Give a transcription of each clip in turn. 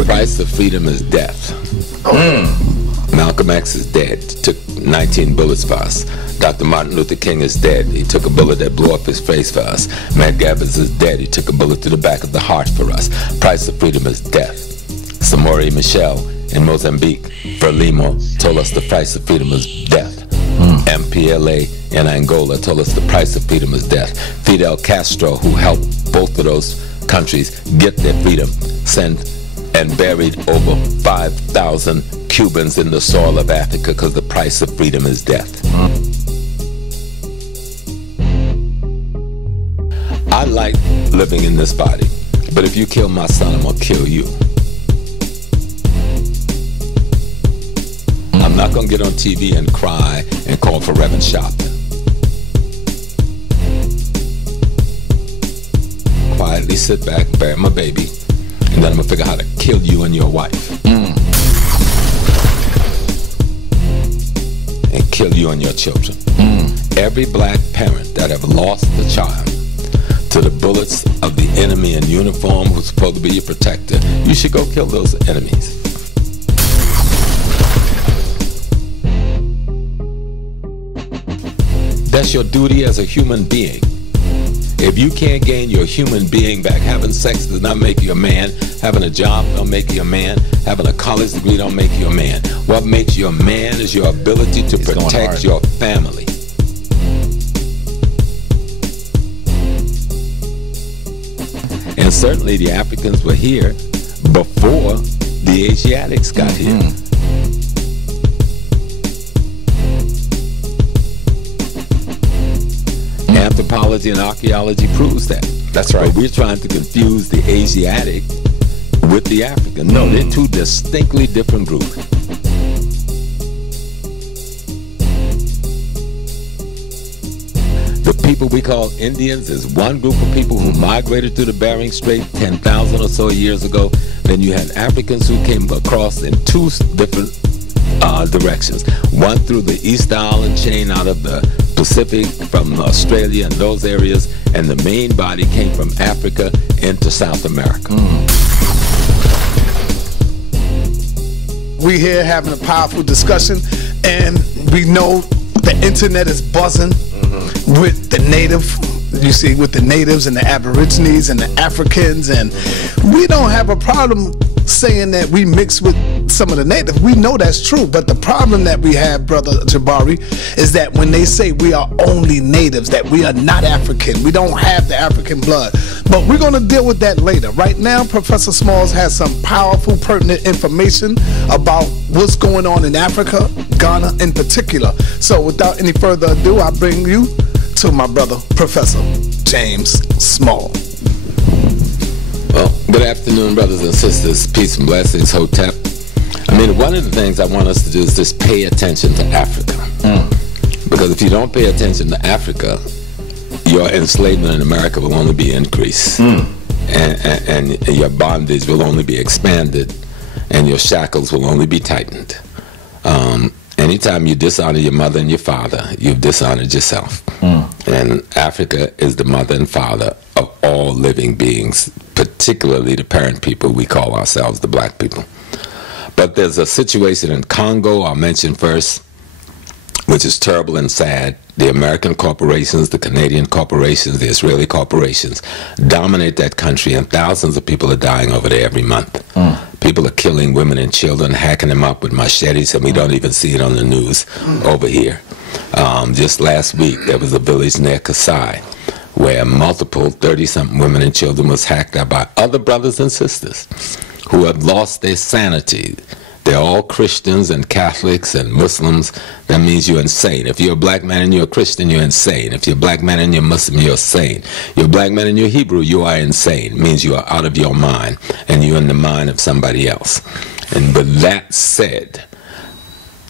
America. The price of freedom is death. Malcolm X is dead. Took 19 bullets for us. Dr. Martin Luther King is dead. He took a bullet that blew up his face for us. Medgar Evers is dead. He took a bullet to the back of the heart for us. Price of freedom is death. Samori Michel in Mozambique, Frelimo, told us the price of freedom is death. MPLA in Angola told us the price of freedom is death. Fidel Castro, who helped both of those countries get their freedom, sent and buried over 5,000 Cubans in the soil of Africa because the price of freedom is death. I like living in this body, but if you kill my son, I'm gonna kill you. I'm not gonna get on TV and cry and call for Reverend Sharpton. Quietly sit back, bury my baby, and then I'm gonna figure out how to kill you and your wife. And kill you and your children. Every black parent that have lost a child to the bullets of the enemy in uniform who's supposed to be your protector, you should go kill those enemies. That's your duty as a human being. If you can't gain your human being back, having sex does not make you a man, having a job don't make you a man, having a college degree don't make you a man. What makes you a man is your ability to protect your family. And certainly the Africans were here before the Asiatics got here. Anthropology and archaeology proves that. That's right. But we're trying to confuse the Asiatic with the African. No, they're two distinctly different groups. The people we call Indians is one group of people who migrated through the Bering Strait 10,000 or so years ago. Then you had Africans who came across in two different directions. One through the East Island chain out of the Pacific from Australia and those areas, and the main body came from Africa into South America. We here having a powerful discussion, and we know the internet is buzzing with the native, you see, with the natives and the Aborigines and the Africans, and we don't have a problem saying that we mix with some of the natives. We know that's true, but the problem that we have, Brother Jabari, is that when they say we are only natives, that we are not African, we don't have the African blood. But we're going to deal with that later. Right now, Professor Smalls has some powerful, pertinent information about what's going on in Africa, Ghana in particular. So without any further ado, I bring you to my brother, Professor James Small. Well, good afternoon, brothers and sisters. Peace and blessings, Hotep. I mean, one of the things I want us to do is just pay attention to Africa. Because if you don't pay attention to Africa, your enslavement in America will only be increased. And your bondage will only be expanded, and your shackles will only be tightened. Anytime you dishonor your mother and your father, you've dishonored yourself. And Africa is the mother and father of all living beings, particularly the parent people we call ourselves, the black people. But there's a situation in Congo I'll mention first, which is terrible and sad. The American corporations, the Canadian corporations, the Israeli corporations dominate that country, and thousands of people are dying over there every month. People are killing women and children, hacking them up with machetes, and we don't even see it on the news over here. Just last week, there was a village near Kasai where multiple 30-something women and children was hacked up by other brothers and sisters who have lost their sanity. They're all Christians and Catholics and Muslims. That means you're insane. If you're a black man and you're a Christian, you're insane. If you're a black man and you're Muslim, you're insane. You're a black man and you're Hebrew, you are insane. It means you are out of your mind and you're in the mind of somebody else. And with that said,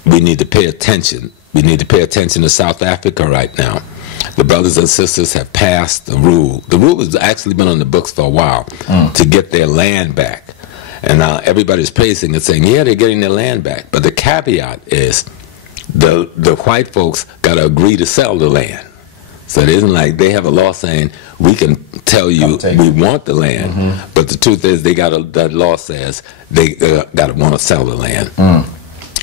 we need to pay attention. We need to pay attention to South Africa right now. The brothers and sisters have passed the rule. The rule has actually been on the books for a while to get their land back. And now everybody's praising it, saying, yeah, they're getting their land back. But the caveat is the white folks got to agree to sell the land. So it isn't like they have a law saying we can tell you we want the land, but the truth is that law says they got to want to sell the land.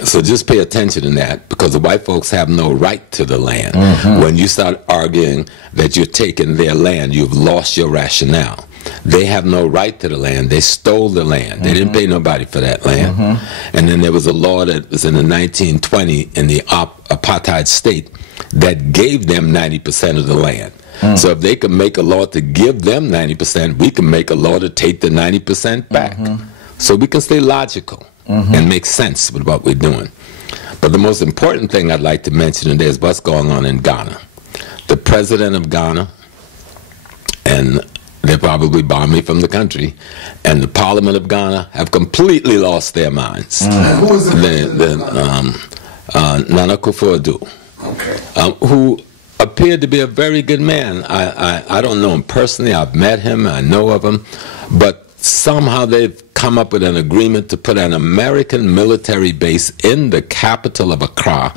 So just pay attention to that, because the white folks have no right to the land. When you start arguing that you're taking their land, you've lost your rationale. They have no right to the land. They stole the land. They didn't pay nobody for that land. And then there was a law that was in the 1920 in the apartheid state that gave them 90% of the land. So if they could make a law to give them 90%, we can make a law to take the 90% back. So we can stay logical and make sense with what we're doing. But the most important thing I'd like to mention today is what's going on in Ghana. The president of Ghana, and they'll probably bomb me from the country, and the parliament of Ghana have completely lost their minds. Who is it? Nana Akufo-Addo, who appeared to be a very good man. I don't know him personally. I've met him. I know of him. But somehow they've come up with an agreement to put an American military base in the capital of Accra,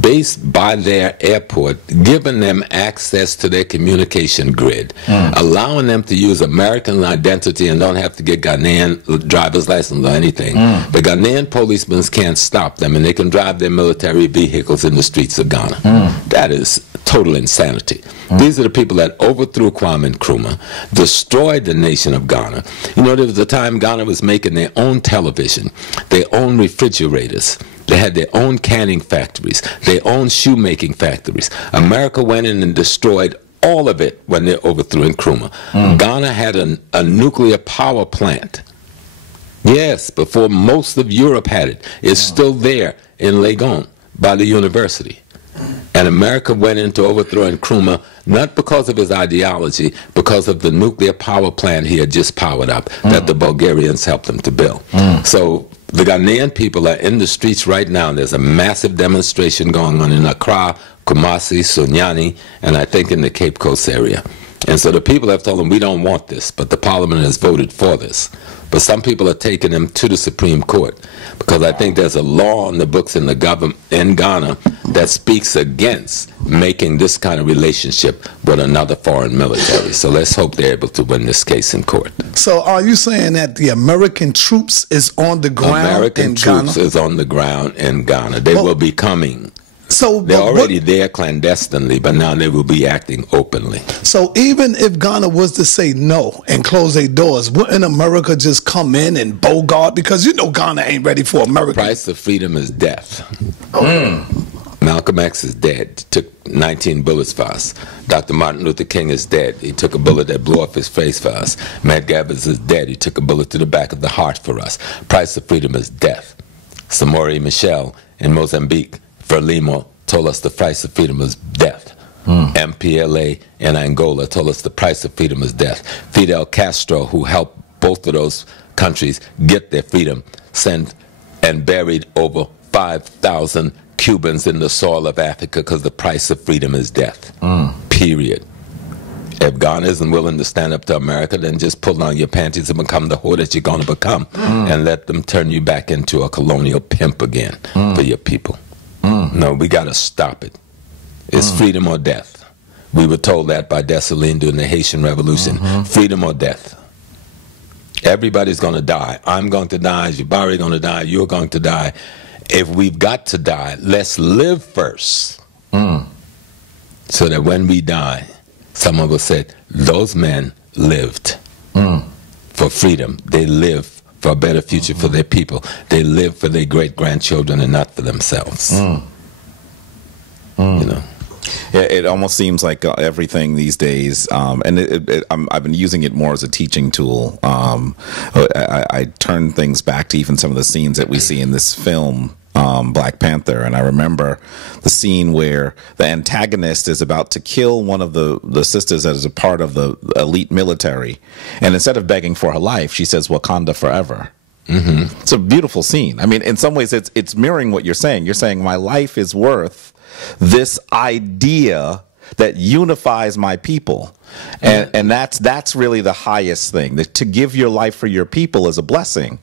based by their airport, giving them access to their communication grid, allowing them to use American identity and don't have to get Ghanaian driver's license or anything. The Ghanaian policemen can't stop them, and they can drive their military vehicles in the streets of Ghana. That is total insanity. These are the people that overthrew Kwame Nkrumah, destroyed the nation of Ghana. You know, there was a time Ghana was making their own television, their own refrigerators. They had their own canning factories, their own shoemaking factories. America went in and destroyed all of it when they overthrew Nkrumah. Ghana had a nuclear power plant. Yes, before most of Europe had it. It's still there in Legon by the university. And America went in to overthrow Nkrumah, not because of his ideology, because of the nuclear power plant he had just powered up that the Bulgarians helped him to build. So the Ghanaian people are in the streets right now. There's a massive demonstration going on in Accra, Kumasi, Sunyani, and I think in the Cape Coast area. And so the people have told them, we don't want this, but the parliament has voted for this. But some people are taking them to the Supreme Court, because I think there's a law on the books in the government in Ghana that speaks against making this kind of relationship with another foreign military. So let's hope they're able to win this case in court. So are you saying that the American troops is on the ground American in troops Ghana? is on the ground in Ghana. They will be coming. So they're already there clandestinely, but now they will be acting openly. So even if Ghana was to say no and close their doors, wouldn't America just come in and bogart? Because you know Ghana ain't ready for America. The price of freedom is death. Malcolm X is dead. He took 19 bullets for us. Dr. Martin Luther King is dead. He took a bullet that blew off his face for us. Matt Gabbers is dead. He took a bullet to the back of the heart for us. Price of freedom is death. Samori Michel in Mozambique, Frelimo, told us the price of freedom is death. MPLA in Angola told us the price of freedom is death. Fidel Castro, who helped both of those countries get their freedom, sent and buried over 5,000 Cubans in the soil of Africa because the price of freedom is death. Period. If Ghana isn't willing to stand up to America, then just pull down your panties and become the whore that you're going to become, and let them turn you back into a colonial pimp again for your people. No, we got to stop it. It's freedom or death. We were told that by Dessalines during the Haitian Revolution. Freedom or death. Everybody's going to die. I'm going to die. Jabari going to die. You're going to die. If we've got to die, let's live first. So that when we die, someone will say, those men lived for freedom. They lived for a better future for their people. They live for their great-grandchildren and not for themselves. You know. Yeah, it almost seems like everything these days, and I've been using it more as a teaching tool. I turn things back to even some of the scenes that we see in this film, Black Panther, and I remember the scene where the antagonist is about to kill one of the sisters that is a part of the elite military, and instead of begging for her life, she says Wakanda forever. It's a beautiful scene. I mean, in some ways it's mirroring what you're saying. You're saying my life is worth this idea that unifies my people. And that's really the highest thing. To give your life for your people is a blessing.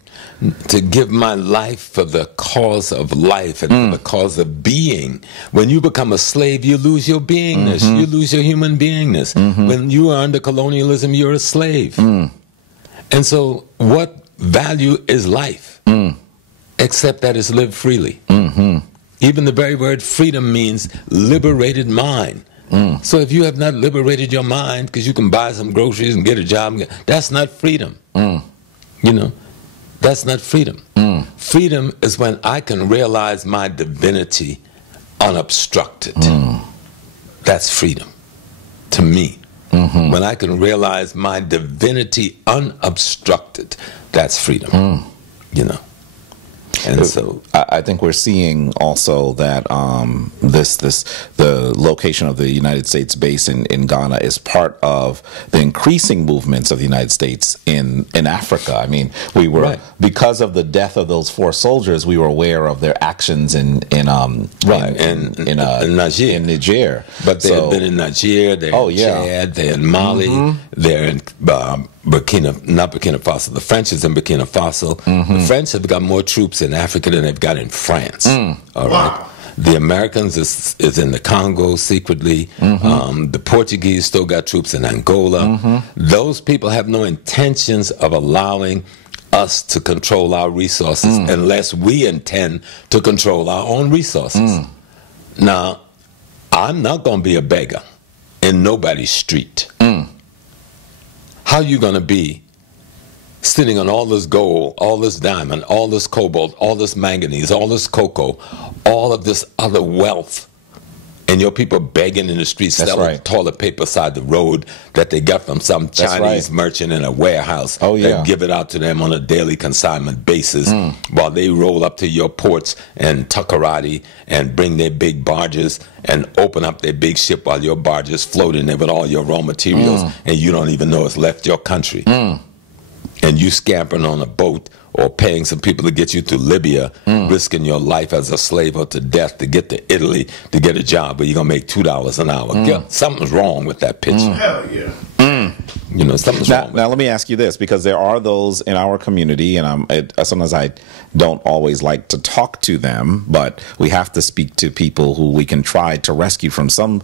To give my life for the cause of life and for the cause of being. When you become a slave, you lose your beingness. You lose your human beingness. When you are under colonialism, you're a slave. And so what value is life? Except that it's lived freely. Even the very word freedom means liberated mind. So if you have not liberated your mind because you can buy some groceries and get a job, that's not freedom. You know, that's not freedom. Freedom is when I can realize my divinity unobstructed. That's freedom to me. When I can realize my divinity unobstructed, that's freedom. You know. And so I think we're seeing also that the location of the United States base in Ghana is part of the increasing movements of the United States in Africa. I mean, we were because of the death of those 4 soldiers, we were aware of their actions in Niger. But they have been in Niger, they're in Chad, they're in Mali, they're in not Burkina Faso. The French is in Burkina Faso. The French have got more troops in Africa than they've got in France. All right. The Americans is in the Congo secretly. The Portuguese still got troops in Angola. Those people have no intentions of allowing us to control our resources unless we intend to control our own resources. Now, I'm not going to be a beggar in nobody's street. How are you going to be sitting on all this gold, all this diamond, all this cobalt, all this manganese, all this cocoa, all of this other wealth, and your people begging in the streets, selling toilet paper beside the road that they got from some Chinese merchant in a warehouse that give it out to them on a daily consignment basis while they roll up to your ports and Takoradi and bring their big barges and open up their big ship while your barge is floating there with all your raw materials and you don't even know it's left your country. And you scampering on a boat or paying some people to get you to Libya, risking your life as a slave or to death to get to Italy to get a job where you're going to make $2 an hour. Something's wrong with that picture. Hell yeah. You know, something's wrong. Now, let me ask you this, because there are those in our community, and sometimes I don't always like to talk to them, but we have to speak to people who we can try to rescue from some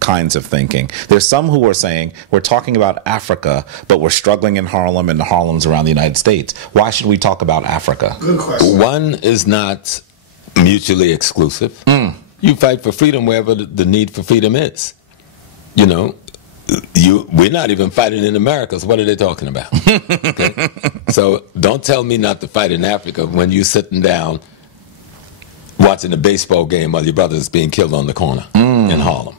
kinds of thinking. There's some who are saying, we're talking about Africa, but we're struggling in Harlem and the Harlems around the United States. Why should we talk about Africa? Good question. One is not mutually exclusive. You fight for freedom wherever the need for freedom is. You know, we're not even fighting in America, so what are they talking about? Okay? So don't tell me not to fight in Africa when you're sitting down watching a baseball game while your brother's being killed on the corner in Harlem.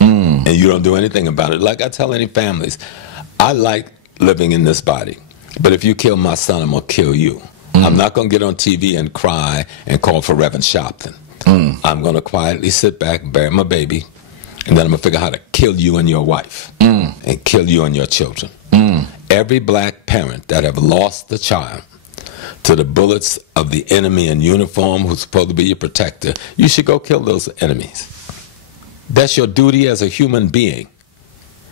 And you don't do anything about it. Like I tell any families, I like living in this body, but if you kill my son, I'm going to kill you. I'm not going to get on TV and cry and call for Reverend Shopton. I'm going to quietly sit back, bury my baby, and then I'm going to figure out how to kill you and your wife and kill you and your children. Every black parent that have lost a child to the bullets of the enemy in uniform who's supposed to be your protector, you should go kill those enemies. That's your duty as a human being.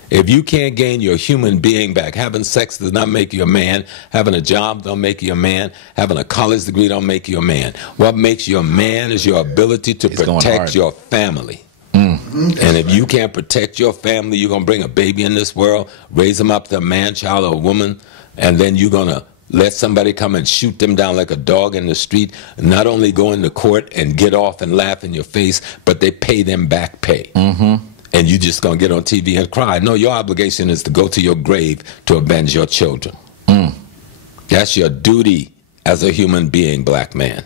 If you can't gain your human being back, having sex does not make you a man, having a job don't make you a man, having a college degree don't make you a man. What makes you a man is your ability to protect your family. And if you can't protect your family, you're going to bring a baby in this world, raise them up to a man, child, or a woman, and then you're going to let somebody come and shoot them down like a dog in the street, not only go into court and get off and laugh in your face, but they pay them back pay. And you just going to get on TV and cry. No, your obligation is to go to your grave to avenge your children. That's your duty as a human being, black man.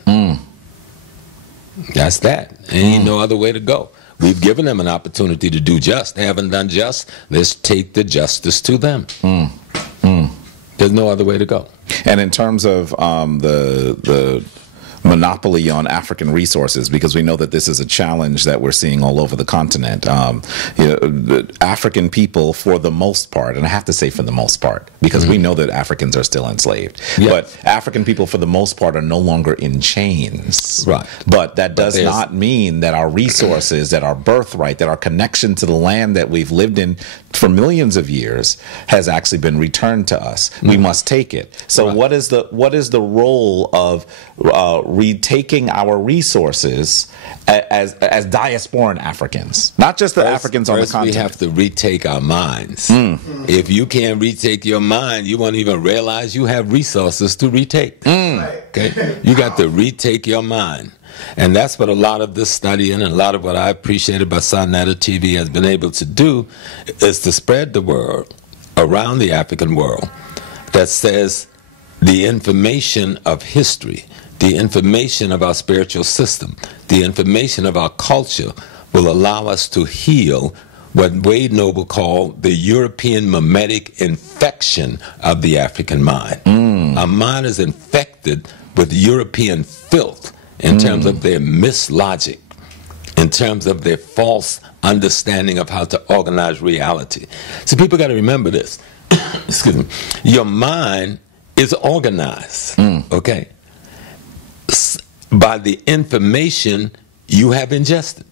That's that. Ain't no other way to go. We've given them an opportunity to do just. They haven't done just. Let's take the justice to them. There's no other way to go. And in terms of monopoly on African resources, because we know that this is a challenge that we're seeing all over the continent. The African people, for the most part, and I have to say for the most part, because we know that Africans are still enslaved, but African people, for the most part, are no longer in chains. Right. But that does not mean that our resources, that our birthright, that our connection to the land that we've lived in for millions of years has actually been returned to us. We must take it. So what is the role of retaking our resources as diasporan Africans, not just the Africans on the continent? We have to retake our minds. If you can't retake your mind, you won't even realize you have resources to retake. Okay, you got to retake your mind. And that's what a lot of this study and a lot of what I appreciate about Sonata TV has been able to do, is to spread the word around the African world that says the information of history, the information of our spiritual system, the information of our culture will allow us to heal what Wade Noble called the European mimetic infection of the African mind. Our mind is infected with European filth in terms of their mislogic, in terms of their false understanding of how to organize reality. So people got to remember this. Excuse me. Your mind is organized, okay, by the information you have ingested.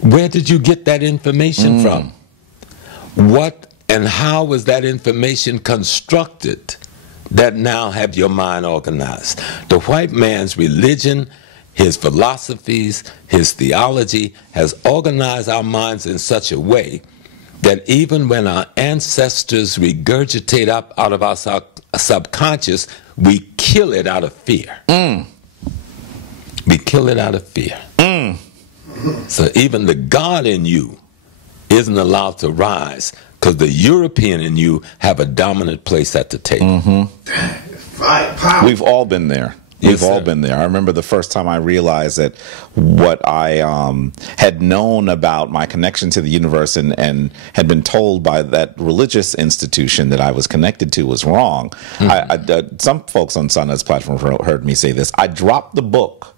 Where did you get that information from? What and how was that information constructed that now have your mind organized? The white man's religion, his philosophies, his theology has organized our minds in such a way that even when our ancestors regurgitate up out of our subconscious, we kill it out of fear. We kill it out of fear. So even the God in you isn't allowed to rise, because the European in you have a dominant place at the table. We've all been there. We've all been there. I remember the first time I realized that what I had known about my connection to the universe and had been told by that religious institution that I was connected to was wrong. Some folks on Sonata's platform heard me say this. I dropped the book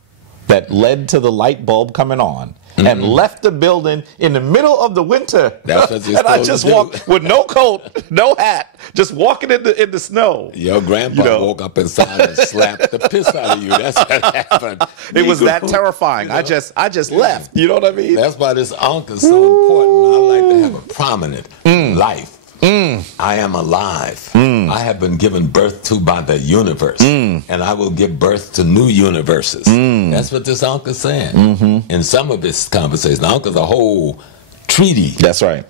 that led to the light bulb coming on and left the building in the middle of the winter. That's what you're and I just walked with no coat, no hat, just walking in the snow. Your grandpa woke up inside and slapped the piss out of you. That's what happened. It was that terrifying. I just left. You know what I mean? That's why this ankh is so important. I like to have a prominent life. I am alive. I have been given birth to by the universe, and I will give birth to new universes. That's what this ankh is saying. In some of its conversations, the ankh is a whole treaty. That's right.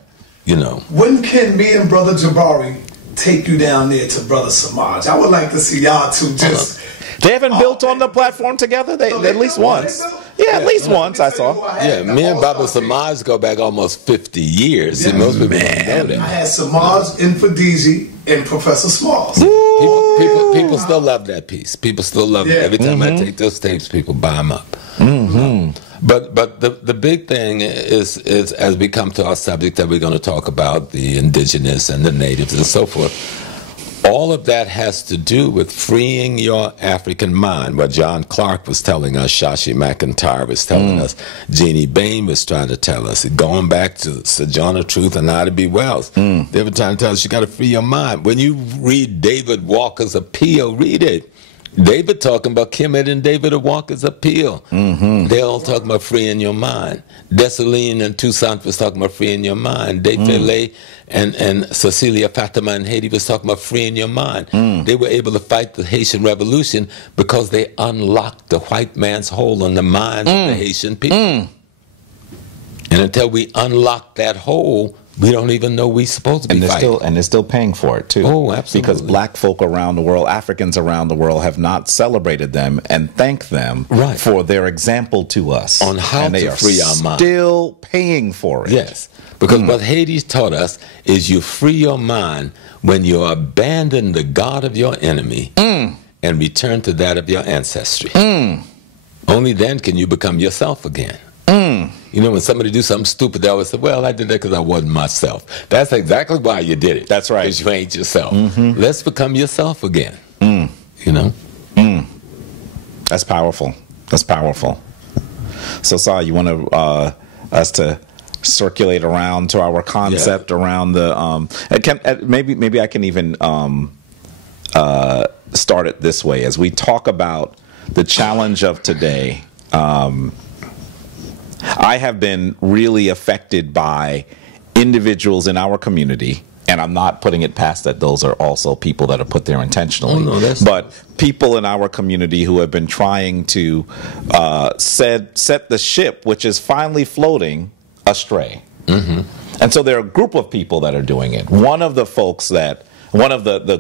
You know. When can me and Brother Jabari take you down there to Brother Samaj? I would like to see y'all two just... They haven't built on the platform together? They at least once. Yeah, at least once I saw. Yeah, me and Baba Samaj go back almost 50 years. Yeah. Most people don't know that. I had Samaj, Infadiji, and Professor Smalls. People still love that piece. People still love it. Every time I take those tapes, people buy them up. But the big thing is as we come to our subject that we're going to talk about, the indigenous and the natives and so forth, all of that has to do with freeing your African mind. What John Clark was telling us, Shashi McIntyre was telling us, Jeannie Bain was trying to tell us, going back to Sojourner Truth and Ida B. Wells. They were trying to tell us you got to free your mind. When you read David Walker's Appeal, read it. David talking about Kemet and David Walker's Appeal. They're all talking about freeing your mind. Dessalines and Toussaint was talking about freeing your mind. Defele and Cecilia Fatima in Haiti was talking about freeing your mind. They were able to fight the Haitian Revolution because they unlocked the white man's hold on the minds of the Haitian people. And until we unlock that hole, we don't even know we're supposed to be fighting. And they're still paying for it, too. Oh, absolutely. Because black folk around the world, Africans around the world, have not celebrated them and thanked them for their example to us. On how to free our mind. Still paying for it. Yes. Because what Haiti's taught us is you free your mind when you abandon the God of your enemy and return to that of your ancestry. Only then can you become yourself again. You know, when somebody do something stupid, they always say, well, I did that because I wasn't myself. That's exactly why you did it. That's right. Because you ain't yourself. Let's become yourself again. You know? That's powerful. That's powerful. So, Sa, you want to us to circulate around to our concept around the maybe I can even start it this way as we talk about the challenge of today. I have been really affected by individuals in our community, and I'm not putting it past that those are also people that are put there intentionally, but people in our community who have been trying to set the ship, which is finally floating, astray. And so there are a group of people that are doing it. One of the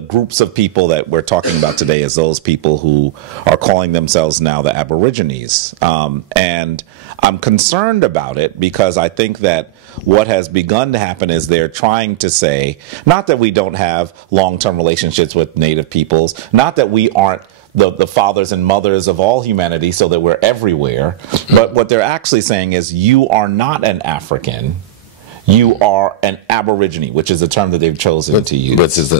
groups of people that we're talking about today is those people who are calling themselves now the Aborigines. And I'm concerned about it because I think that what has begun to happen is they're trying to say, not that we don't have long-term relationships with Native peoples, not that we aren't the fathers and mothers of all humanity so that we're everywhere, but what they're actually saying is you are not an African, you are an Aborigine, which is a term that they've chosen to use. Which is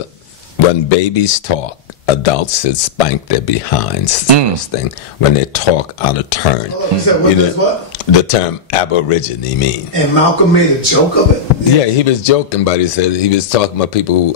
when babies talk, adults should spank their behinds. First thing, when they talk out of turn. What? The term Aborigine mean. And Malcolm made a joke of it? Yeah, he was joking, but he said he was talking about people who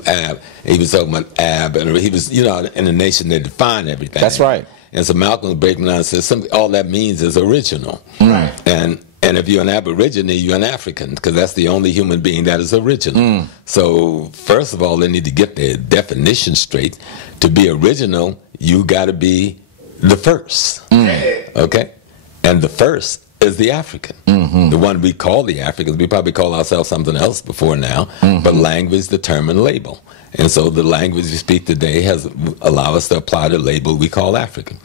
he was talking about ab, and he was, in a nation they define everything. That's right. And so Malcolm was breaking down and said, all that means is original. Right. And if you're an Aborigine, you're an African, because that's the only human being that is original. So first of all, they need to get their definition straight. To be original, you got to be the first. Okay? And the first is the African. The one we call the Africans. We probably call ourselves something else before now, but language determines label. And so the language we speak today has allowed us to apply the label we call African.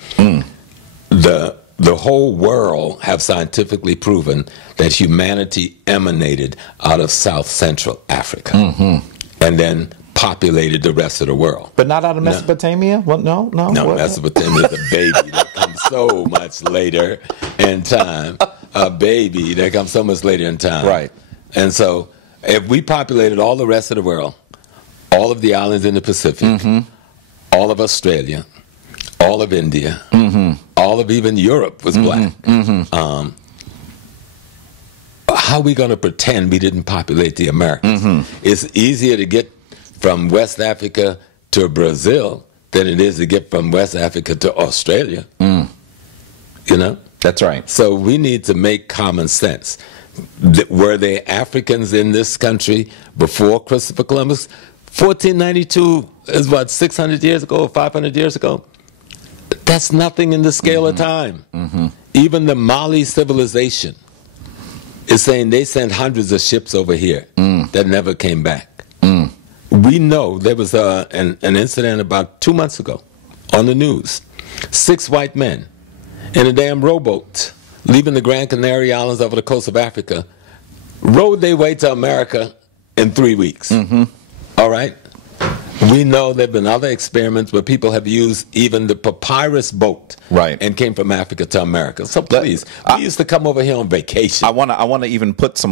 The whole world have scientifically proven that humanity emanated out of South Central Africa and then populated the rest of the world. But not out of Mesopotamia? Well, no. No, Mesopotamia is a baby that comes so much later in time. A baby that comes so much later in time. Right. And so if we populated all the rest of the world, all of the islands in the Pacific, all of Australia, all of India, all of even Europe was black. How are we going to pretend we didn't populate the Americas? It's easier to get from West Africa to Brazil than it is to get from West Africa to Australia. That's right. So we need to make common sense. Were there Africans in this country before Christopher Columbus? 1492 is what, 600 years ago, 500 years ago? That's nothing in the scale of time. Even the Mali civilization is saying they sent hundreds of ships over here that never came back. We know there was an incident about 2 months ago on the news. 6 white men in a damn rowboat leaving the Gran Canary Islands over the coast of Africa rowed their way to America in 3 weeks. All right? We know there have been other experiments where people have used even the papyrus boat and came from Africa to America. So please, we used to come over here on vacation. I want to even put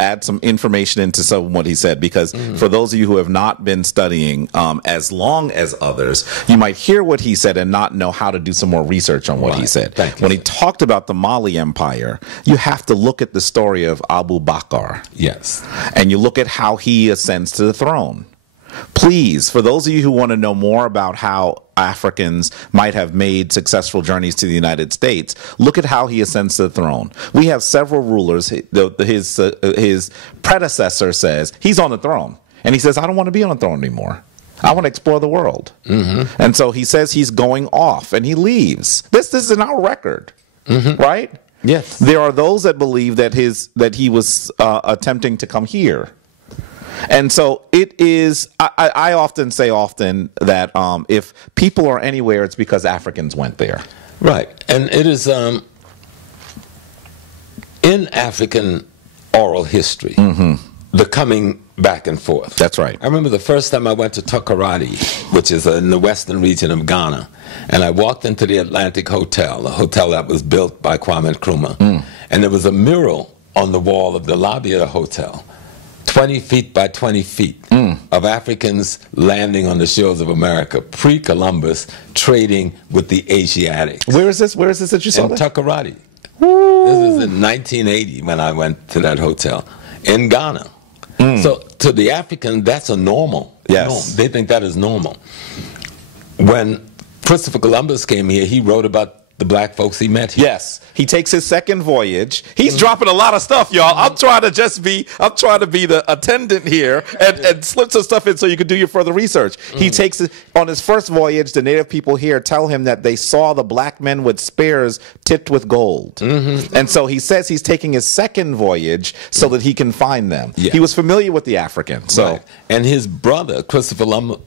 add some information into some of what he said, because for those of you who have not been studying as long as others, you might hear what he said and not know how to do some more research on what he said. When he talked about the Mali Empire, you have to look at the story of Abu Bakr. Yes. And you look at how he ascends to the throne. Please, for those of you who want to know more about how Africans might have made successful journeys to the United States, look at how he ascends to the throne. We have several rulers. His predecessor says he's on the throne, and he says, I don't want to be on the throne anymore. I want to explore the world. And so he says he's going off, and he leaves. This is in our record, right? Yes. There are those that believe that he was attempting to come here. And so it is, I often say that if people are anywhere, it's because Africans went there. Right. And it is in African oral history, the coming back and forth. That's right. I remember the first time I went to Tokoradi, which is in the western region of Ghana, and I walked into the Atlantic Hotel, a hotel that was built by Kwame Nkrumah, and there was a mural on the wall of the lobby of the hotel 20 feet by 20 feet of Africans landing on the shores of America, pre-Columbus, trading with the Asiatics. Where is this? Where is this that you saw? In Takoradi. This is in 1980 when I went to that hotel in Ghana. So to the African, that's a normal. Yes. norm. They think that is normal. When Christopher Columbus came here, he wrote about the black folks he met here. Yes, he takes his second voyage. He's dropping a lot of stuff, y'all. I'm trying to be the attendant here and slip some stuff in so you can do your further research. He takes it on his first voyage. The native people here tell him that they saw the black men with spears tipped with gold, and so he says he's taking his second voyage so that he can find them. Yeah. He was familiar with the African, so right. And his brother, Christopher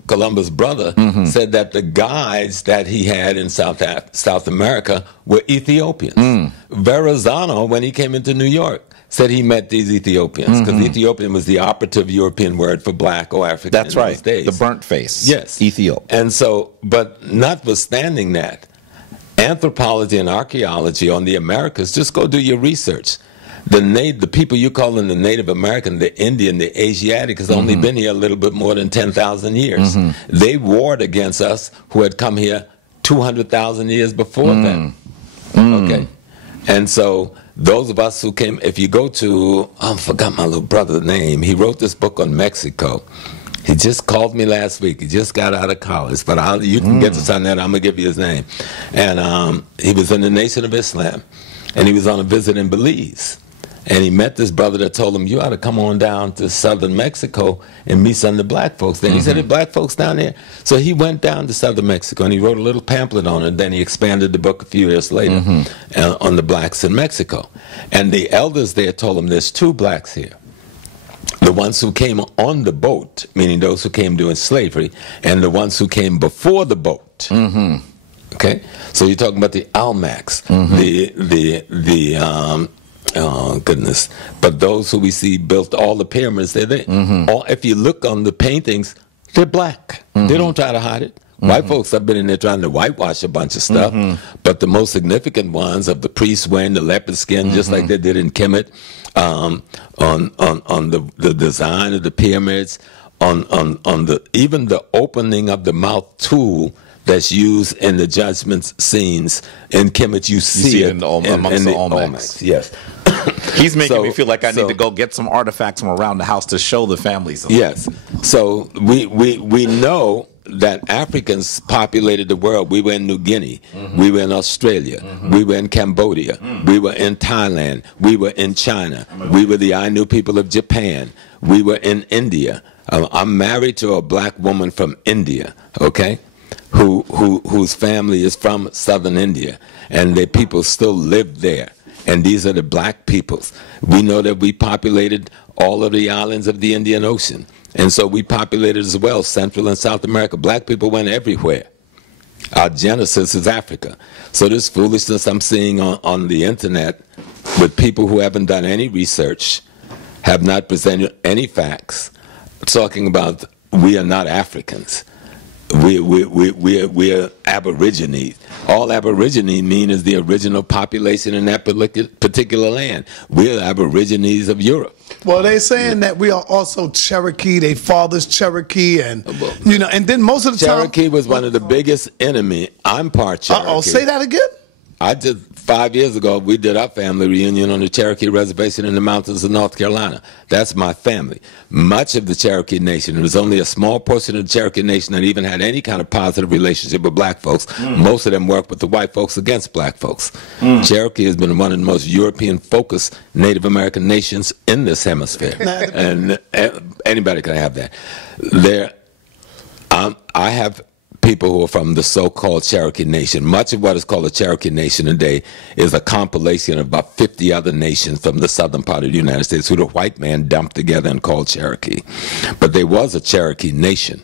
Columbus' brother, said that the guides that he had in South America were Ethiopians. Verrazano, when he came into New York, said he met these Ethiopians because Ethiopian was the operative European word for black or African. That's right. Those days. The burnt face. Yes. Ethiop. And so, but notwithstanding that, anthropology and archaeology on the Americas, just go do your research. The people you call them the Native American, the Indian, the Asiatic has only been here a little bit more than 10,000 years. They warred against us who had come here 200,000 years before that. Okay. And so those of us who came, if you go to, I forgot my little brother's name, he wrote this book on Mexico. He just called me last week. He just got out of college, but you can get to sign that. I'm going to give you his name. And he was in the Nation of Islam, and he was on a visit in Belize. And he met this brother that told him, you ought to come on down to southern Mexico and meet some of the black folks there. He said, there's black folks down there. So he went down to southern Mexico, and he wrote a little pamphlet on it. Then he expanded the book a few years later on the blacks in Mexico. And the elders there told him there's two blacks here. The ones who came on the boat, meaning those who came during slavery, and the ones who came before the boat. Okay? So you're talking about the Almacs, oh, goodness. But those who we see built all the pyramids, they're there. If you look on the paintings, they're black. They don't try to hide it. White folks have been in there trying to whitewash a bunch of stuff. But the most significant ones of the priests wearing the leopard skin, just like they did in Kemet, on the design of the pyramids, even the opening of the mouth tool that's used in the judgment scenes in Kemet, you see it amongst the Olmecs. Yes. He's making me feel like I need to go get some artifacts from around the house to show the families. Yes. So we know that Africans populated the world. We were in New Guinea. We were in Australia. We were in Cambodia. We were in Thailand. We were in China. We were the Ainu people of Japan. We were in India. I'm married to a black woman from India, okay, whose family is from southern India, and their people still live there. And these are the black peoples. We know that we populated all of the islands of the Indian Ocean. And so we populated as well Central and South America. Black people went everywhere. Our genesis is Africa. So this foolishness I'm seeing on the internet with people who haven't done any research, have not presented any facts, talking about we are not Africans. We are Aborigines. All Aborigines mean is the original population in that particular land. We're Aborigines of Europe. Well, they're saying that we are also Cherokee. They fathers Cherokee, and and then most of the time Cherokee was one of the biggest enemy. I'm part Cherokee. Say that again. I did 5 years ago. We did our family reunion on the Cherokee Reservation in the mountains of North Carolina. That's my family. Much of the Cherokee Nation. There was only a small portion of the Cherokee Nation that even had any kind of positive relationship with black folks. Most of them worked with the white folks against black folks. Cherokee has been one of the most European-focused Native American nations in this hemisphere, and anybody can have that. I have people who are from the so-called Cherokee Nation. Much of what is called the Cherokee Nation today is a compilation of about 50 other nations from the southern part of the United States who the white man dumped together and called Cherokee. But there was a Cherokee Nation.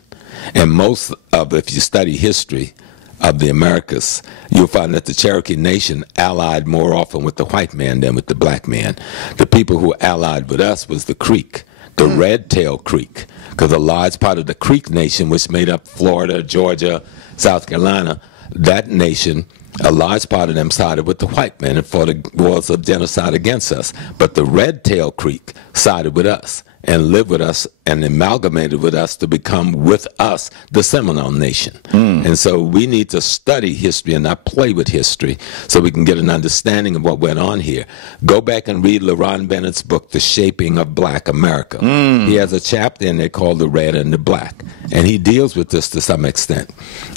And if you study history of the Americas, you'll find that the Cherokee Nation allied more often with the white man than with the black man. The people who allied with us was the Creek, the Red-Tail Creek, because a large part of the Creek Nation, which made up Florida, Georgia, South Carolina, that nation, a large part of them sided with the white men and fought the wars of genocide against us. But the Red-Tail Creek sided with us. and live with us and amalgamated with us to become with us the Seminole Nation. And so we need to study history and not play with history so we can get an understanding of what went on here. Go back and read LaRon Bennett's book, The Shaping of Black America. He has a chapter in there called The Red and the Black, and he deals with this to some extent.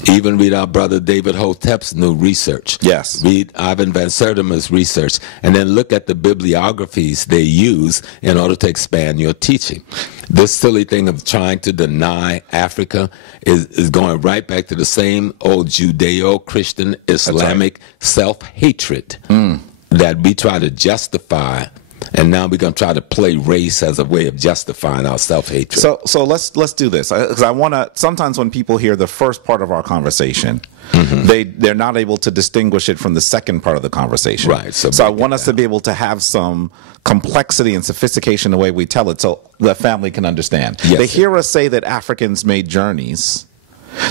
Even read our brother David Hotep's new research. Yes. Read Ivan Van Sertima's research, and then look at the bibliographies they use in order to expand your teaching. This silly thing of trying to deny Africa is going right back to the same old Judeo-Christian Islamic self-hatred that we try to justify, and now we're going to try to play race as a way of justifying our self-hatred. So let's do this, because I want to. Sometimes when people hear the first part of our conversation, they're not able to distinguish it from the second part of the conversation. Right. So I want us to be able to have some complexity and sophistication in the way we tell it, so the family can understand. Yes, they hear us say that Africans made journeys.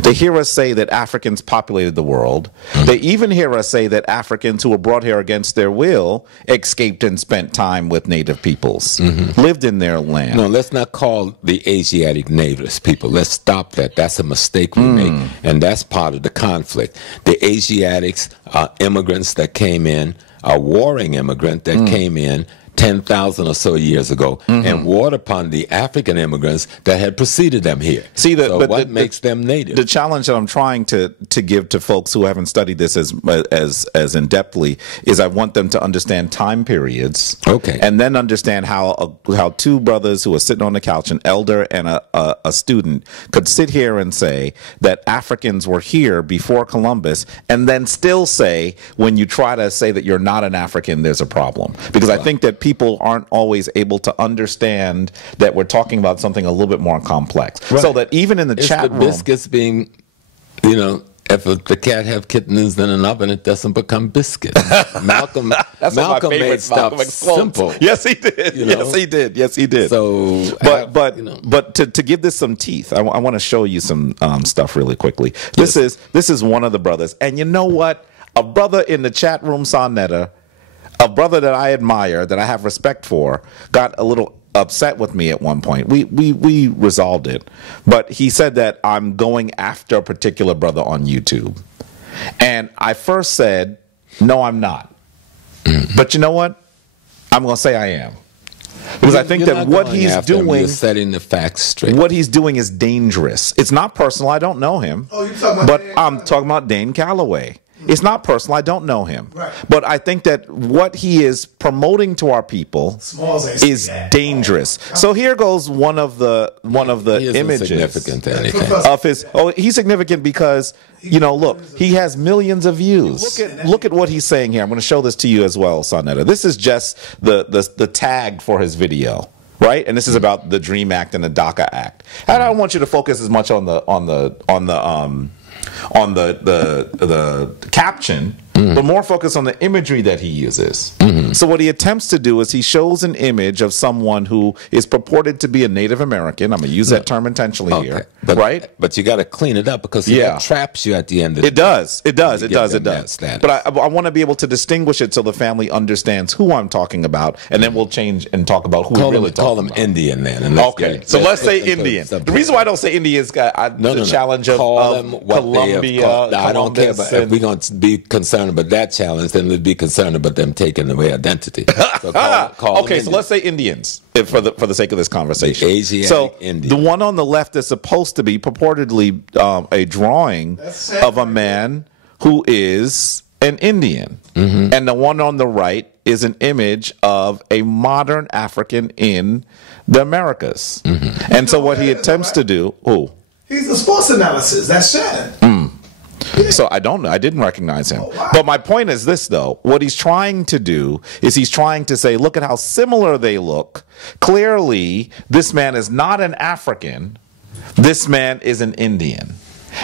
They hear us say that Africans populated the world. They even hear us say that Africans who were brought here against their will escaped and spent time with native peoples, lived in their land. No, let's not call the Asiatic natives people. Let's stop that. That's a mistake we make, and that's part of the conflict. The Asiatics are immigrants that came in, a warring immigrant that came in 10,000 or so years ago, and warred upon the African immigrants that had preceded them here. See, so what makes them native? The challenge that I'm trying to give to folks who haven't studied this as in depthly is I want them to understand time periods, and then understand how two brothers who are sitting on the couch, an elder and a student, could sit here and say that Africans were here before Columbus, and then still say when you try to say that you're not an African, there's a problem. Because I think that people aren't always able to understand that we're talking about something a little bit more complex. Right. So that even in the chat room, biscuits being, you know, if the cat have kittens in an oven, it doesn't become biscuits. Malcolm made stuff simple. Yes, he did. You know? Yes, he did. Yes, he did. So, but to give this some teeth, I want to show you some stuff really quickly. This is one of the brothers, and you know what? A brother in the chat room, Sonetta, a brother that I admire, that I have respect for, got a little upset with me at one point. We resolved it. But he said that I'm going after a particular brother on YouTube. And I first said, no, I'm not. But you know what? I'm going to say I am. Because I think that what he's doing, you're setting the facts straight. What he's doing is dangerous. It's not personal. I don't know him. Oh, you're talking about but Dan I'm talking about Dane Calloway. It's not personal. I don't know him. Right. But I think that what he is promoting to our people is dangerous. So here goes one of the images significant to anything. of his. Oh, he's significant because, you know, look, he has millions of views. Look at what he's saying here. I'm going to show this to you as well, Sonetta. This is just the tag for his video. Right, and this is about the DREAM Act and the DACA Act. And I don't want you to focus as much on the caption, but more focus on the imagery that he uses. So what he attempts to do is he shows an image of someone who is purported to be a Native American. I'm going to use that term intentionally here, right? But you got to clean it up because that traps you at the end of it. It does. But I want to be able to distinguish it so the family understands who I'm talking about, and then we'll change and talk about who we're really talking about. Call them Indian then. And let's say Indian. The reason why I don't say Indian is the challenge of Colombia. I don't care about if we're going to be concerned about that challenge, then we'd be concerned about them taking away identity. So so let's say Indians for the sake of this conversation. The Asiatic Indian. The one on the left is supposed to be purportedly a drawing of a man who is an Indian, and the one on the right is an image of a modern African in the Americas. And so what he attempts to do, he's the sports analysis. That's Shannon. So I don't know. I didn't recognize him. But my point is this, though. What he's trying to do is he's trying to say, look at how similar they look. Clearly, this man is not an African. This man is an Indian.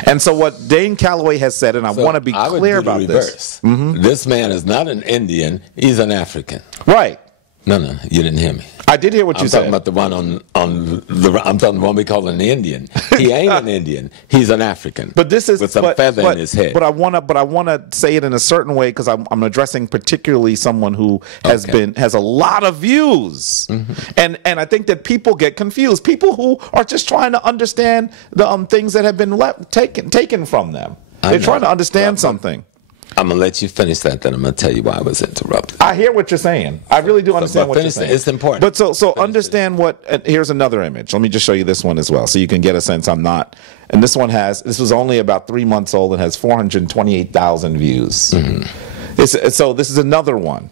And so what Dane Calloway has said, and I want to be clear about this. This man is not an Indian. He's an African. Right. No, you didn't hear me. I did hear what you said. I'm talking about the one I'm talking the one we call an Indian. He ain't an Indian. He's an African. But this is with some feather in his head. But I wanna say it in a certain way because I'm addressing particularly someone who has a lot of views, and I think that people get confused. People who are just trying to understand the things that have been taken from them. They're trying to understand something. I'm going to let you finish that, then I'm going to tell you why I was interrupted. I hear what you're saying. I really do understand what you're saying. It's important. But so understand what, here's another image. Let me just show you this one as well so you can get a sense I'm not. And this was only about 3 months old and has 428,000 views. So this is another one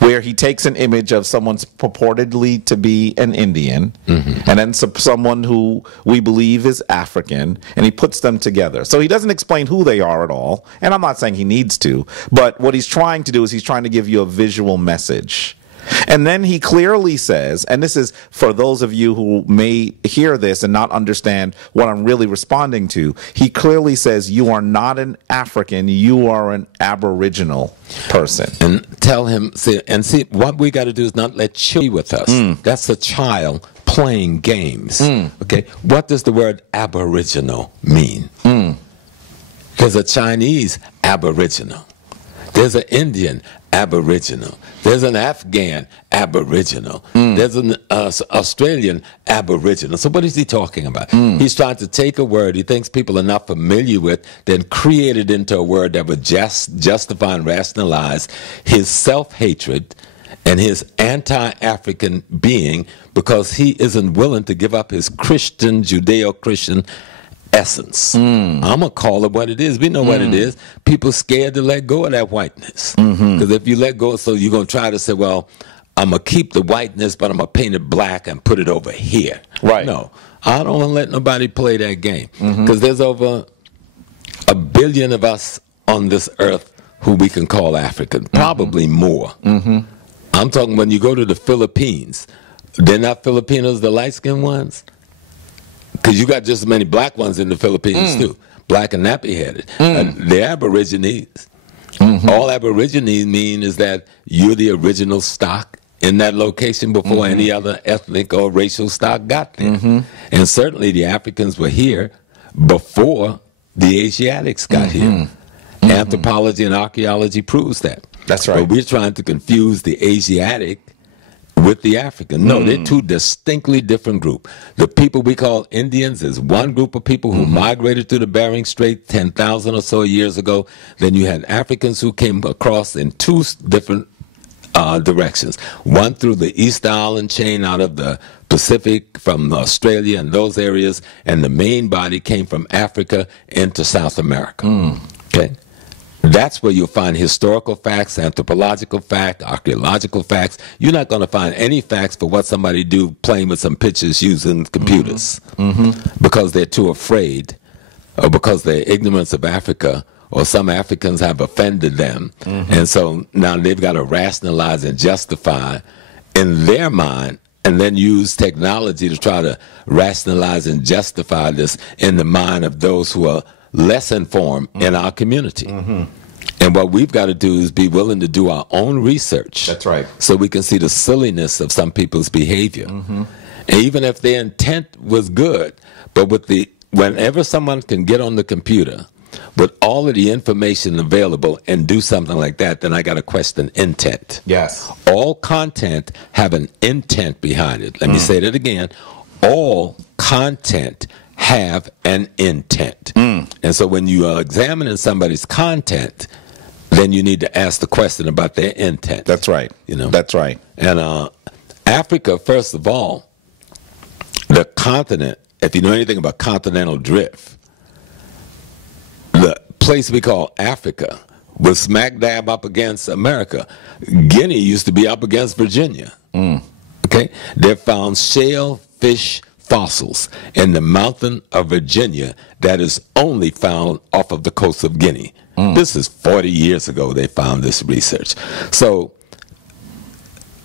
where he takes an image of someone purportedly to be an Indian and then someone who we believe is African, and he puts them together. So he doesn't explain who they are at all, and I'm not saying he needs to, but what he's trying to do is he's trying to give you a visual message. And then he clearly says, and this is for those of you who may hear this and not understand what I'm really responding to, he clearly says, you are not an African, you are an Aboriginal person. And tell him, see, what we got to do is not let children with us. That's a child playing games. Okay, what does the word Aboriginal mean? There's a Chinese Aboriginal. There's an Indian Aboriginal. There's an Afghan Aboriginal. There's an Australian Aboriginal. So what is he talking about? He's trying to take a word he thinks people are not familiar with, then create it into a word that would justify and rationalize his self-hatred and his anti-African being because he isn't willing to give up his Christian, Judeo-Christian essence. I'm going to call it what it is. We know what it is. People scared to let go of that whiteness. Because if you let go, so you're going to try to say, well, I'm going to keep the whiteness, but I'm going to paint it black and put it over here. Right. No, I don't want to let nobody play that game. Because there's over 1 billion of us on this earth who we can call African. Probably more. I'm talking when you go to the Philippines, they're not Filipinos, the light-skinned ones? Because you got just as many black ones in the Philippines, too. Black and nappy-headed. They're Aborigines. All Aborigines mean is that you're the original stock in that location before any other ethnic or racial stock got there. And certainly the Africans were here before the Asiatics got here. Anthropology and archaeology proves that. That's right. But we're trying to confuse the Asiatic with the African. No, they're two distinctly different groups. The people we call Indians is one group of people who migrated through the Bering Strait 10,000 or so years ago. Then you had Africans who came across in two different directions. One through the East Island chain out of the Pacific from Australia and those areas, and the main body came from Africa into South America. Okay? That's where you'll find historical facts, anthropological facts, archaeological facts. You're not going to find any facts for what somebody do playing with some pictures using computers because they're too afraid or because their ignorance of Africa or some Africans have offended them. And so now they've got to rationalize and justify in their mind and then use technology to try to rationalize and justify this in the mind of those who are less informed in our community. And what we've got to do is be willing to do our own research. That's right. So we can see the silliness of some people's behavior. And even if their intent was good, but whenever someone can get on the computer with all of the information available and do something like that, then I got to question intent. Yes. All content have an intent behind it. Let me say that again. All content have an intent. And so when you are examining somebody's content, then you need to ask the question about their intent. That's right. You know? That's right. And Africa, first of all, the continent, if you know anything about continental drift, the place we call Africa was smack dab up against America. Guinea used to be up against Virginia. Okay? They found shellfish fossils in the mountain of Virginia that is only found off of the coast of Guinea. This is 40 years ago they found this research. So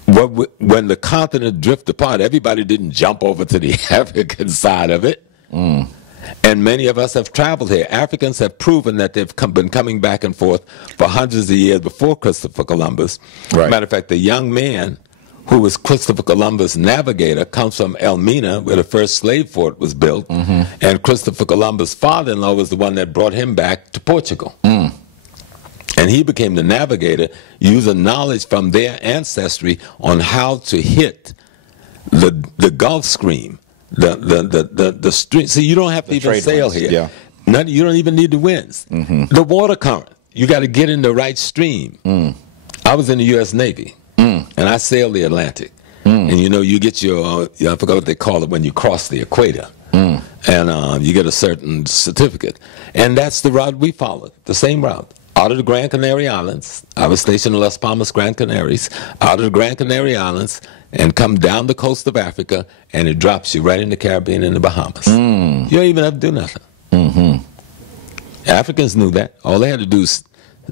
when the continent drifted apart, everybody didn't jump over to the African side of it. And And many of us have traveled here. Africans have proven that they've been coming back and forth for hundreds of years before Christopher Columbus. Right. Matter of fact, the young man who was Christopher Columbus' navigator comes from Elmina, where the first slave fort was built. And Christopher Columbus' father-in-law was the one that brought him back to Portugal. And he became the navigator, using knowledge from their ancestry on how to hit the Gulf Stream, the stream. See, you don't have to even sail here. Yeah. You don't even need the winds. The water current. You got to get in the right stream. I was in the U.S. Navy, and I sailed the Atlantic. And you know, you get your, I forgot what they call it when you cross the equator. And you get a certain certificate. And that's the route we followed, the same route. Out of the Gran Canary Islands, I was stationed in Las Palmas, Gran Canaries, out of the Gran Canary Islands, and come down the coast of Africa, and it drops you right in the Caribbean and the Bahamas. You don't even have to do nothing. Africans knew that. All they had to do is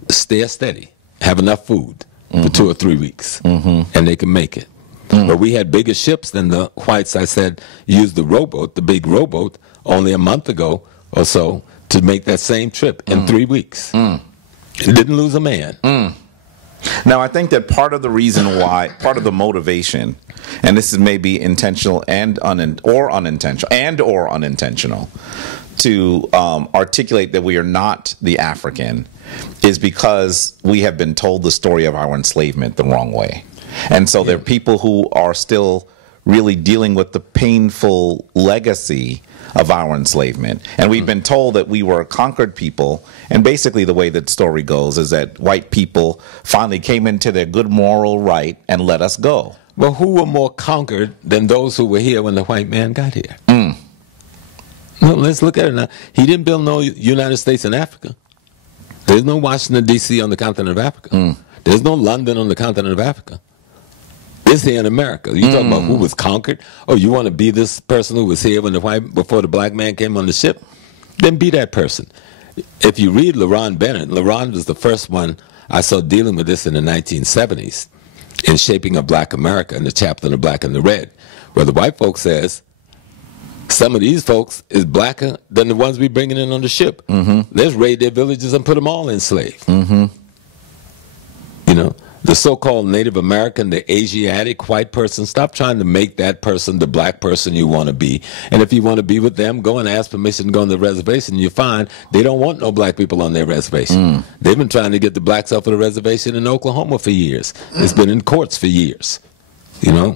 stay steady, have enough food for 2 or 3 weeks, and they can make it. But we had bigger ships than the whites, I said, used the rowboat, the big rowboat, only a month ago or so to make that same trip in 3 weeks. It didn't lose a man. Now, I think that part of the reason why, part of the motivation, and this is maybe intentional and unintentional, to articulate that we are not the African, is because we have been told the story of our enslavement the wrong way. And so there are people who are still really dealing with the painful legacy of our enslavement. And we've been told that we were a conquered people. And basically the way that story goes is that white people finally came into their good moral right and let us go. Well, who were more conquered than those who were here when the white man got here? Well, let's look at it now. He didn't build no United States in Africa. There's no Washington, D.C. on the continent of Africa. There's no London on the continent of Africa. It's here in America. You talking about who was conquered? Oh, you want to be this person who was here when before the black man came on the ship? Then be that person. If you read LaRon Bennett, LaRon was the first one I saw dealing with this in the 1970s in Shaping of Black America in the chapter on the Black and the Red, where the white folks says, some of these folks is blacker than the ones we bringing in on the ship. Let's raid their villages and put them all enslaved. You know, the so-called Native American, the Asiatic white person, stop trying to make that person the black person you want to be. And if you want to be with them, go and ask permission to go on the reservation. You find they don't want no black people on their reservation. They've been trying to get the blacks off of the reservation in Oklahoma for years. It's been in courts for years, you know.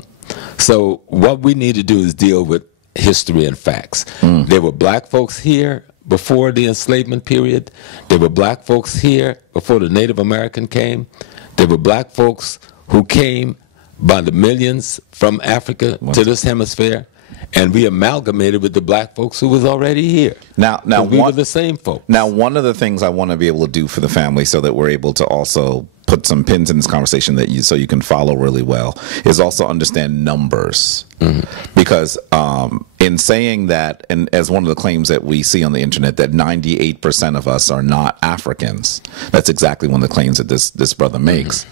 So what we need to do is deal with history and facts. There were black folks here before the enslavement period. There were black folks here before the Native American came. There were black folks who came by the millions from Africa to this hemisphere, and we amalgamated with the black folks who was already here. Now we were the same folks. Now, one of the things I want to be able to do for the family, so that we're able to also put some pins in this conversation so you can follow really well, is also understand numbers. Because in saying that, and as one of the claims that we see on the internet, that 98% of us are not Africans, that's exactly one of the claims that this brother makes.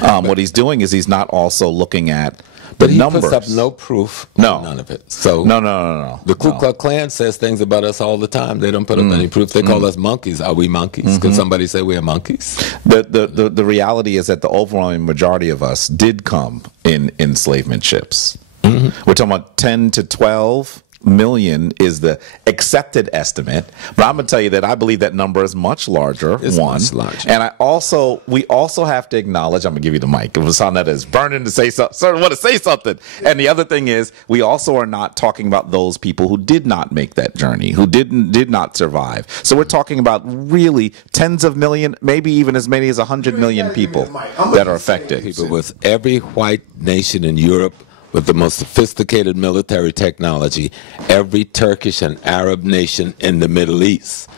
What he's doing is he's not also looking at the numbers. He puts up no proof. None of it. So no. The Ku Klux Klan says things about us all the time. They don't put up any proof. They call us monkeys. Are we monkeys? Could somebody say we're monkeys? The reality is that the overwhelming majority of us did come in enslavement ships. We're talking about 10 to 12 million is the accepted estimate, but I'm going to tell you that I believe that number is much larger. It's much larger. And we also have to acknowledge, I'm going to give you the mic. It was something that is burning to say something. Sir, I want to say something. And the other thing is, we also are not talking about those people who did not make that journey, who did not survive. So we're talking about really tens of million, maybe even as many as 100 million people that are affected. People with every white nation in Europe with the most sophisticated military technology, every Turkish and Arab nation in the Middle East.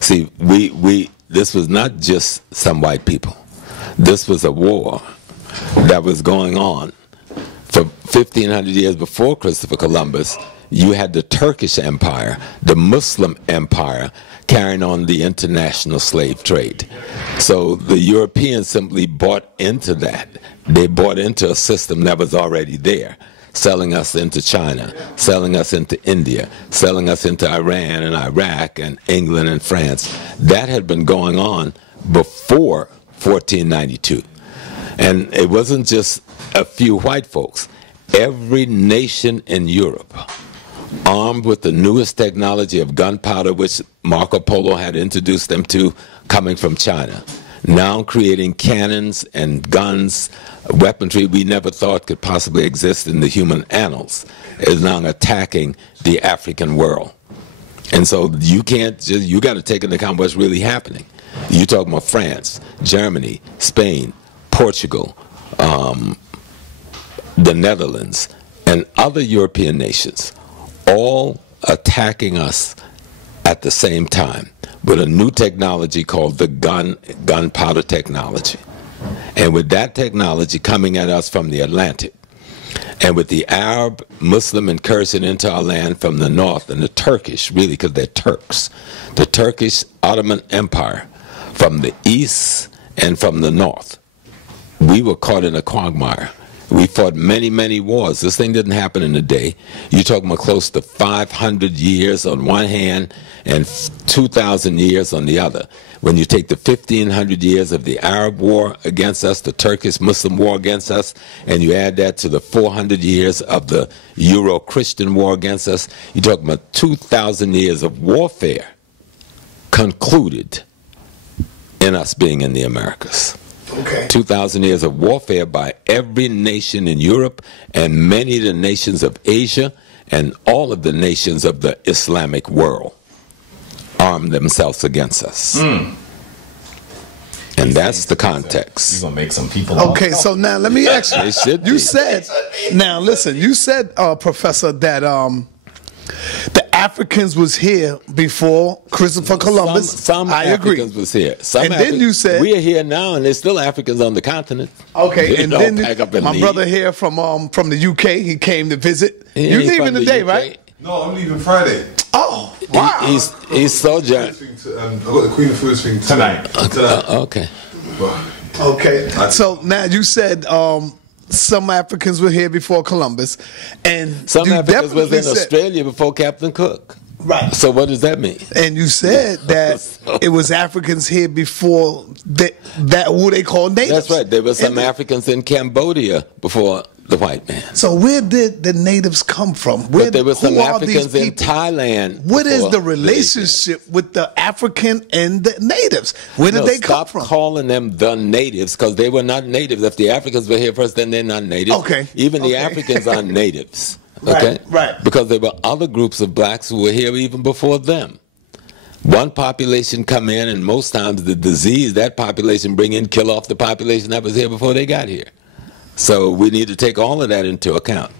See, this was not just some white people. This was a war that was going on for 1,500 years before Christopher Columbus. You had the Turkish Empire, the Muslim Empire, carrying on the international slave trade. So the Europeans simply bought into that. They bought into a system that was already there. selling us into China, selling us into India, selling us into Iran and Iraq and England and France. That had been going on before 1492. And it wasn't just a few white folks. Every nation in Europe, armed with the newest technology of gunpowder, which Marco Polo had introduced them to coming from China, now creating cannons and guns, weaponry we never thought could possibly exist in the human annals, is now attacking the African world. And so you can't just, you got to take into account what's really happening. You're talking about France, Germany, Spain, Portugal, the Netherlands, and other European nations, all attacking us at the same time with a new technology called the gunpowder technology. And with that technology coming at us from the Atlantic, and with the Arab Muslim incursion into our land from the north, and the Turkish, really, because they're Turks, the Turkish Ottoman Empire from the east and from the north, we were caught in a quagmire. We fought many, many wars. This thing didn't happen in a day. You're talking about close to 500 years on one hand and 2,000 years on the other. When you take the 1,500 years of the Arab war against us, the Turkish Muslim war against us, and you add that to the 400 years of the Euro-Christian war against us, you're talking about 2,000 years of warfare concluded in us being in the Americas. Okay. 2,000 years of warfare by every nation in Europe and many of the nations of Asia and all of the nations of the Islamic world armed themselves against us. And that's the context. You're going to make some people... Okay, so now let me ask you. It should be. You said, now listen, you said, Professor, that the Africans was here before Christopher Columbus. Some I agree. Africans was here. Some and then you said... we are here now, and there's still Africans on the continent. Okay, They and don't then pack up and my leave. brother here from the UK, he came to visit. He You ain't leaving from the today, UK. right? No, I'm leaving Friday. Oh, wow. He's so generous. I've got the Queen of Foods thing tonight. Okay. Okay, so now you said some Africans were here before Columbus, and Some you Africans was definitely in said- Australia before Captain Cook. Right. So what does that mean? And you said that it was Africans here before that who they call natives. That's right. There were some And Africans in Cambodia before the white man. so where did the natives come from? Where, But there were some who are these Africans in people? Thailand. What is before the relationship with the African and the natives? Where did they come Stop from? calling them the natives, because they were not natives. If the Africans were here first, then they're not natives. Okay. Even the Okay. Africans aren't natives. Right, Okay? right. Because there were other groups of blacks who were here even before them. One population come in, and most times the disease that population bring in kill off the population that was here before they got here. So we need to take all of that into account.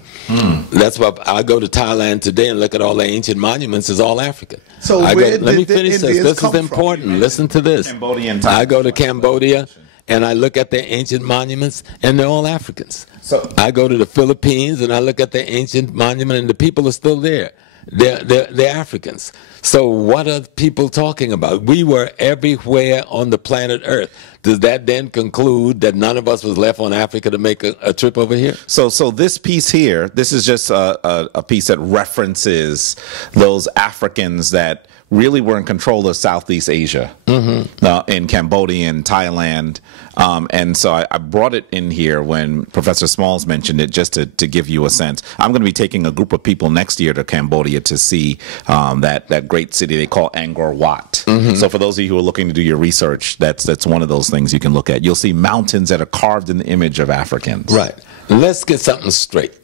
That's why I go to Thailand today and look at all the ancient monuments. It's all African. So I where let me did the finish this. Indians This come is from? important. Listen to this. Cambodian I go to Cambodia and I look at the ancient monuments, and they're all Africans. So- I go to the Philippines and I look at the ancient monument, and the people are still there. They're Africans. So what are people talking about? We were everywhere on the planet Earth. Does that then conclude that none of us was left on Africa to make a trip over here? So this piece here, this is just a piece that references those Africans that really were in control of Southeast Asia, in Cambodia and Thailand. And so I brought it in here when Professor Smalls mentioned it, just to give you a sense. I'm going to be taking a group of people next year to Cambodia to see that great city they call Angkor Wat. So for those of you who are looking to do your research, that's one of those things you can look at. You'll see mountains that are carved in the image of Africans. Right. Let's get something straight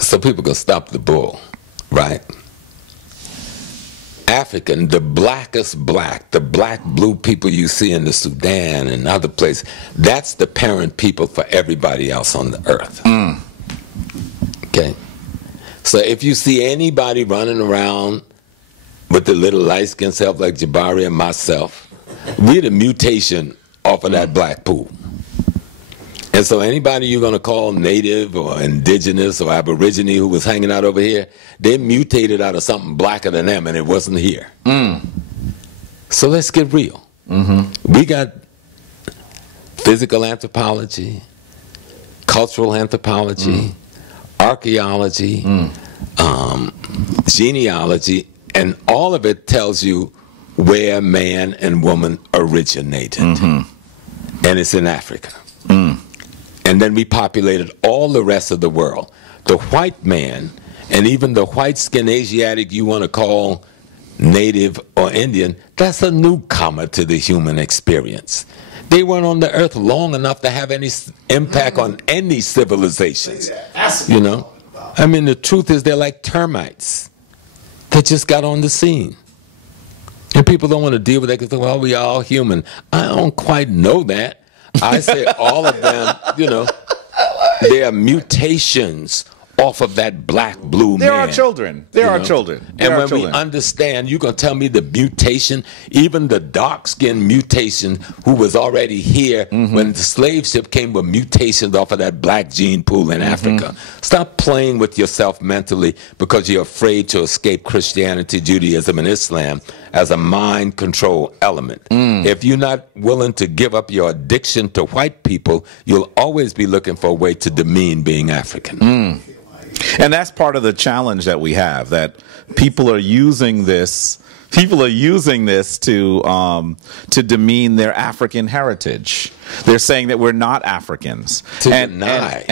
so people can stop the bull, right? African, the blackest black, the black blue people you see in the Sudan and other places, that's the parent people for everybody else on the earth. Okay? So if you see anybody running around with the little light-skinned self like Jabari and myself, we're the mutation off of that black pool. And so anybody you're going to call native or indigenous or aborigine who was hanging out over here, they mutated out of something blacker than them, and it wasn't here. So let's get real. We got physical anthropology, cultural anthropology, archaeology, genealogy, and all of it tells you where man and woman originated. And it's in Africa. And then we populated all the rest of the world. The white man, and even the white-skinned Asiatic you want to call native or Indian, that's a newcomer to the human experience. They weren't on the earth long enough to have any impact on any civilizations. You know? I mean, the truth is they're like termites that just got on the scene. And people don't want to deal with that because, well, we are all human. I don't quite know that. I say all of them, you know, they are mutations off of that black blue man. There are children. There are children. And when we understand, you're going to tell me the mutation, even the dark-skinned mutation who was already here when the slave ship came with mutations off of that black gene pool in Africa. Stop playing with yourself mentally because you're afraid to escape Christianity, Judaism, and Islam as a mind control element. If you're not willing to give up your addiction to white people, you'll always be looking for a way to demean being African. And that's part of the challenge that we have, that people are using this. People are using this to demean their African heritage. They're saying that we're not Africans, to deny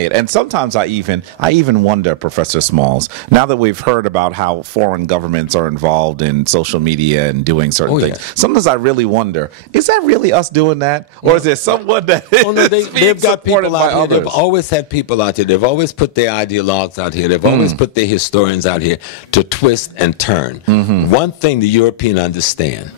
it. And sometimes I even wonder, Professor Smalls, now that we've heard about how foreign governments are involved in social media and doing certain things, sometimes I really wonder: is that really us doing that, or is there someone that they've got people out here? They've always had people out here. They've always put their ideologues out here. They've always put their historians out here to twist and turn. One thing the European understand: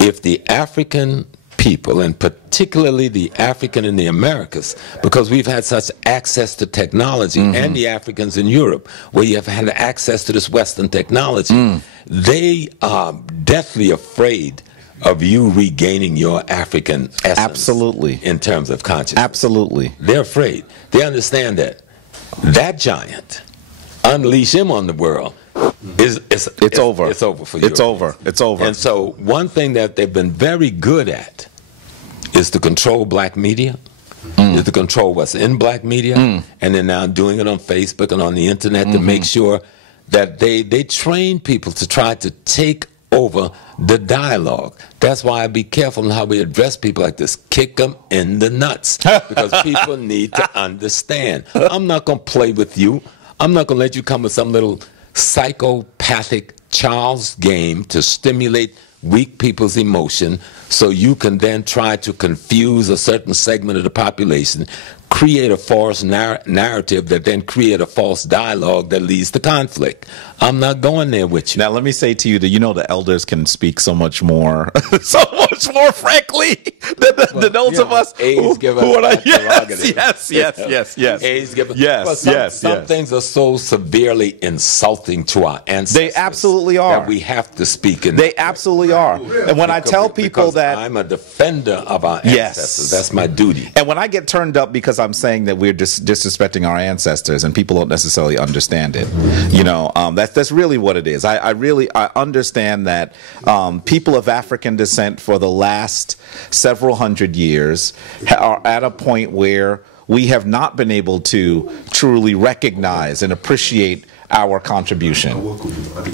if the African people, and particularly the African in the Americas, because we've had such access to technology, and the Africans in Europe, where you have had access to this Western technology, they are deathly afraid of you regaining your African essence. Absolutely. In terms of consciousness. Absolutely. They're afraid. They understand that giant, unleash him on the world, it's over. It's over for you. It's over. It's over. And so one thing that they've been very good at is to control black media, is to control what's in black media, and they're now doing it on Facebook and on the internet to make sure that they train people to try to take over the dialogue. That's why I be careful in how we address people like this. Kick them in the nuts, because people need to understand. I'm not going to play with you. I'm not going to let you come with some little psychopathic child's game to stimulate weak people's emotion so you can then try to confuse a certain segment of the population, create a false narrative that then create a false dialogue that leads to conflict. I'm not going there with you. Now, let me say to you that the elders can speak so much more, frankly, than those of us age give us who are yes. Age give us, some things are so severely insulting to our ancestors. They absolutely are. That we have to speak in. They absolutely are. And when I tell people that I'm a defender of our ancestors, that's my duty. And when I get turned up because I'm saying that we're disrespecting our ancestors and people don't necessarily understand it, that's really what it is. I understand that people of African descent for the last several hundred years are at a point where we have not been able to truly recognize and appreciate our contribution,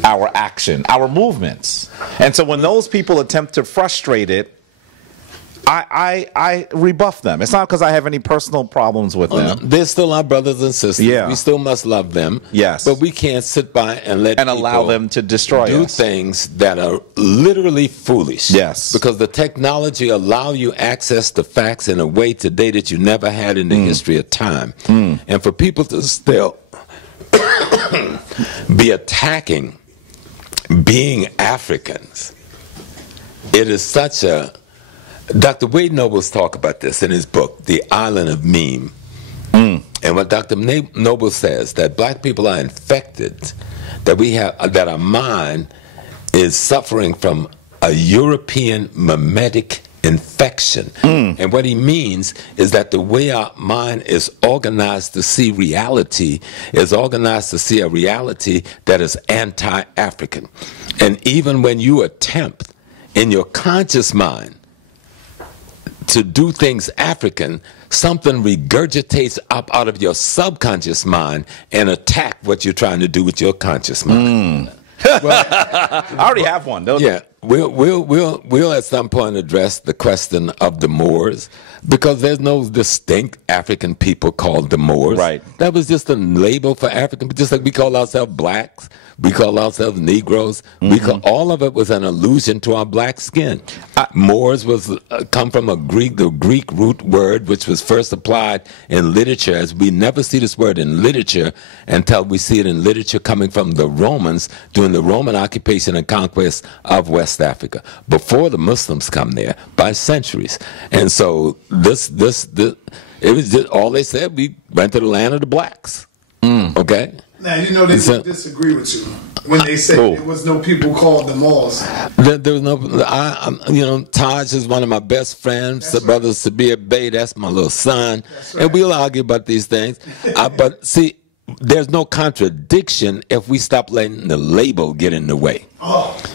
our action, our movements. And so when those people attempt to frustrate it, I rebuff them. It's not because I have any personal problems with them. No. They're still our brothers and sisters. Yeah. We still must love them. Yes. But we can't sit by and allow them to destroy do us. Things that are literally foolish. Yes. Because the technology allow you access to facts in a way today that you never had in the history of time. And for people to still be attacking being Africans, it is such a... Dr. Wade Nobles talks about this in his book, The Island of Meme. And what Dr. Nobles says, that black people are infected, that our mind is suffering from a European mimetic infection. And what he means is that the way our mind is organized to see reality is organized to see a reality that is anti-African. And even when you attempt in your conscious mind to do things African, something regurgitates up out of your subconscious mind and attack what you're trying to do with your conscious mind. Well, I already have one. Yeah, we'll at some point address the question of the Moors, because there's no distinct African people called the Moors. Right. That was just a label for African, just like we call ourselves blacks, we call ourselves Negroes. We call, all of it was an allusion to our black skin. Moors was come from the Greek root word, which was first applied in literature, as we never see this word in literature until we see it in literature coming from the Romans during the Roman occupation and conquest of West Africa, before the Muslims come there, by centuries. And so this it was just all they said, we went to the land of the blacks. Okay? Now, you know, they disagree with you when they say there was no people called the Moors. There was no, you know, Taj is one of my best friends. The brother Sabir Bey, that's my little son. Right. And we'll argue about these things. But see, there's no contradiction if we stop letting the label get in the way.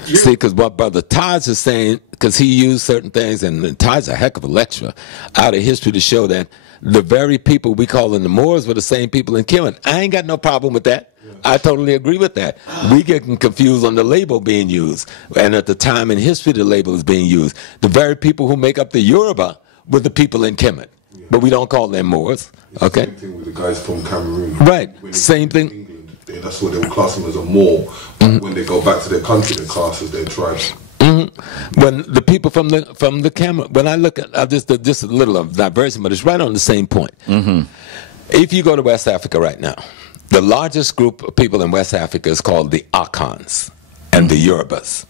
See, because what Brother Taj is saying, because he used certain things, and Taj is a heck of a lecturer out of history to show that the very people we call in the Moors were the same people in Kemet. I ain't got no problem with that. I totally agree with that. We getting confused on the label being used. And at the time in history the label is being used. The very people who make up the Yoruba were the people in Kemet. But we don't call them Moors. Okay? Same thing with the guys from Cameroon. Right. Same thing. England, that's what they would class them as a Moor. When they go back to their country, they class as their tribes. When the people from the Cameroon, when I look at just a little of diversion, but it's right on the same point. If you go to West Africa right now, the largest group of people in West Africa is called the Akans and the Yorubas.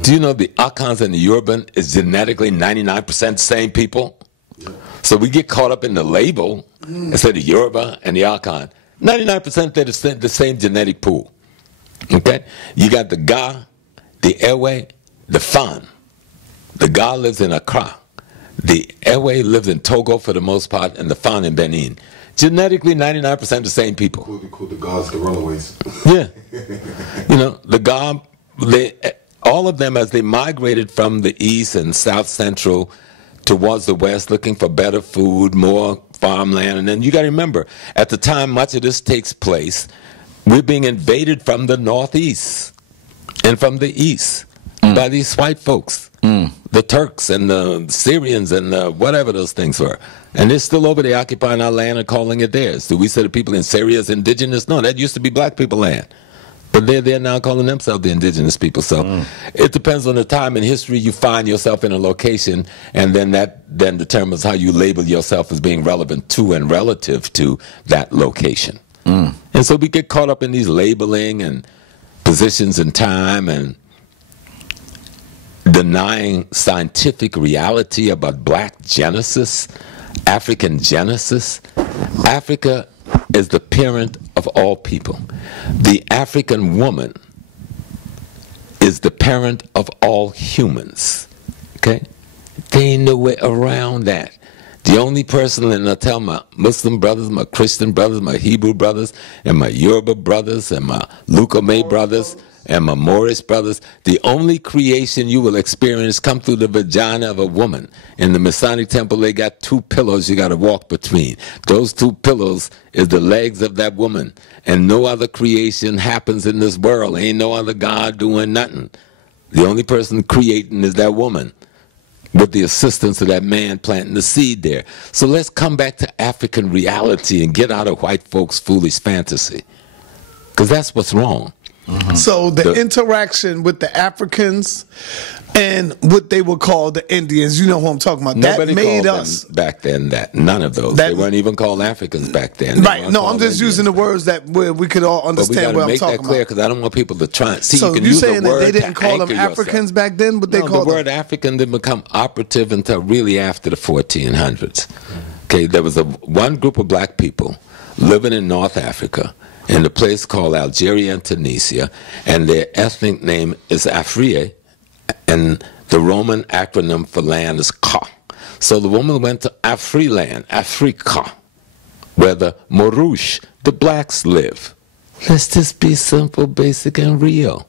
Do you know the Akans and the Yoruban is genetically 99% the same people? So we get caught up in the label instead of Yoruba and the Akan. 99% they're the same genetic pool. Okay? You got the Ga, the Ewe, the Fan. The Ga lives in Accra. The Ewe lives in Togo for the most part, and the Fan in Benin. Genetically, 99% the same people. We call the Gas the runaways. Yeah. You know, the Ga, all of them, as they migrated from the east and south central towards the west, looking for better food, more farmland. And then you got to remember, at the time much of this takes place, we're being invaded from the northeast and from the east by these white folks, the Turks and the Syrians and the whatever those things were. And they're still over there occupying our land and calling it theirs. Do we say the people in Syria is indigenous? No, that used to be black people land. But they're now calling themselves the indigenous people. So it depends on the time in history you find yourself in a location, and then that then determines how you label yourself as being relevant to and relative to that location. And so we get caught up in these labeling and positions in time and denying scientific reality about black genesis, African genesis. Africa is the parent of all people. The African woman is the parent of all humans. Okay? There ain't no way around that. The only person, and I tell my Muslim brothers, my Christian brothers, my Hebrew brothers, and my Yoruba brothers, and my Lukome brothers, and my Moorish brothers, the only creation you will experience come through the vagina of a woman. In the Masonic temple, they got two pillows you got to walk between. Those two pillows is the legs of that woman. And no other creation happens in this world. Ain't no other God doing nothing. The only person creating is that woman, with the assistance of that man planting the seed there. So let's come back to African reality and get out of white folks' foolish fantasy. Because that's what's wrong. So the interaction with the Africans and what they would call the Indians, you know who I'm talking about. Nobody that made called us them back then. That none of those. They weren't even called Africans back then. Right. No, I'm just using the words that we could all understand what I'm talking about. But we got to make that clear because I don't want people to try and see. So you can you're use saying the word that they didn't call them Africans back then, but they called the word African didn't become operative until really after the 1400s. Okay, there was one group of black people living in North Africa, in a place called Algeria and Tunisia, and their ethnic name is Afriye, and the Roman acronym for land is Ka. So the woman went to Afriland, Afrika, where the Morouche, the blacks, live. Let's just be simple, basic, and real.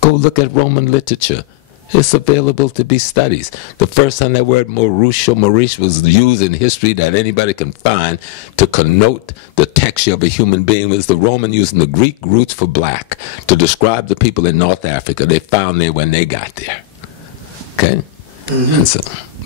Go look at Roman literature It's available to be studied. The first time that word Maurice was used in history that anybody can find to connote the texture of a human being was the Roman using the Greek roots for black to describe the people in North Africa they found there when they got there. Okay? And so,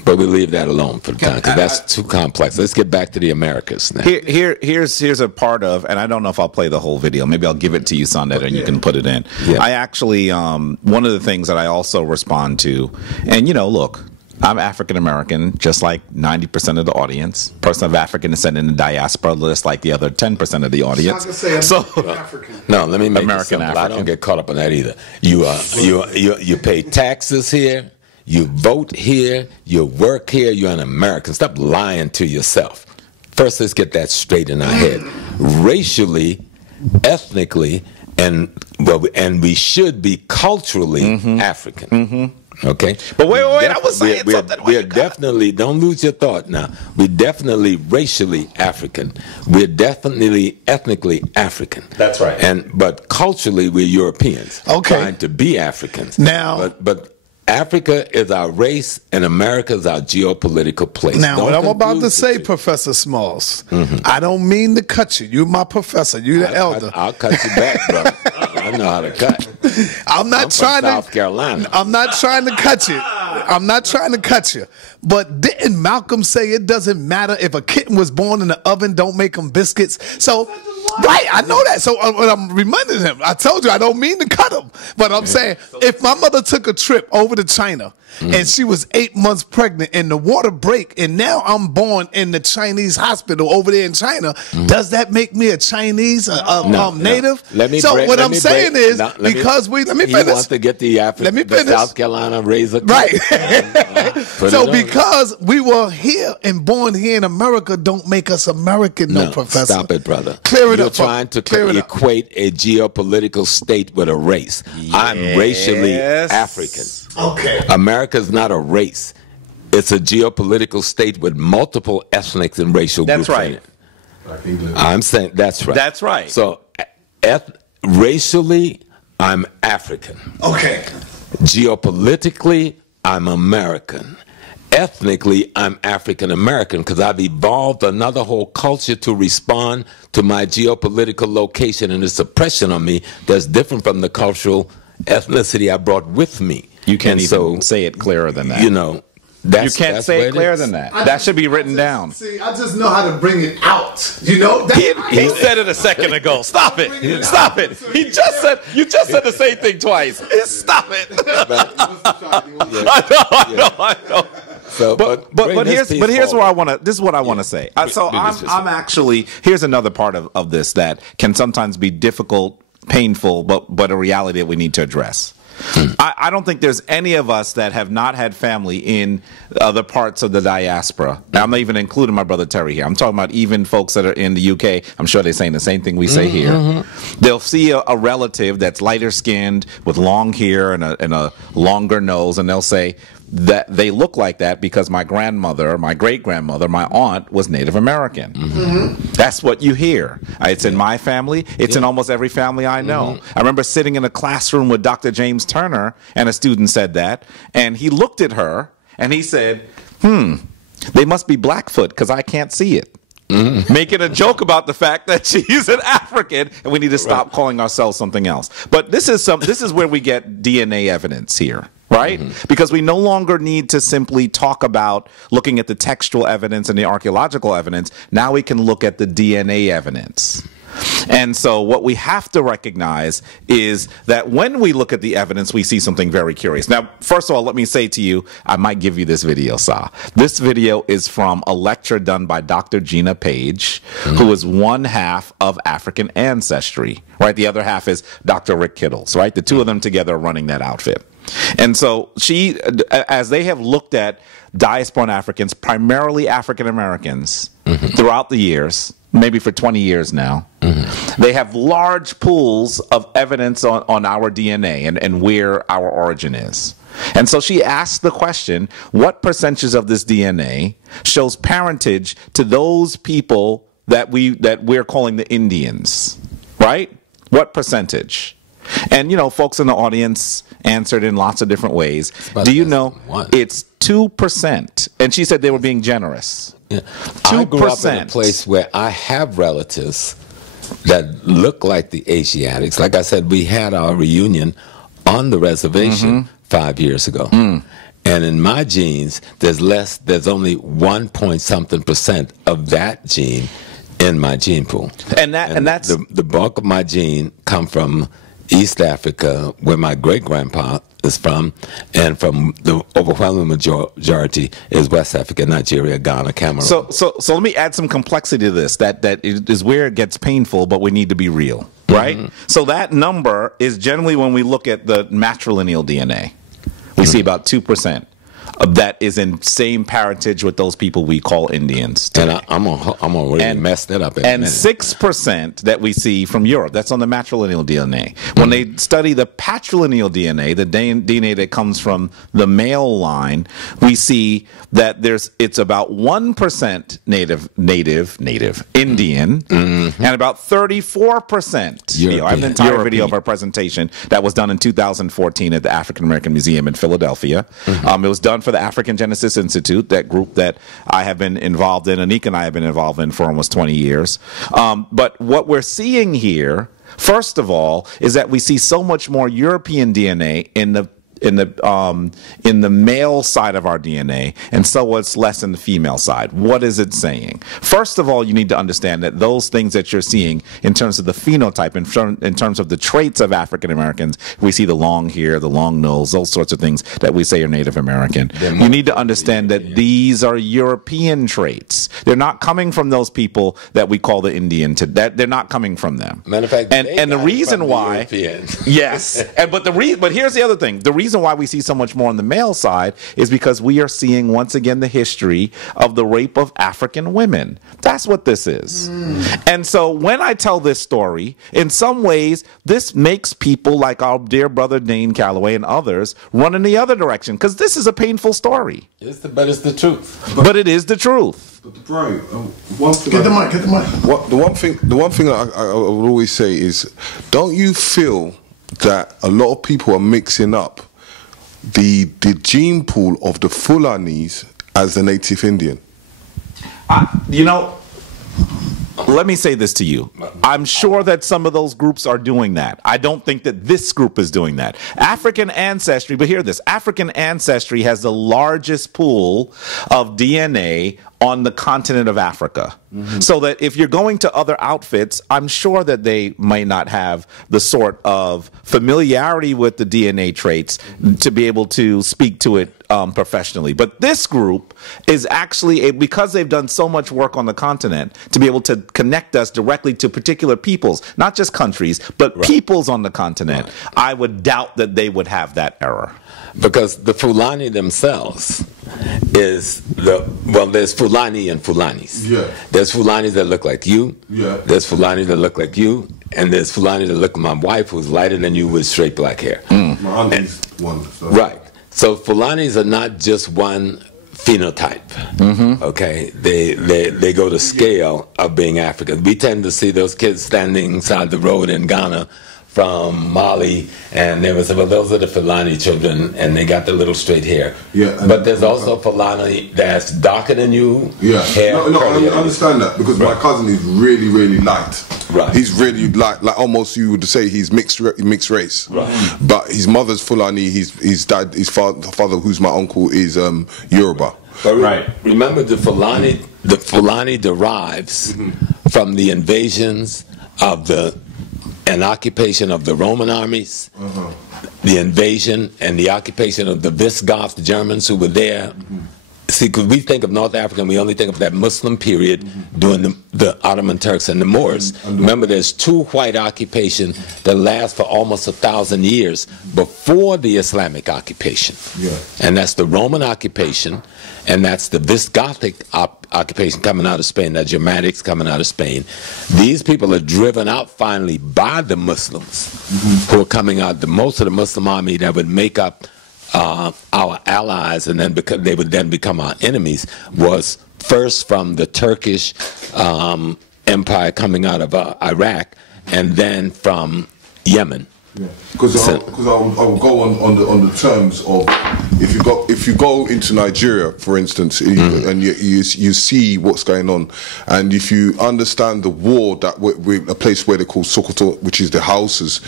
but we leave that alone for the time because that's too complex. Let's get back to the Americas now. Here's a part of, and I don't know if I'll play the whole video. Maybe I'll give it to you, Sonetta, and you can put it in. Yeah. I actually, one of the things that I also respond to, and look, I'm African American, just like 90% of the audience. Person of African descent in the diaspora, just like the other 10% of the audience. African. No, let me make American it simple. I African. don't get caught up on that either. You pay taxes here. You vote here, you work here, you're an American. Stop lying to yourself. First, let's get that straight in our head. Racially, ethnically, and we should be culturally African. Okay? But wait, I was saying something. We are definitely, don't lose your thought now. We're definitely racially African. We're definitely ethnically African. That's right. But culturally, we're Europeans. Okay. Trying to be Africans. Now, But Africa is our race and America is our geopolitical place. Now, what I'm about to confuse say, the two. Professor Smalls, I don't mean to cut you. You're my professor. You're the elder. I'll cut you back, brother. I know how to cut. I'm from South Carolina. I'm not trying to cut you. I'm not trying to cut you. But didn't Malcolm say it doesn't matter if a kitten was born in the oven, don't make them biscuits? So, right, I know that. So what I'm reminding him, I told you I don't mean to cut him. But I'm saying, if my mother took a trip over to China and she was 8 months pregnant and the water break and now I'm born in the Chinese hospital over there in China, does that make me a Chinese native? Let me so break, what let I'm me saying break, is, no, let because me, let me he finish. wants to get the Let me the finish. South Carolina razor. Right. Put So it on. because we were here and born here in America don't make us American, no, Professor. Stop it, brother. Clear it You're up. trying to Clear it up. equate a geopolitical state with a race. I'm racially African. Okay. America's not a race. It's a geopolitical state with multiple ethnic and racial That's groups right. in it. Like England. I'm saying that's right. That's right. So, racially, I'm African. Okay. Geopolitically, I'm American. Ethnically, I'm African American because I've evolved another whole culture to respond to my geopolitical location and the suppression on me that's different from the cultural ethnicity I brought with me. You can't And even say it clearer than that. That's, you can't say it clearer than that. That should be written down. See, I just know how to bring it out. You know? He said it a second ago. Stop it. Stop it. You just said the same thing twice. Stop it. I know. So, But here's where I want to. This is what I want to say. So I'm actually, here's another part of this that can sometimes be difficult, painful, but a reality that we need to address. I don't think there's any of us that have not had family in other parts of the diaspora. Now, I'm not even including my brother Terry here. I'm talking about even folks that are in the UK. I'm sure they're saying the same thing we say here. They'll see a relative that's lighter skinned with long hair and a longer nose, and they'll say that they look like that because my grandmother, my great grandmother, my aunt was Native American. That's what you hear. It's in my family. It's in almost every family I know. I remember sitting in a classroom with Dr. James Turner, and a student said that, and he looked at her and he said, they must be Blackfoot because I can't see it. Making a joke about the fact that she's an African and we need to stop calling ourselves something else. But this is where we get DNA evidence here. Right? Because we no longer need to simply talk about looking at the textual evidence and the archaeological evidence. Now we can look at the DNA evidence. And so what we have to recognize is that when we look at the evidence, we see something very curious. Now, first of all, let me say to you, I might give you this video, Sa. This video is from a lecture done by Dr. Gina Page, who is one half of African ancestry, right? The other half is Dr. Rick Kittles, right? The two of them together are running that outfit. And so she, as they have looked at diaspora Africans, primarily African Americans, throughout the years, maybe for 20 years now, they have large pools of evidence on our DNA and where our origin is. And so she asked the question, what percentage of this DNA shows parentage to those people that we're calling the Indians, right? What percentage? And, folks in the audience answered in lots of different ways. But Do you that's know one. it's 2%? And she said they were being generous. Yeah. 2%. I grew up in a place where I have relatives that look like the Asiatics. Like I said, we had our reunion on the reservation 5 years ago. And in my genes, there's only 1 point something % of that gene in my gene pool. And that's the bulk of my gene come from East Africa, where my great-grandpa is from, and from the overwhelming majority is West Africa, Nigeria, Ghana, Cameroon. So let me add some complexity to this. That is where it gets painful, but we need to be real, right? So that number is generally when we look at the matrilineal DNA. We see about 2% of that is in same parentage with those people we call Indians today. And I'm gonna really mess that up. And 6% that we see from Europe. That's on the matrilineal DNA. When they study the patrilineal DNA, the DNA that comes from the male line, we see that it's about 1% native Indian, and about 34%. I have an entire video of our presentation that was done in 2014 at the African American Museum in Philadelphia. It was done for the African Genesis Institute, that group that I have been involved in, Anika and I have been involved in for almost 20 years. But what we're seeing here, first of all, is that we see so much more European DNA in the male side of our DNA, and so it's less in the female side. What is it saying? First of all, you need to understand that those things that you're seeing in terms of the phenotype, in terms of the traits of African Americans, we see the long hair, the long nose, those sorts of things that we say are Native American. You need to understand that these are European traits. They're not coming from those people that we call the Indian. They're not coming from them. Matter of fact, and the reason why, yes, but here's the other thing. The reason why we see so much more on the male side is because we are seeing once again the history of the rape of African women. That's what this is. And so when I tell this story, in some ways, this makes people like our dear brother Dane Calloway and others run in the other direction, because this is a painful story. But it's the truth. But it is the truth. But Brian, one thing Get the mic. the one thing that I would always say is, don't you feel that a lot of people are mixing up the gene pool of the Fulanis as the native Indian? Let me say this to you. I'm sure that some of those groups are doing that. I don't think that this group is doing that. African ancestry, but hear this, African ancestry has the largest pool of DNA on the continent of Africa. So that if you're going to other outfits, I'm sure that they might not have the sort of familiarity with the DNA traits to be able to speak to it professionally. But this group is actually, because they've done so much work on the continent, to be able to connect us directly to particular peoples, not just countries, but peoples on the continent. I would doubt that they would have that error. Because the Fulani themselves there's Fulani and Fulanis. Yeah. There's Fulanis that look like you. Yeah. There's Fulani that look like you. And there's Fulani that look like my wife, who's lighter than you with straight black hair. My auntie's one. So. Right. So Fulanis are not just one phenotype. Okay, they go to scale of being African. We tend to see those kids standing side the road in Ghana from Mali, and they was, well, those are the Fulani children, and they got the little straight hair. Yeah, but there's also Fulani that's darker than you. Yeah, hair I understand that, because my cousin is really, really light. Right. He's really like almost, you would say he's mixed race. Right. But his mother's Fulani. His father, who's my uncle, is Yoruba. But remember, the Fulani derives from the invasions of an occupation of the Roman armies, the invasion and the occupation of the Visigoth Germans who were there. See, because we think of North Africa, and we only think of that Muslim period during the Ottoman Turks and the Moors. Remember, there's two white occupations that last for almost 1,000 years before the Islamic occupation. Yeah. And that's the Roman occupation, and that's the Visigothic occupation coming out of Spain, the Germanics coming out of Spain. These people are driven out finally by the Muslims who are coming out. Most of the Muslim army that would make up our allies, and then they would then become our enemies, was first from the Turkish Empire coming out of Iraq, and then from Yemen. Because I will go on the terms of if you go into Nigeria, for instance, and you see what's going on, and if you understand the war that a place where they call Sokoto, which is the Hausas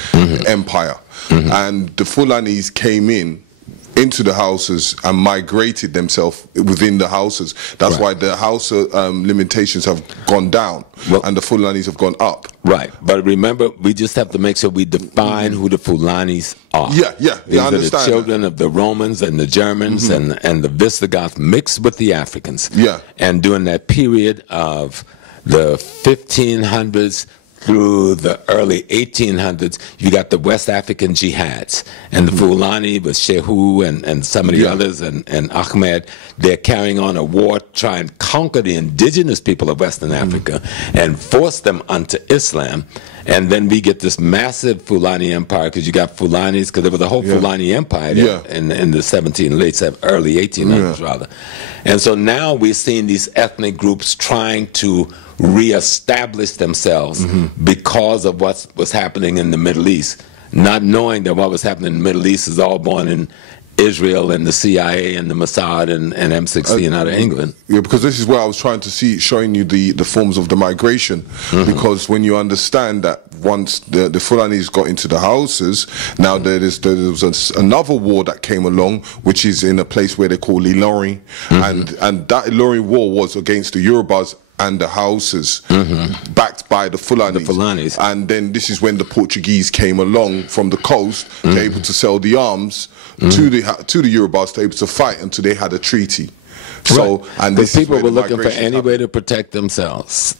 empire, and the Fulanis came into the houses and migrated themselves within the houses. That's why the house limitations have gone down and the Fulanis have gone up. Right, but remember, we just have to make sure we define who the Fulanis are. These are the children of the Romans and the Germans and the Visigoths mixed with the Africans. And during that period of the 1500s through the early 1800s, you got the West African jihads. And the Fulani with Shehu and some of the others and Ahmed, they're carrying on a war trying to conquer the indigenous people of Western Africa and force them onto Islam. And then we get this massive Fulani empire because you got Fulanis, because there was a whole Fulani empire there in the early 1800s rather. And so now we're seeing these ethnic groups trying to reestablish themselves because of what was happening in the Middle East, not knowing that what was happening in the Middle East is all born in Israel and the CIA and the Mossad and M16 out of England. Yeah, because this is where I was trying to showing you the forms of the migration. Because when you understand that once the Fulanis got into the houses, now there was another war that came along, which is in a place where they call Ilorin, and that Ilorin war was against the Yorubas and the houses, backed by the Fulanis. And then this is when the Portuguese came along from the coast, to able to sell the arms to the Yorubas, to able to fight until they had a treaty. So, and the people were looking for any way to protect themselves.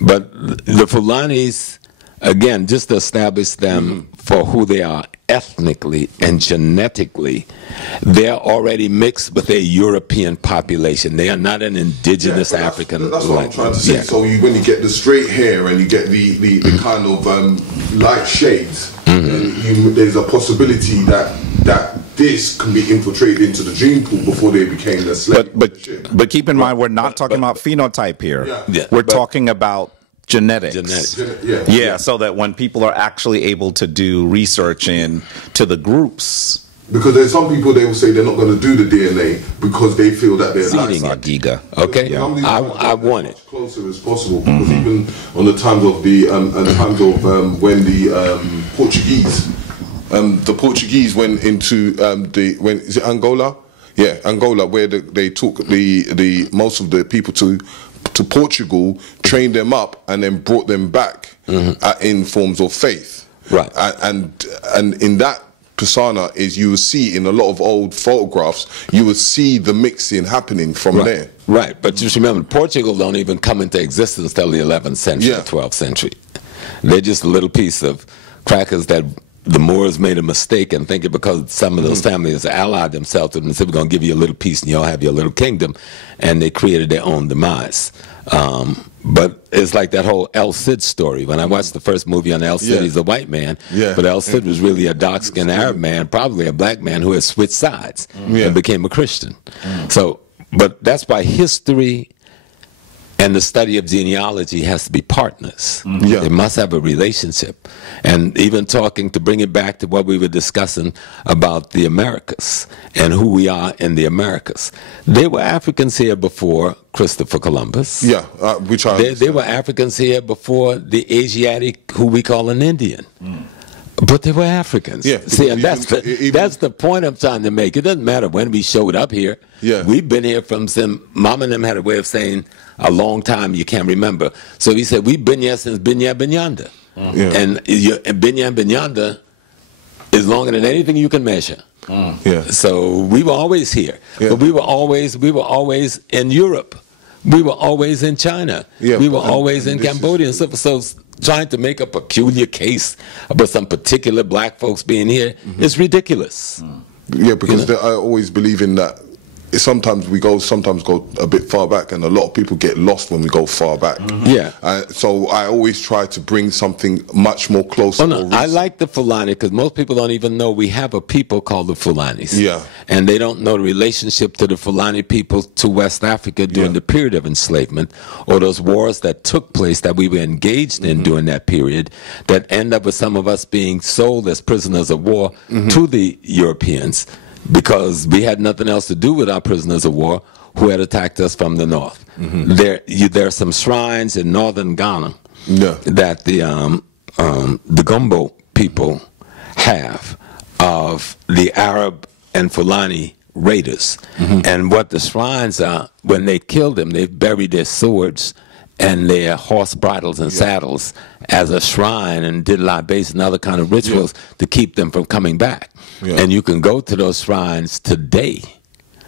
But the Fulanis, again, just to establish them for who they are ethnically and genetically, they're already mixed with a European population. They are not an indigenous African. That's what I'm trying to say. So when you get the straight hair and you get the kind of light shades, there's a possibility that this can be infiltrated into the gene pool before they became the slave. But keep in mind, we're not talking about phenotype here. We're talking about genetics. So that when people are actually able to do research into the groups. Because there's some people, they will say they're not going to do the DNA because they feel that they're not Giga. Okay, I want it as closer as possible, because even on the times of when the Portuguese went into is it Angola? Yeah, Angola, where they took the most of the people to Portugal, trained them up, and then brought them back in forms of faith. Right. And in that persona is, you will see in a lot of old photographs, you will see the mixing happening from there. Right, but just remember, Portugal don't even come into existence till the 11th century, 12th century. They're just a little piece of crackers that the Moors made a mistake and thinking because some of those families allied themselves to them and said, we're going to give you a little piece and you all have your little kingdom, and they created their own demise. But it's like that whole El Cid story. When I watched the first movie on El Cid, he's a white man, but El Cid was really a dark-skinned Arab man, probably a black man who had switched sides and became a Christian. So, but that's why history and the study of genealogy has to be partners. They must have a relationship. And even talking, to bring it back to what we were discussing about the Americas and who we are in the Americas. There were Africans here before Christopher Columbus. There were Africans here before the Asiatic, who we call an Indian. But they were Africans. See, and that's the point I'm trying to make. It doesn't matter when we showed up here. We've been here from some, Mom and them had a way of saying a long time you can't remember. So he said, we've been here since Binya Binyanda. And Binya Binyanda is longer than anything you can measure. So we were always here. But we were always in Europe. We were always in China. We were always in Cambodia. So trying to make a peculiar case about some particular black folks being here is ridiculous. Because I always believe in that sometimes we go a bit far back, and a lot of people get lost when we go far back. Yeah. So I always try to bring something much more closer. Oh, no, I like the Fulani because most people don't even know we have a people called the Fulanis. Yeah. And they don't know the relationship to the Fulani people to West Africa during the period of enslavement, or those wars that took place that we were engaged in during that period, that end up with some of us being sold as prisoners of war to the Europeans because we had nothing else to do with our prisoners of war who had attacked us from the north. There are some shrines in northern Ghana that the Gumbo people have of the Arab and Fulani raiders. And what the shrines are, when they killed them, they buried their swords and their horse bridles and saddles as a shrine, and did libations and other kind of rituals to keep them from coming back. And you can go to those shrines today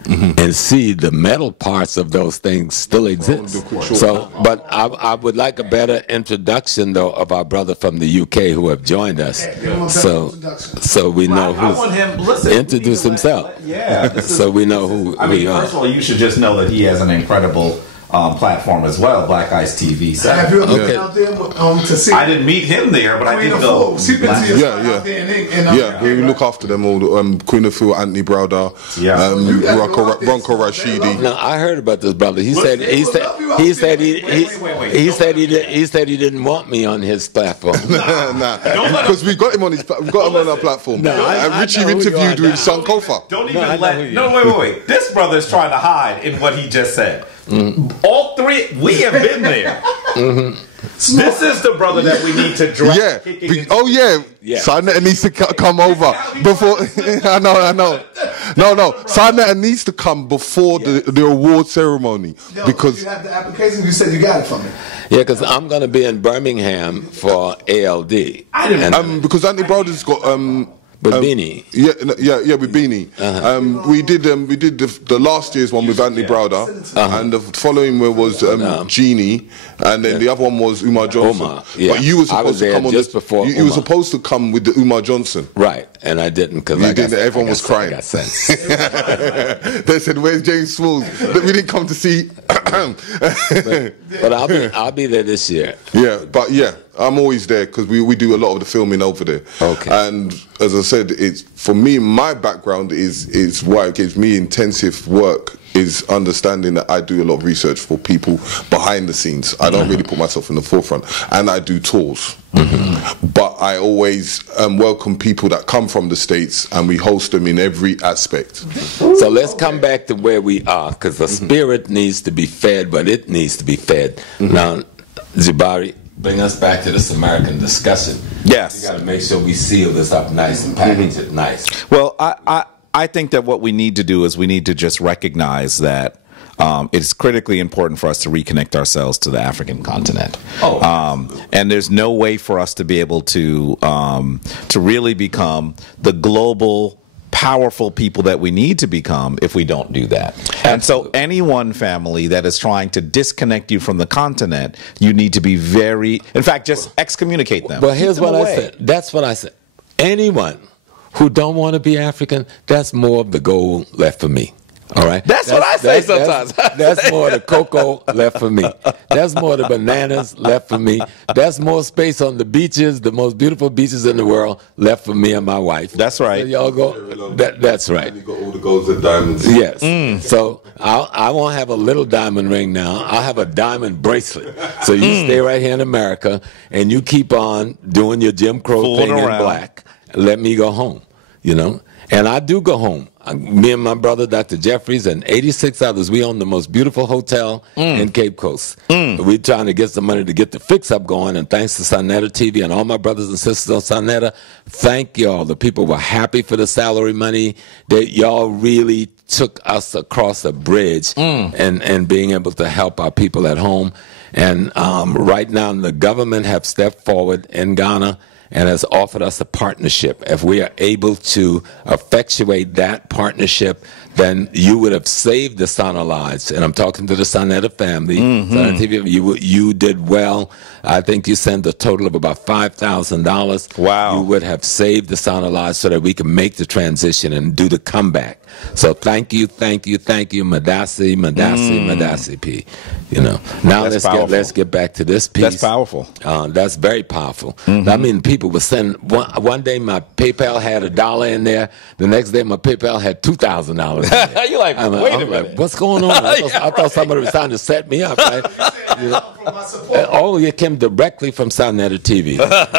and see the metal parts of those things still exist. So, but I would like a better introduction, though, of our brother from the UK who have joined us. So we know I want him, listen, introduce himself. Yeah. So we know who we are. First of all, you should just know that he has an incredible platform as well, Black Ice TV. So Have you ever been out there to see? I didn't meet him there, but I did go. We look after them all. Queen of Phil, Anthony Browder, Ronco Rashidi. No, I heard about this brother. He said he didn't want me on his platform. Nah, because we got him on our platform. And Richie interviewed with Sankofa. Don't even wait. This brother is trying to hide in what he just said. All three, we have been there. This is the brother that we need to drag. Sarnetta needs to come over before. I know. No. Sarnetta needs to come before the award ceremony because you have the application. You said you got it from me. Yeah, because I'm going to be in Birmingham for ALD. Because Anthony Browder's got with Beanie. With Beanie. We did the last year's one with Anthony Browder, and the following one was Genie, and then the other one was Umar Johnson. But you were supposed to come on just before. You were supposed to come with the Umar Johnson. Right, and I didn't because everyone was crying. They said, "Where's James Smalls?" We didn't come to see. but I'll be there this year. I'm always there because we do a lot of the filming over there. Okay. And as I said, it's for me, my background is why it gives me intensive work, is understanding that I do a lot of research for people behind the scenes. I don't really put myself in the forefront, and I do tours. But I always welcome people that come from the States, and we host them in every aspect. So let's come back to where we are, because the spirit needs to be fed, but it needs to be fed. Now, Jabari, bring us back to this American discussion. Yes. We got to make sure we seal this up nice and package it nice. Well, I think that what we need to do is we need to just recognize that it's critically important for us to reconnect ourselves to the African continent. And there's no way for us to be able to really become the global powerful people that we need to become if we don't do that. And so any one family that is trying to disconnect you from the continent, you need to be in fact, just excommunicate them. But here's what I said. That's what I said. Anyone who don't want to be African, that's more of the gold left for me. All right? That's what I say sometimes. That's more the cocoa left for me. That's more the bananas left for me. That's more space on the beaches, the most beautiful beaches in the world, left for me and my wife. That's right. So y'all go. That's right. You got all the golds and diamonds. Yes. So I won't have a little diamond ring now. I'll have a diamond bracelet. So you stay right here in America, and you keep on doing your Jim Crow thing in black. Let me go home, you know? And I do go home. Me and my brother, Dr. Jeffries, and 86 others, we own the most beautiful hotel in Cape Coast. We're trying to get some money to get the fix-up going, and thanks to Sarnetta TV and all my brothers and sisters on Sarnetta, thank y'all. The people were happy for the salary money. That y'all really took us across a bridge and being able to help our people at home. And right now, the government have stepped forward in Ghana and has offered us a partnership. If we are able to effectuate that partnership, then you would have saved the Sana lives. And I'm talking to the Sanetta family. Sana TV, you did well. I think you sent a total of about $5,000. Wow. You would have saved the Sana lives so that we can make the transition and do the comeback. So thank you, Madasi P. You know. Now let's get back to this piece. That's powerful. That's very powerful. I mean, people were sending. One day my PayPal had $1 in there. The next day my PayPal had $2,000 in there. You're like, wait a minute. Like, what's going on? I thought somebody was trying to set me up. Right? Oh, it came directly from Sanetta TV.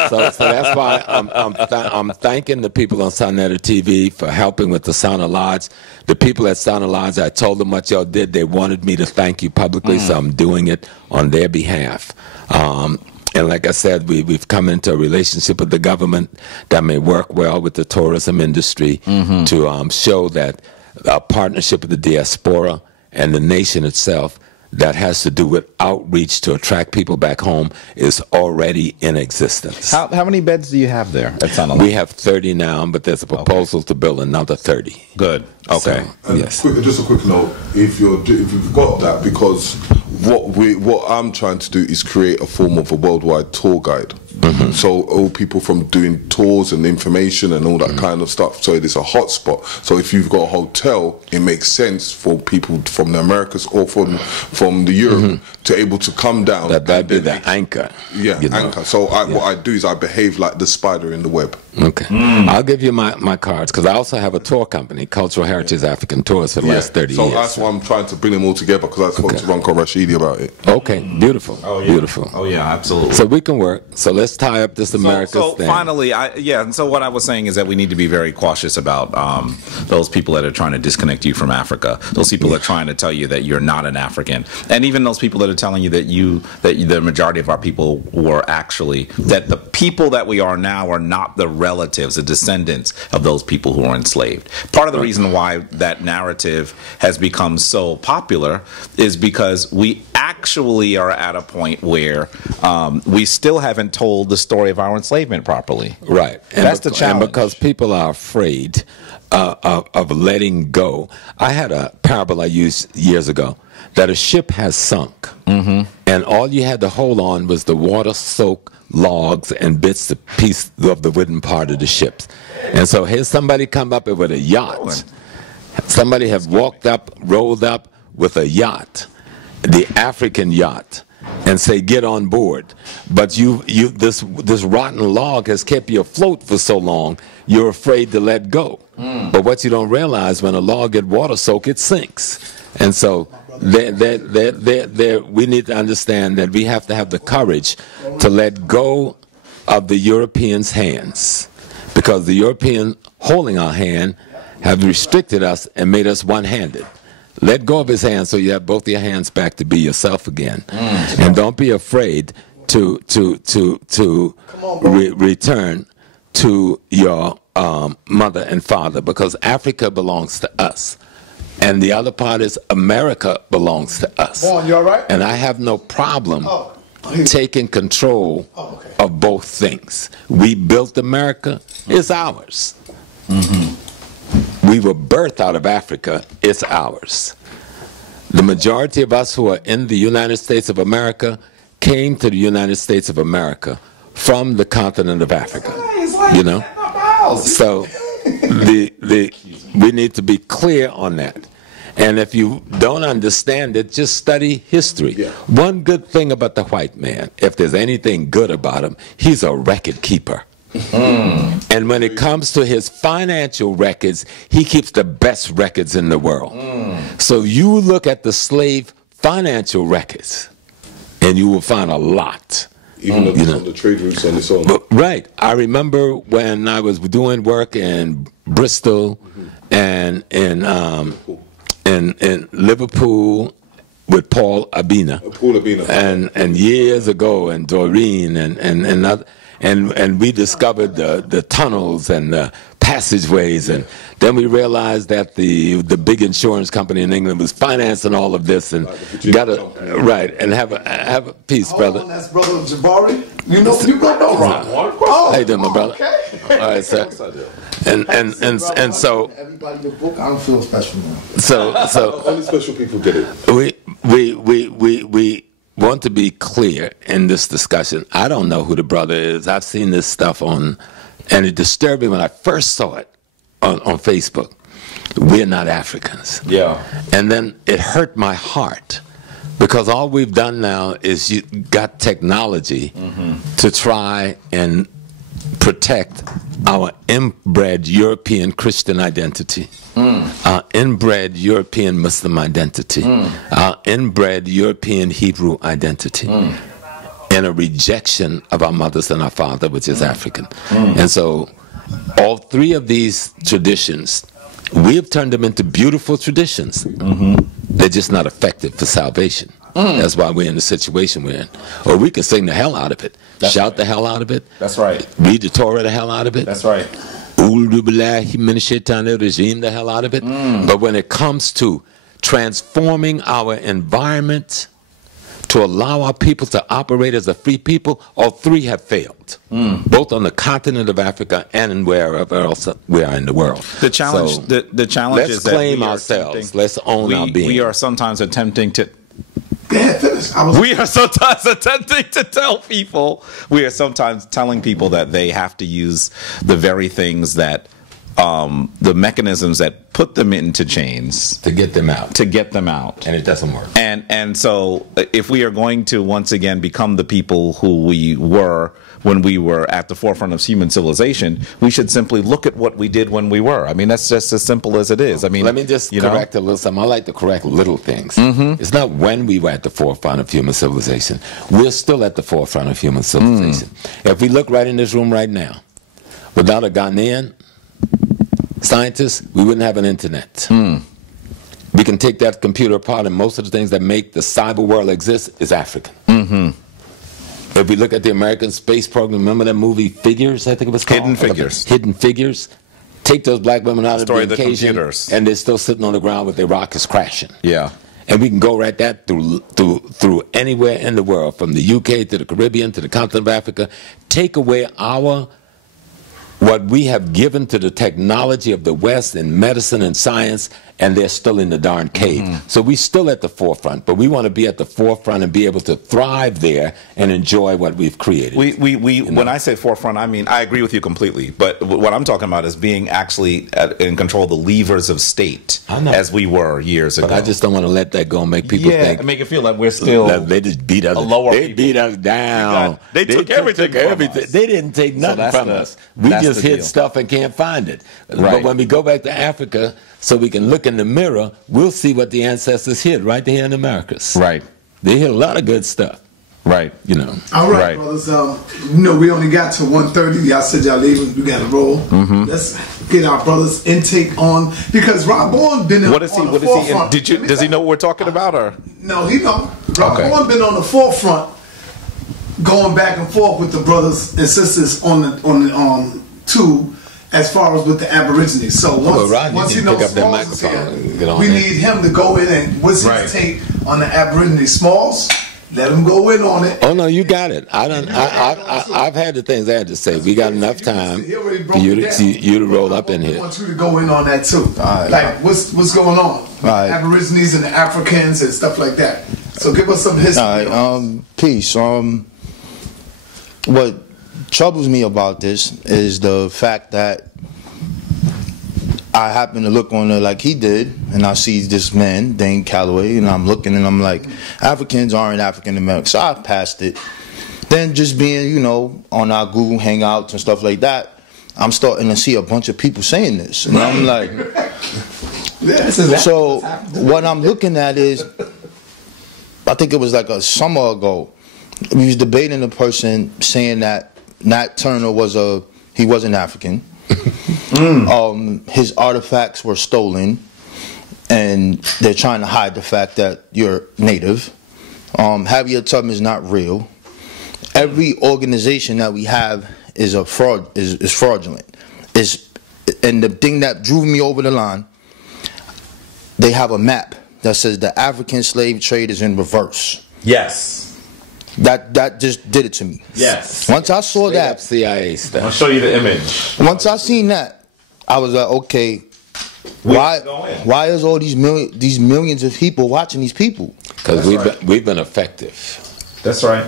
So that's why I'm thanking the people on Sanetta TV for helping with the Sana Lodge. The people at Sana Lodge, I told them what y'all did. They wanted me to thank you publicly, so I'm doing it on their behalf. And like I said, we've come into a relationship with the government that may work well with the tourism industry to show that a partnership with the diaspora and the nation itself that has to do with outreach to attract people back home is already in existence. How many beds do you have there at Sana Lodge? We have 30 now, but there's a proposal to build another 30. Good. Okay. So, yes. Just a quick note. If you've got that, because what I'm trying to do is create a form of a worldwide tour guide. So all people from doing tours and information and all that kind of stuff. So it is a hotspot. So if you've got a hotel, it makes sense for people from the Americas or from the Europe to able to come down. That'd be the anchor. Yeah, anchor. So what I do is I behave like the spider in the web. Okay. I'll give you my cards, because I also have a tour company, Cultural Heritage African Tours, for the last 30 years. So that's why I'm trying to bring them all together, because I spoke to Ronco Rashidi about it. Okay, beautiful. Beautiful. Oh, yeah, absolutely. So we can work. So let's tie up this America's thing. So finally, and so what I was saying is that we need to be very cautious about those people that are trying to disconnect you from Africa, those people that are trying to tell you that you're not an African, and even those people that are telling you that the majority of our people were actually, that the people that we are now are not the relatives, the descendants of those people who were enslaved. Part of the reason why that narrative has become so popular is because we actually are at a point where we still haven't told the story of our enslavement properly. Right. And that's the challenge. And because people are afraid of letting go. I had a parable I used years ago, that a ship has sunk, and all you had to hold on was the water-soaked logs and bits of piece of the wooden part of the ships. And so here's somebody come up with a yacht. Somebody have walked up, rolled up with a yacht, the African yacht, and say, get on board. But this rotten log has kept you afloat for so long, you're afraid to let go. But what you don't realize, when a log gets water soaked, it sinks. And so we need to understand that we have to have the courage to let go of the Europeans' hands, because the European holding our hand have restricted us and made us one-handed. Let go of his hands so you have both your hands back to be yourself again. And don't be afraid to return to your mother and father, because Africa belongs to us. And the other part is America belongs to us. Vaughn, you all right? And I have no problem taking control of both things. We built America, it's ours. We were birthed out of Africa, it's ours. The majority of us who are in the United States of America came to the United States of America from the continent of Africa. You know? So we need to be clear on that. And if you don't understand it, just study history. One good thing about the white man, if there's anything good about him, he's a record keeper. And when it comes to his financial records, he keeps the best records in the world. So you look at the slave financial records, and you will find a lot. Even on the trade routes on its own. Right. I remember when I was doing work in Bristol and in Liverpool with Paul Abina. And years ago, and Doreen and we discovered the tunnels and the passageways, and then we realized that the big insurance company in England was financing all of this, and got to and have a peace, brother. That's brother Jabari. You know Ron. How you doing, my brother? Okay. All right, sir. And so everybody the book, I don't feel special now. So only special people get it. We want to be clear in this discussion. I don't know who the brother is. I've seen this stuff and it disturbed me when I first saw it on Facebook. We're not Africans. Yeah. And then it hurt my heart because all we've done now is you got technology to try and protect our inbred European Christian identity, our inbred European Muslim identity, our inbred European Hebrew identity, and a rejection of our mothers and our father, which is African. And so all three of these traditions, we have turned them into beautiful traditions. They're just not effective for salvation. That's why we're in the situation we're in. Or we can sing the hell out of it. Shout the hell out of it. That's right. Read the Torah the hell out of it. That's right. Regime the hell out of it. But when it comes to transforming our environment to allow our people to operate as a free people, all three have failed. Both on the continent of Africa and in wherever else we are in the world. The challenge, So, the challenge let's is that claim we are ourselves. attempting- Let's own our being. We are sometimes attempting to. Go ahead, finish. We are sometimes attempting to tell people. We are sometimes telling people that they have to use the very things that, the mechanisms that put them into chains to get them out. to get them out. And it doesn't work. And so if we are going to once again become the people who we were when we were at the forefront of human civilization, we should simply look at what we did when we were. I mean, that's just as simple as it is. I mean, let me just correct a little something. I like to correct little things. It's not when we were at the forefront of human civilization. We're still at the forefront of human civilization. If we look right in this room right now, without a Ghanaian scientist, we wouldn't have an internet. We can take that computer apart, and most of the things that make the cyber world exist is African. If we look at the American space program, remember that movie Figures, I think it was called? Hidden Figures. Hidden Figures. Take those black women out of the Story of the occasion, computers. and they're still sitting on the ground with their rockets crashing. Yeah. And we can go right that through anywhere in the world, from the UK to the Caribbean to the continent of Africa. Take away what we have given to the technology of the West in medicine and science, and they're still in the darn cave. So we're still at the forefront, but we want to be at the forefront and be able to thrive there and enjoy what we've created. When I say forefront, I mean, I agree with you completely. But what I'm talking about is being actually in control of the levers of state as we were years ago. But I just don't want to let that go and make people think. make it feel like we're still. They just beat us. They beat us down. They took everything from us. They didn't take nothing from us. We just hit stuff and can't find it. But when we go back to Africa, so we can look in the mirror, we'll see what the ancestors hid right here in the Americas. Right. They hid a lot of good stuff. Right. You know. All right, brothers. We only got to 1:30. Y'all said y'all leaving. We got to roll. Let's get our brothers' intake on, because Rob Bourne been on the forefront. Does he know what we're talking about, or? No, he don't. Rob Bourne been on the forefront, going back and forth with the brothers and sisters on the tube, as far as with the Aborigines. So once you know Smalls is here, we need him to go in and what's his take on the Aborigines. Smalls, let him go in on it. Oh no, you got it. I've had the things I had to say. We got enough time for you to roll up in here. I want you to go in on that too. Like what's going on? Aborigines and the Africans and stuff like that. So give us some history. All right, peace. What troubles me about this is the fact that I happen to look on there like he did, and I see this man, Dane Calloway, and I'm looking and I'm like, Africans aren't African Americans. So I passed it. Then just being, on our Google Hangouts and stuff like that, I'm starting to see a bunch of people saying this. And I'm like, so what I'm looking at is, I think it was like a summer ago, we was debating a person saying that Nat Turner he wasn't African. His artifacts were stolen, and they're trying to hide the fact that you're native. Harriet Tubman is not real. Every organization that we have is a fraud. Is fraudulent. And the thing that drew me over the line, they have a map that says the African slave trade is in reverse. Yes. That just did it to me. Yes. Once I saw that, CIA stuff. I'll show you the image. once I seen that, I was like, okay, why is all these millions of people watching these people? Because we've been effective. That's right.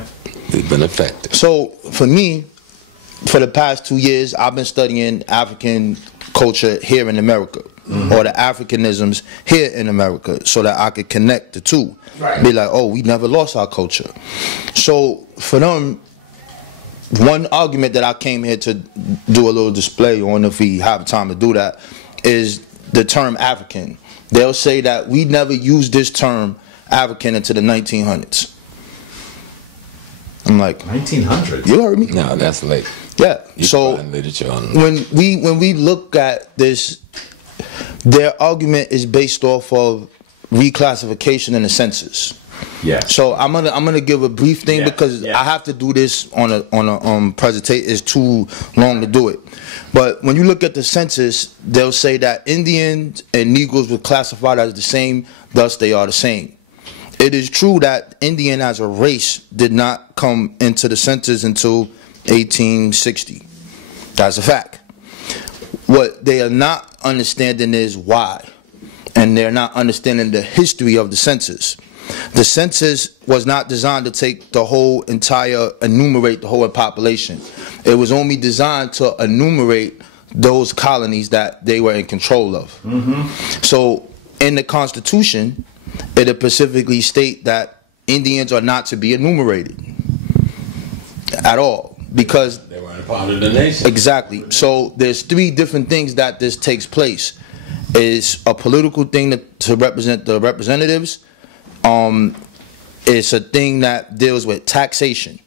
We've been effective. So for me, for the past 2 years, I've been studying African culture here in America, or the Africanisms here in America, so that I could connect the two. Right. Be like, oh, we never lost our culture. So for them, one argument that I came here to do a little display on, if we have time to do that, is the term African. They'll say that we never used this term African until the 1900s. I'm like, 1900s? You heard me? No, that's late. Yeah. You so when we look at this, their argument is based off of reclassification in the census. Yeah. So I'm gonna give a brief thing because I have to do this on a presentation. It's too long to do it. But when you look at the census, they'll say that Indians and Negroes were classified as the same, thus they are the same. It is true that Indian as a race did not come into the census until 1860. That's a fact. What they are not understanding is why. And they're not understanding the history of the census. The census was not designed to take the whole enumerate the whole population. It was only designed to enumerate those colonies that they were in control of. So in the Constitution, it specifically state that Indians are not to be enumerated at all because they weren't a part of the nation. Exactly. So there's 3 different things that this takes place. It's a political thing to represent the representatives. It's a thing that deals with taxation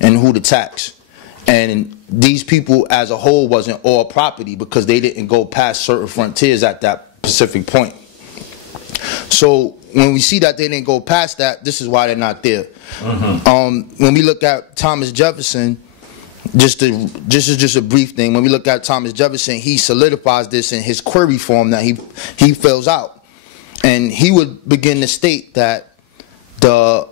and who to tax. And these people as a whole wasn't all property because they didn't go past certain frontiers at that specific point. So when we see that they didn't go past that, this is why they're not there. When we look at Thomas Jefferson, just a brief thing. When we look at Thomas Jefferson, he solidifies this in his query form that he fills out. And he would begin to state that the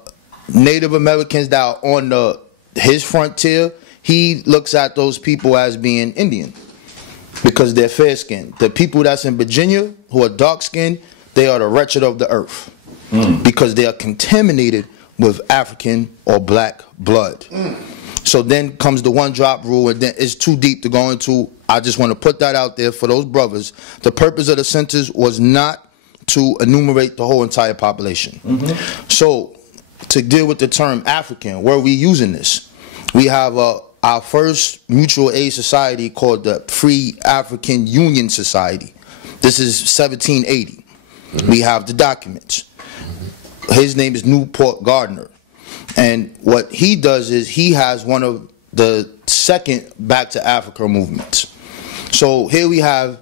Native Americans that are on his frontier, he looks at those people as being Indian because they're fair-skinned. The people that's in Virginia who are dark-skinned, they are the wretched of the earth because they are contaminated with African or black blood. So then comes the one-drop rule, and then it's too deep to go into. I just want to put that out there for those brothers. The purpose of the census was not to enumerate the whole entire population. So to deal with the term African, where are we using this? We have our first mutual aid society called the Free African Union Society. This is 1780. We have the documents. His name is Newport Gardner. And what he does is he has one of the second Back to Africa movements. So here we have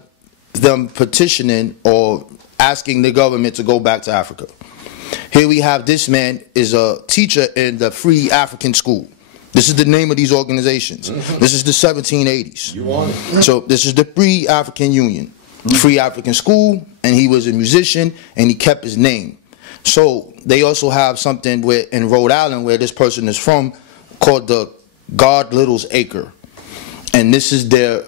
them petitioning or asking the government to go back to Africa. Here we have this man is a teacher in the Free African School. This is the name of these organizations. This is the 1780s. You want it. So this is the Free African Union, Free African School, and he was a musician and he kept his name. So they also have something where in Rhode Island, where this person is from, called the God Little's Acre. And this is their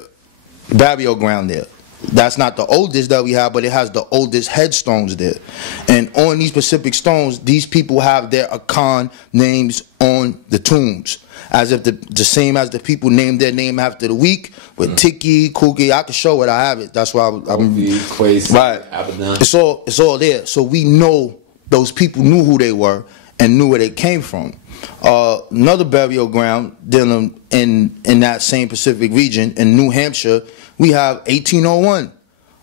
burial ground there. That's not the oldest that we have, but it has the oldest headstones there. And on these specific stones, these people have their Akan names on the tombs. As if the same as the people named their name after the week, with Tiki, Kuki. I can show it, I have it. That's why I'm right. It's all there. So we know those people knew who they were and knew where they came from. Another burial ground dealing in that same Pacific region in New Hampshire, we have 1801,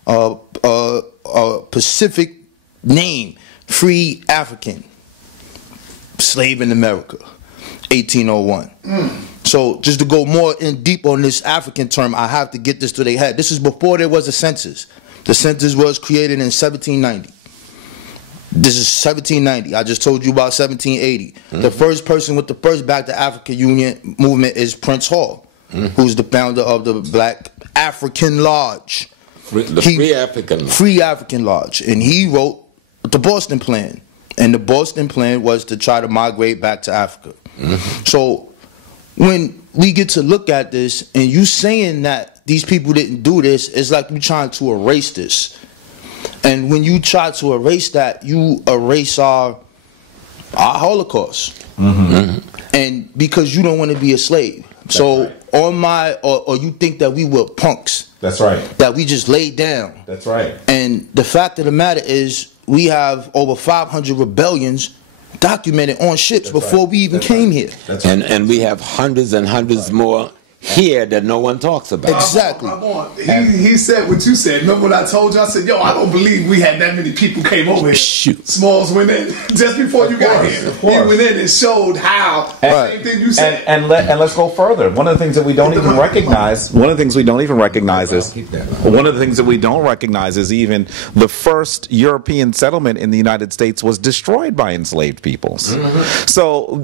a Pacific name, Free African, slave in America, 1801. So just to go more in deep on this African term, I have to get this to their head. This is before there was a census. The census was created in 1790. This is 1790. I just told you about 1780. The first person with the first Back to Africa Union movement is Prince Hall, who's the founder of the Black African Lodge. Free African Lodge. Free African Lodge. And he wrote the Boston Plan. And the Boston Plan was to try to migrate back to Africa. So when we get to look at this, and you saying that these people didn't do this, it's like you're trying to erase this. And when you try to erase that, you erase our Holocaust. And because you don't want to be a slave. That's so right. Or you think that we were punks. That's right. That we just laid down. That's right. And the fact of the matter is, we have over 500 rebellions documented on ships before we even came here. That's right. And we have hundreds and hundreds more here that no one talks about. Exactly. He said what you said. Remember what I told you? I said, yo, I don't believe we had that many people came over here. Shoot. Smalls went in just before you got here. He went in and showed how. Same thing you said. And let's go further. One of the things that we don't even recognize. One of the things we don't even recognize is. One of the things that we don't recognize is even the first European settlement in the United States was destroyed by enslaved peoples. So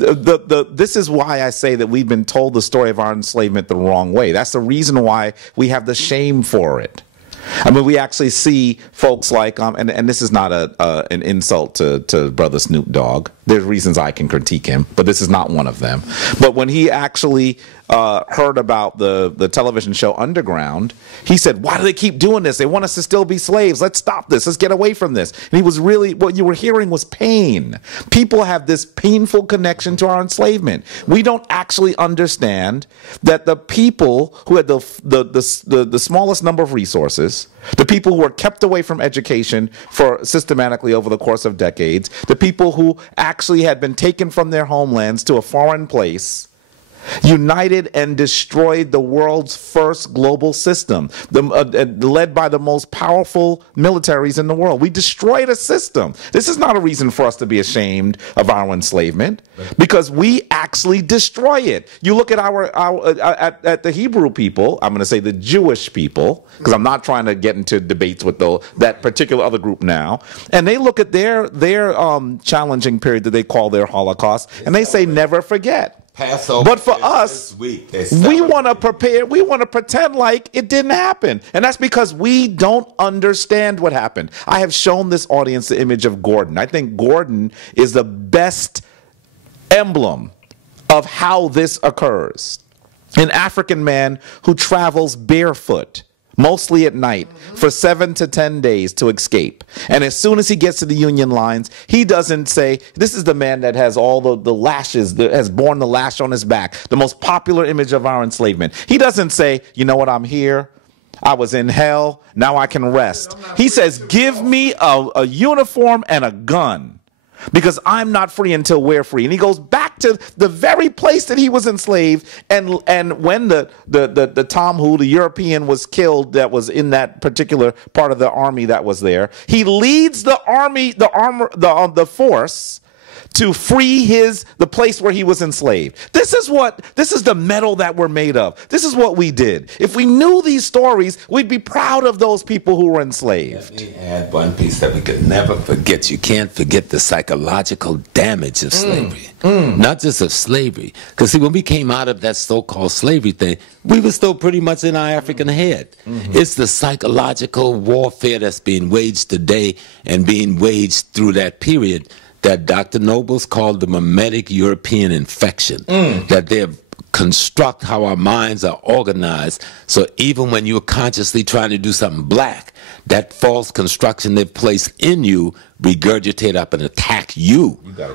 this is why I say that we've been told the story of our enslavement the wrong way. That's the reason why we have the shame for it. I mean, we actually see folks like, and this is not an insult to Brother Snoop Dogg. There's reasons I can critique him, but this is not one of them. But when he actually heard about the television show Underground, he said, why do they keep doing this? They want us to still be slaves. Let's stop this. Let's get away from this. And he was really, what you were hearing was pain. People have this painful connection to our enslavement. We don't actually understand that the people who had the smallest number of resources, the people who were kept away from education for systematically over the course of decades, the people who actually had been taken from their homelands to a foreign place, united and destroyed the world's first global system, led by the most powerful militaries in the world. We destroyed a system. This is not a reason for us to be ashamed of our enslavement, because we actually destroy it. You look at at the Hebrew people, I'm going to say the Jewish people, because I'm not trying to get into debates with that particular other group now, and they look at their challenging period that they call their Holocaust, and they say never forget. Passover. But for us, we want to prepare, we want to pretend like it didn't happen. And that's because we don't understand what happened. I have shown this audience the image of Gordon. I think Gordon is the best emblem of how this occurs. An African man who travels barefoot, mostly at night, for 7 to 10 days to escape. And as soon as he gets to the Union lines, he doesn't say, this is the man that has all the lashes, that has borne the lash on his back, the most popular image of our enslavement. He doesn't say, you know what, I'm here, I was in hell, now I can rest. He says, give me a uniform and a gun, because I'm not free until we're free. And he goes back to the very place that he was enslaved. And when the Tom who, the European, was killed, that was in that particular part of the army that was there, he leads the army, the force, to free the place where he was enslaved. This is the metal that we're made of. This is what we did. If we knew these stories, we'd be proud of those people who were enslaved. Let me add one piece that we could never forget. You can't forget the psychological damage of slavery. Not just of slavery. Because see, when we came out of that so-called slavery thing, we were still pretty much in our African head. It's the psychological warfare that's being waged today and being waged through that period that Dr. Nobles called the mimetic European infection, that they construct how our minds are organized. So even when you're consciously trying to do something black, that false construction they've placed in you regurgitate up and attack you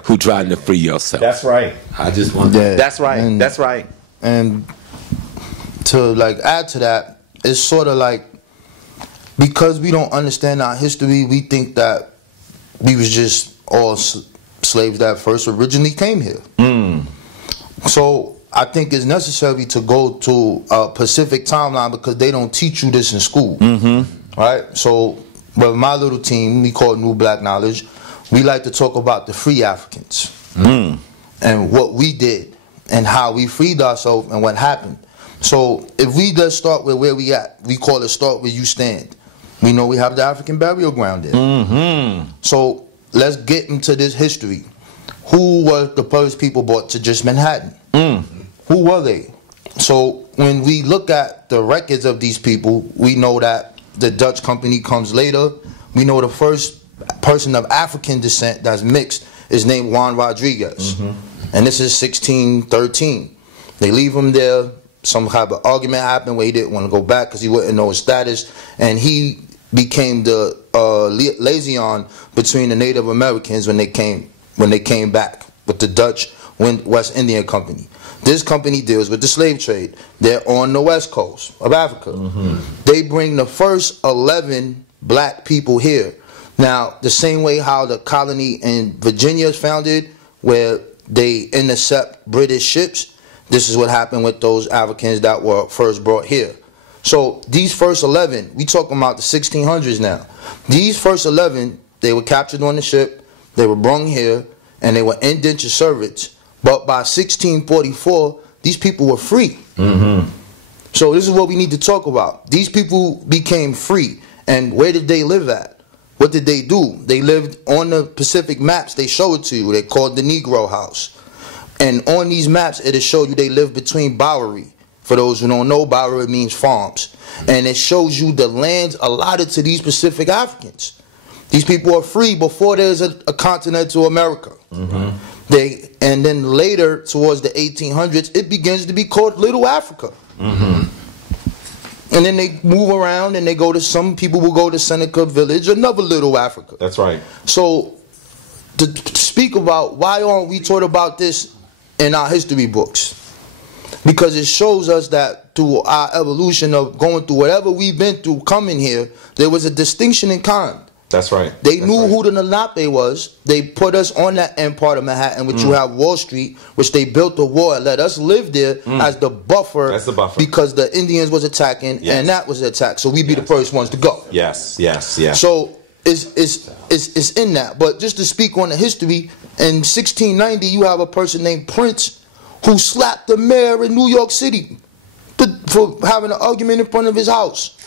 who trying to free yourself. That's right. I just want to... That's right. That's right. And to add to that, it's sort of like, because we don't understand our history, we think that we was just all slaves that first originally came here. So I think it's necessary to go to a Pacific timeline, because they don't teach you this in school. Right? So with my little team, we call it New Black Knowledge, we like to talk about the free Africans and what we did and how we freed ourselves and what happened. So if we just start with where we at, we call it start where you stand. We know we have the African burial ground there. So let's get into this history. Who were the first people brought to just Manhattan? Who were they? So when we look at the records of these people, we know that the Dutch company comes later. We know the first person of African descent that's mixed is named Juan Rodriguez. And this is 1613. They leave him there some type of argument happened where he didn't want to go back because he wouldn't know his status, and he became the liaison between the Native Americans when they came back with the Dutch West Indian Company. This company deals with the slave trade. They're on the west coast of Africa. They bring the first 11 black people here. Now, the same way how the colony in Virginia is founded, where they intercept British ships, this is what happened with those Africans that were first brought here. So these first 11, we talking about the 1600s now. These first 11, they were captured on the ship, they were brought here, and they were indentured servants. But by 1644, these people were free. So this is what we need to talk about. These people became free. And where did they live at? What did they do? They lived on the Pacific maps. They show it to you. They called the Negro House. And on these maps, it'll show you they live between Bowery. For those who don't know, Bowery means farms. And it shows you the lands allotted to these Pacific Africans. These people are free before there's a continental America. And then later, towards the 1800s, it begins to be called Little Africa. And then they move around and they go to, some people will go to Seneca Village, another Little Africa. That's right. So to speak about why aren't we taught about this in our history books? Because it shows us that through our evolution of going through whatever we've been through coming here, there was a distinction in kind. That's right. They knew who the Lenape was. They put us on that end part of Manhattan, which you have Wall Street, which they built a wall and let us live there as the buffer. That's the buffer. Because the Indians was attacking and that was attacked. So we'd be the first ones to go. Yes. So it's in that. But just to speak on the history, in 1690 you have a person named Prince who slapped the mayor in New York City for having an argument in front of his house.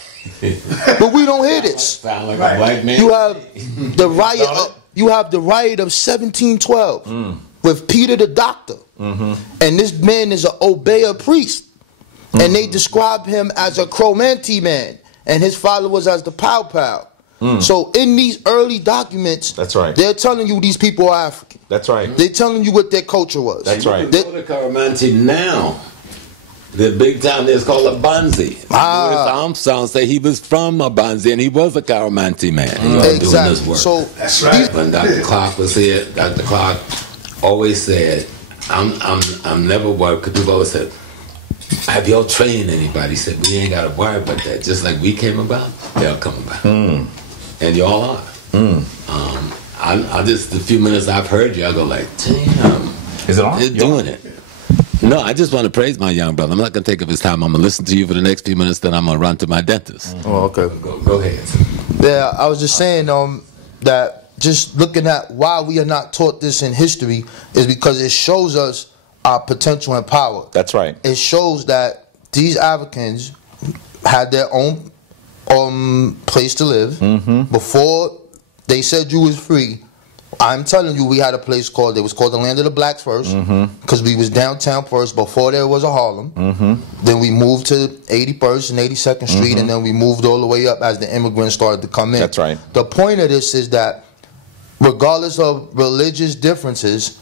But we don't hear this. Sound like a black man. You have the riot. You have the riot of 1712 with Peter the Doctor, and this man is an Obeah priest, and they describe him as a Cromanti man, and his followers as the Pow Pow. So in these early documents, that's right, they're telling you these people are African. That's right. They're telling you what their culture was. That's right. Go to Cromanti now. The big town there is called Abanzi. Armstrong say he was from Abanzi and he was a Coromantee man. Exactly. This work. So that's right. When Dr. Clark was here, Dr. Clark always said, "I'm never worried." Because people always said, "Have y'all trained anybody?" He said, "We ain't got to worry about that. Just like we came about, they'll come about, and y'all are." I just the few minutes I've heard you, I go like, "Damn, is it on? They're doing it." No, I just want to praise my young brother. I'm not going to take up his time. I'm going to listen to you for the next few minutes, then I'm going to run to my dentist. Oh, okay. Go ahead. Yeah, I was just saying that just looking at why we are not taught this in history is because it shows us our potential and power. That's right. It shows that these Africans had their own place to live before they said you was free. I'm telling you, we had a place called, it was called the Land of the Blacks first, because we was downtown first before there was a Harlem. Then we moved to 81st and 82nd Street, and then we moved all the way up as the immigrants started to come in. That's right. The point of this is that regardless of religious differences,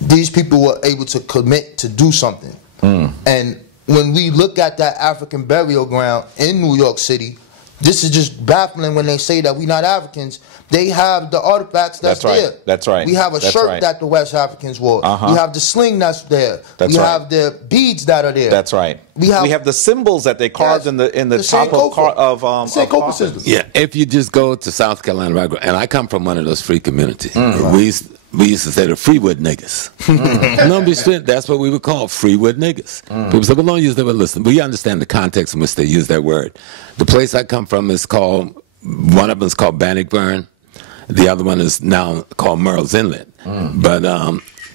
these people were able to commit to do something. And when we look at that African burial ground in New York City, this is just baffling when they say that we're not Africans. They have the artifacts that's there. That's right. We have a shirt that the West Africans wore. We have the sling that's there. We have the beads that are there. That's right. We have the symbols that they carved in the top of system. Yeah, if you just go to South Carolina, and I come from one of those free communities. We used to say the Freewood niggas. No, be straight, that's what we would call Freewood niggas. People say, well, don't use that word. Listen, we understand the context in which they use that word. The place I come from is called, one of them is called Bannockburn. The other one is now called Merle's Inlet. But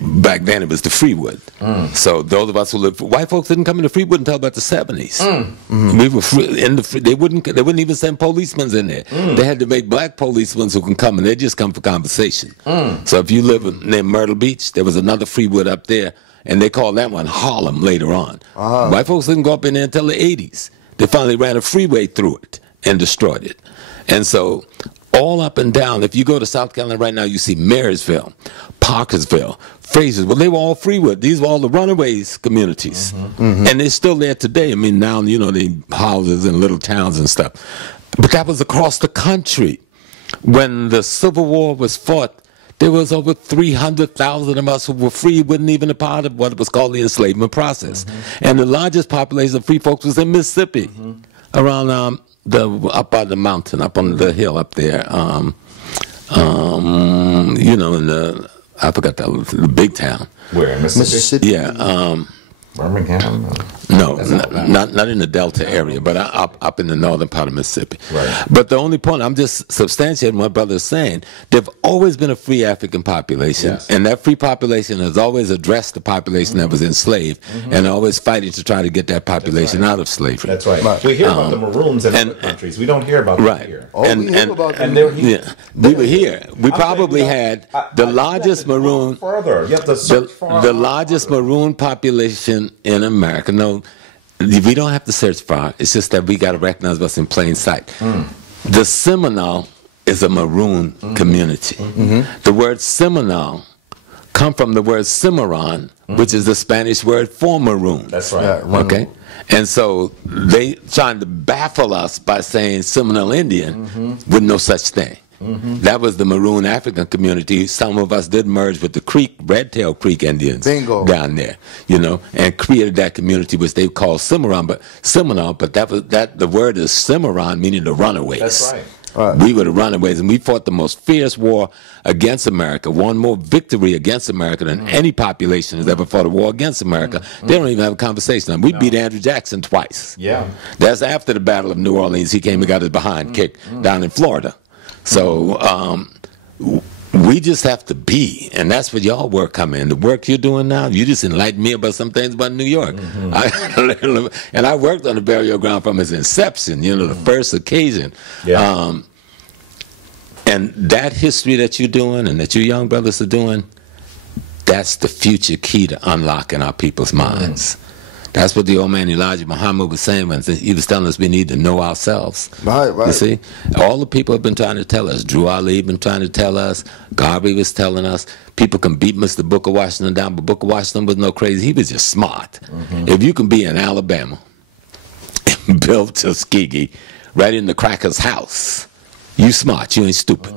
back then it was the Freewood. So those of us who lived, white folks didn't come into Freewood until about the 70s. We were free, in the they wouldn't even send policemen in there. They had to make black policemen who can come, and they just come for conversation. So if you live near Myrtle Beach, there was another Freewood up there, and they called that one Harlem later on. White folks didn't go up in there until the 80s. They finally ran a freeway through it and destroyed it. And so all up and down. If you go to South Carolina right now, you see Marysville, Parkersville, Fraser. Well, they were all Freewood. These were all the runaways communities. And they're still there today. I mean, now, you know, they houses in little towns and stuff. But that was across the country. When the Civil War was fought, there was over 300,000 of us who were free, wasn't even a part of what was called the enslavement process. And the largest population of free folks was in Mississippi, around up on the mountain, up on the hill up there. You know, in the, I forgot the big town. Where, in Mississippi? Yeah. Birmingham? No, not in the Delta area, but up in the northern part of Mississippi. Right. But the only point, I'm just substantiating what brother is saying. There've always been a free African population, and that free population has always addressed the population that was enslaved, and always fighting to try to get that population out of slavery. That's right. We hear about the Maroons in other countries. We don't hear about them here. We hear about them. And they were here. Yeah, we were here. We probably had the largest maroon. Further, you have to search the largest maroon population in America. No, we don't have to search far. It's just that we got to recognize what's in plain sight. The Seminole is a maroon community. The word Seminole come from the word Cimarron, which is the Spanish word for maroon. That's right. Okay? And so they trying to baffle us by saying Seminole Indian with no such thing. That was the maroon African community. Some of us did merge with the Creek, Redtail Creek Indians down there, you know, and created that community which they call Cimarron, but Seminole. But the word is Cimarron, meaning the runaways. That's right. We were the runaways, and we fought the most fierce war against America, won more victory against America than any population has ever fought a war against America. They don't even have a conversation. We beat Andrew Jackson twice. Yeah. That's after the Battle of New Orleans. He came and got his behind kicked down in Florida. So we just have to be, and that's where y'all work come in. The work you're doing now, you just enlightened me about some things about New York. And I worked on the burial ground from its inception, you know, the first occasion. Yeah. And that history that you're doing and that you young brothers are doing, that's the future key to unlocking our people's minds. That's what the old man Elijah Muhammad was saying when he was telling us we need to know ourselves. Right. You see? All the people have been trying to tell us. Drew Ali been trying to tell us. Garvey was telling us. People can beat Mr. Booker Washington down, but Booker Washington was no crazy. He was just smart. If you can be in Alabama and build Tuskegee right in the cracker's house, you smart. You ain't stupid.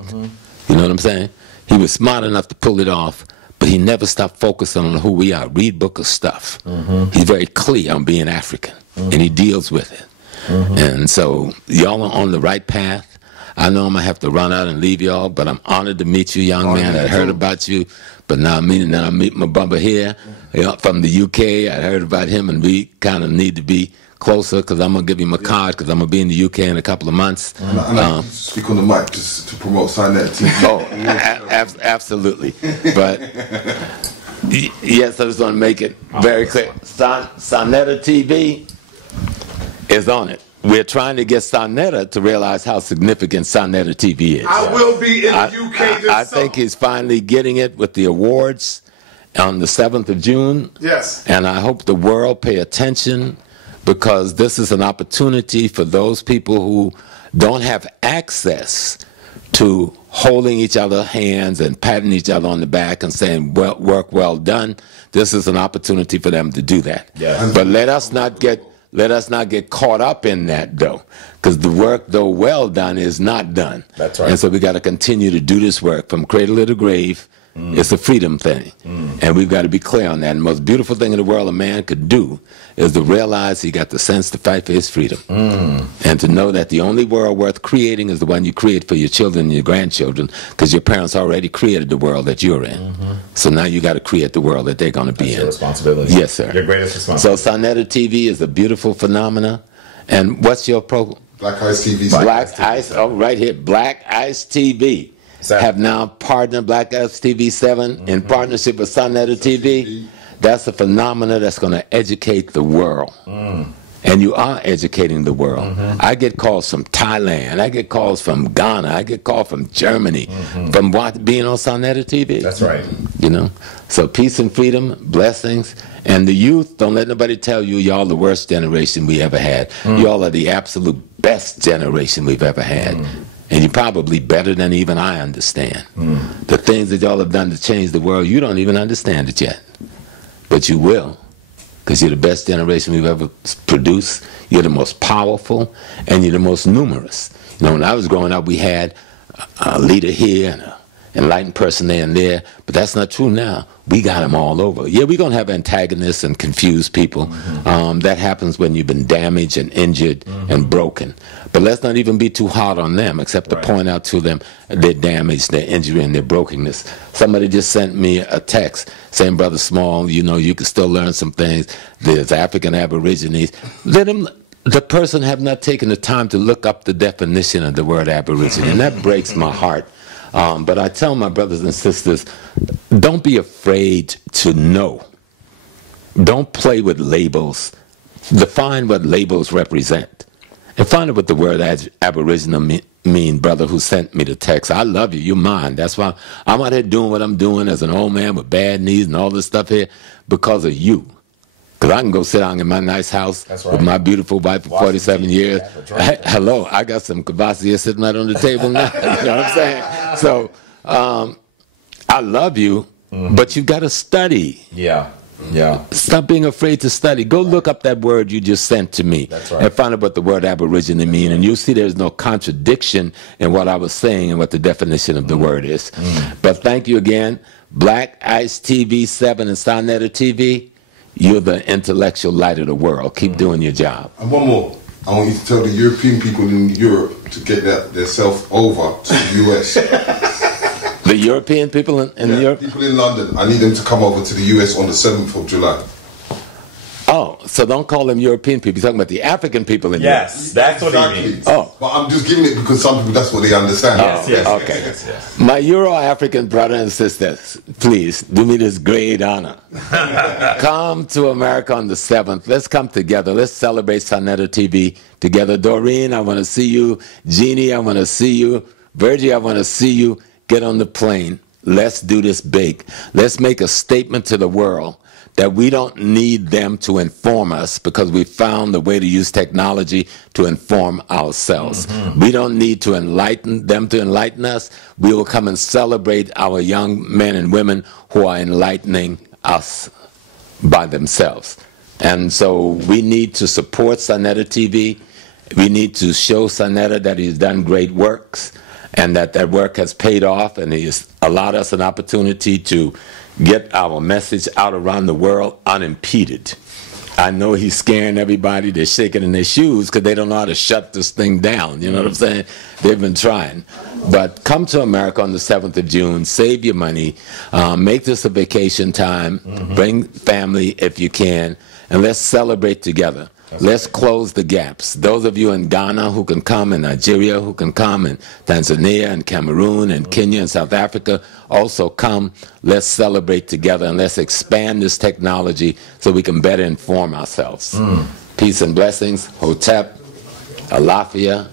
You know what I'm saying? He was smart enough to pull it off. But he never stopped focusing on who we are. Read Booker's stuff. He's very clear on being African, and he deals with it. And so y'all are on the right path. I know I'm going to have to run out and leave y'all, but I'm honored to meet you, young man. I heard about you, but now I'm meeting my brother here from the UK. I heard about him, and we kind of need to be closer because I'm going to give him a card because I'm going to be in the UK in a couple of months. Speak on the mic just to promote Signet TV. Oh, absolutely. But yes, I just want to make it very clear. Sonetta TV is on it. We're trying to get Sonetta to realize how significant Sonetta TV is. I will be in the UK this I think he's finally getting it with the awards on the 7th of June. Yes. And I hope the world pay attention, because this is an opportunity for those people who don't have access to holding each other's hands and patting each other on the back and saying, well, work well done. This is an opportunity for them to do that. Yes. But let us not get caught up in that, though, because the work, though well done, is not done. That's right. And so we got to continue to do this work from cradle to the grave. It's a freedom thing, and we've got to be clear on that. And the most beautiful thing in the world a man could do is to realize he got the sense to fight for his freedom, and to know that the only world worth creating is the one you create for your children and your grandchildren, because your parents already created the world that you're in. So now you got to create the world that they're going to be in. Your responsibility. Yes, sir. Your greatest responsibility. So Sonetta TV is a beautiful phenomena. And what's your program? Black Ice TV. Black Ice. Oh, right here. Black Ice TV. Have now partnered Black Ice TV 7 in partnership with Sonetta TV. That's a phenomena that's going to educate the world. And you are educating the world. I get calls from Thailand. I get calls from Ghana. I get calls from Germany from being on Sonetta TV. That's right. You know? So peace and freedom, blessings. And the youth, don't let nobody tell you y'all the worst generation we ever had. Y'all are the absolute best generation we've ever had. And you're probably better than even I understand. The things that y'all have done to change the world, you don't even understand it yet. But you will, because you're the best generation we've ever produced. You're the most powerful, and you're the most numerous. You know, when I was growing up, we had a leader here and an enlightened person there and there, but that's not true now. We got them all over. Yeah, we're going to have antagonists and confused people. That happens when you've been damaged and injured and broken. But let's not even be too hard on them, except to point out to them their damage, their injury, and their brokenness. Somebody just sent me a text saying, Brother Small, you know, you can still learn some things. There's African Aborigines. Let them... The person have not taken the time to look up the definition of the word Aborigine, and that breaks my heart. But I tell my brothers and sisters, don't be afraid to know. Don't play with labels. Define what labels represent. And find out what the word Aboriginal mean, brother who sent me the text. I love you. You're mine. That's why I'm out here doing what I'm doing as an old man with bad knees and all this stuff here because of you. Because I can go sit down in my nice house with my beautiful wife for 47 years. Hello, I got some kvass sitting right on the table now. You know what I'm saying? So, I love you, but you got to study. Yeah. Stop being afraid to study. Go look up that word you just sent to me. That's right. And find out what the word Aborigine mean. And you'll see there's no contradiction in what I was saying and what the definition of the word is. But thank you again. Black Ice TV 7 and Sonetta TV. You're the intellectual light of the world. Keep doing your job. And one more. I want you to tell the European people in Europe to get themselves over to the US. The European people in Europe? People in London. I need them to come over to the US on the 7th of July. Oh, so don't call them European people. You're talking about the African people in Europe. Yes, that's what he means. Oh. But I'm just giving it because some people, that's what they understand. Yes. My Euro-African brothers and sisters, please, do me this great honor. Come to America on the 7th. Let's come together. Let's celebrate Sonetta TV together. Doreen, I want to see you. Jeannie, I want to see you. Virgie, I want to see you. Get on the plane. Let's do this big. Let's make a statement to the world that we don't need them to inform us because we found the way to use technology to inform ourselves. We don't need to enlighten them to enlighten us. We will come and celebrate our young men and women who are enlightening us by themselves. And so we need to support Sonetta TV. We need to show Sonetta that he's done great works and that work has paid off, and he has allowed us an opportunity to get our message out around the world unimpeded. I know he's scaring everybody. They're shaking in their shoes because they don't know how to shut this thing down. You know what I'm saying? They've been trying. But come to America on the 7th of June. Save your money. Make this a vacation time. Bring family if you can. And let's celebrate together. Let's close the gaps. Those of you in Ghana who can come, in Nigeria who can come, in Tanzania and Cameroon and Kenya and South Africa, also come. Let's celebrate together and let's expand this technology so we can better inform ourselves. Peace and blessings. Hotep, Alafia,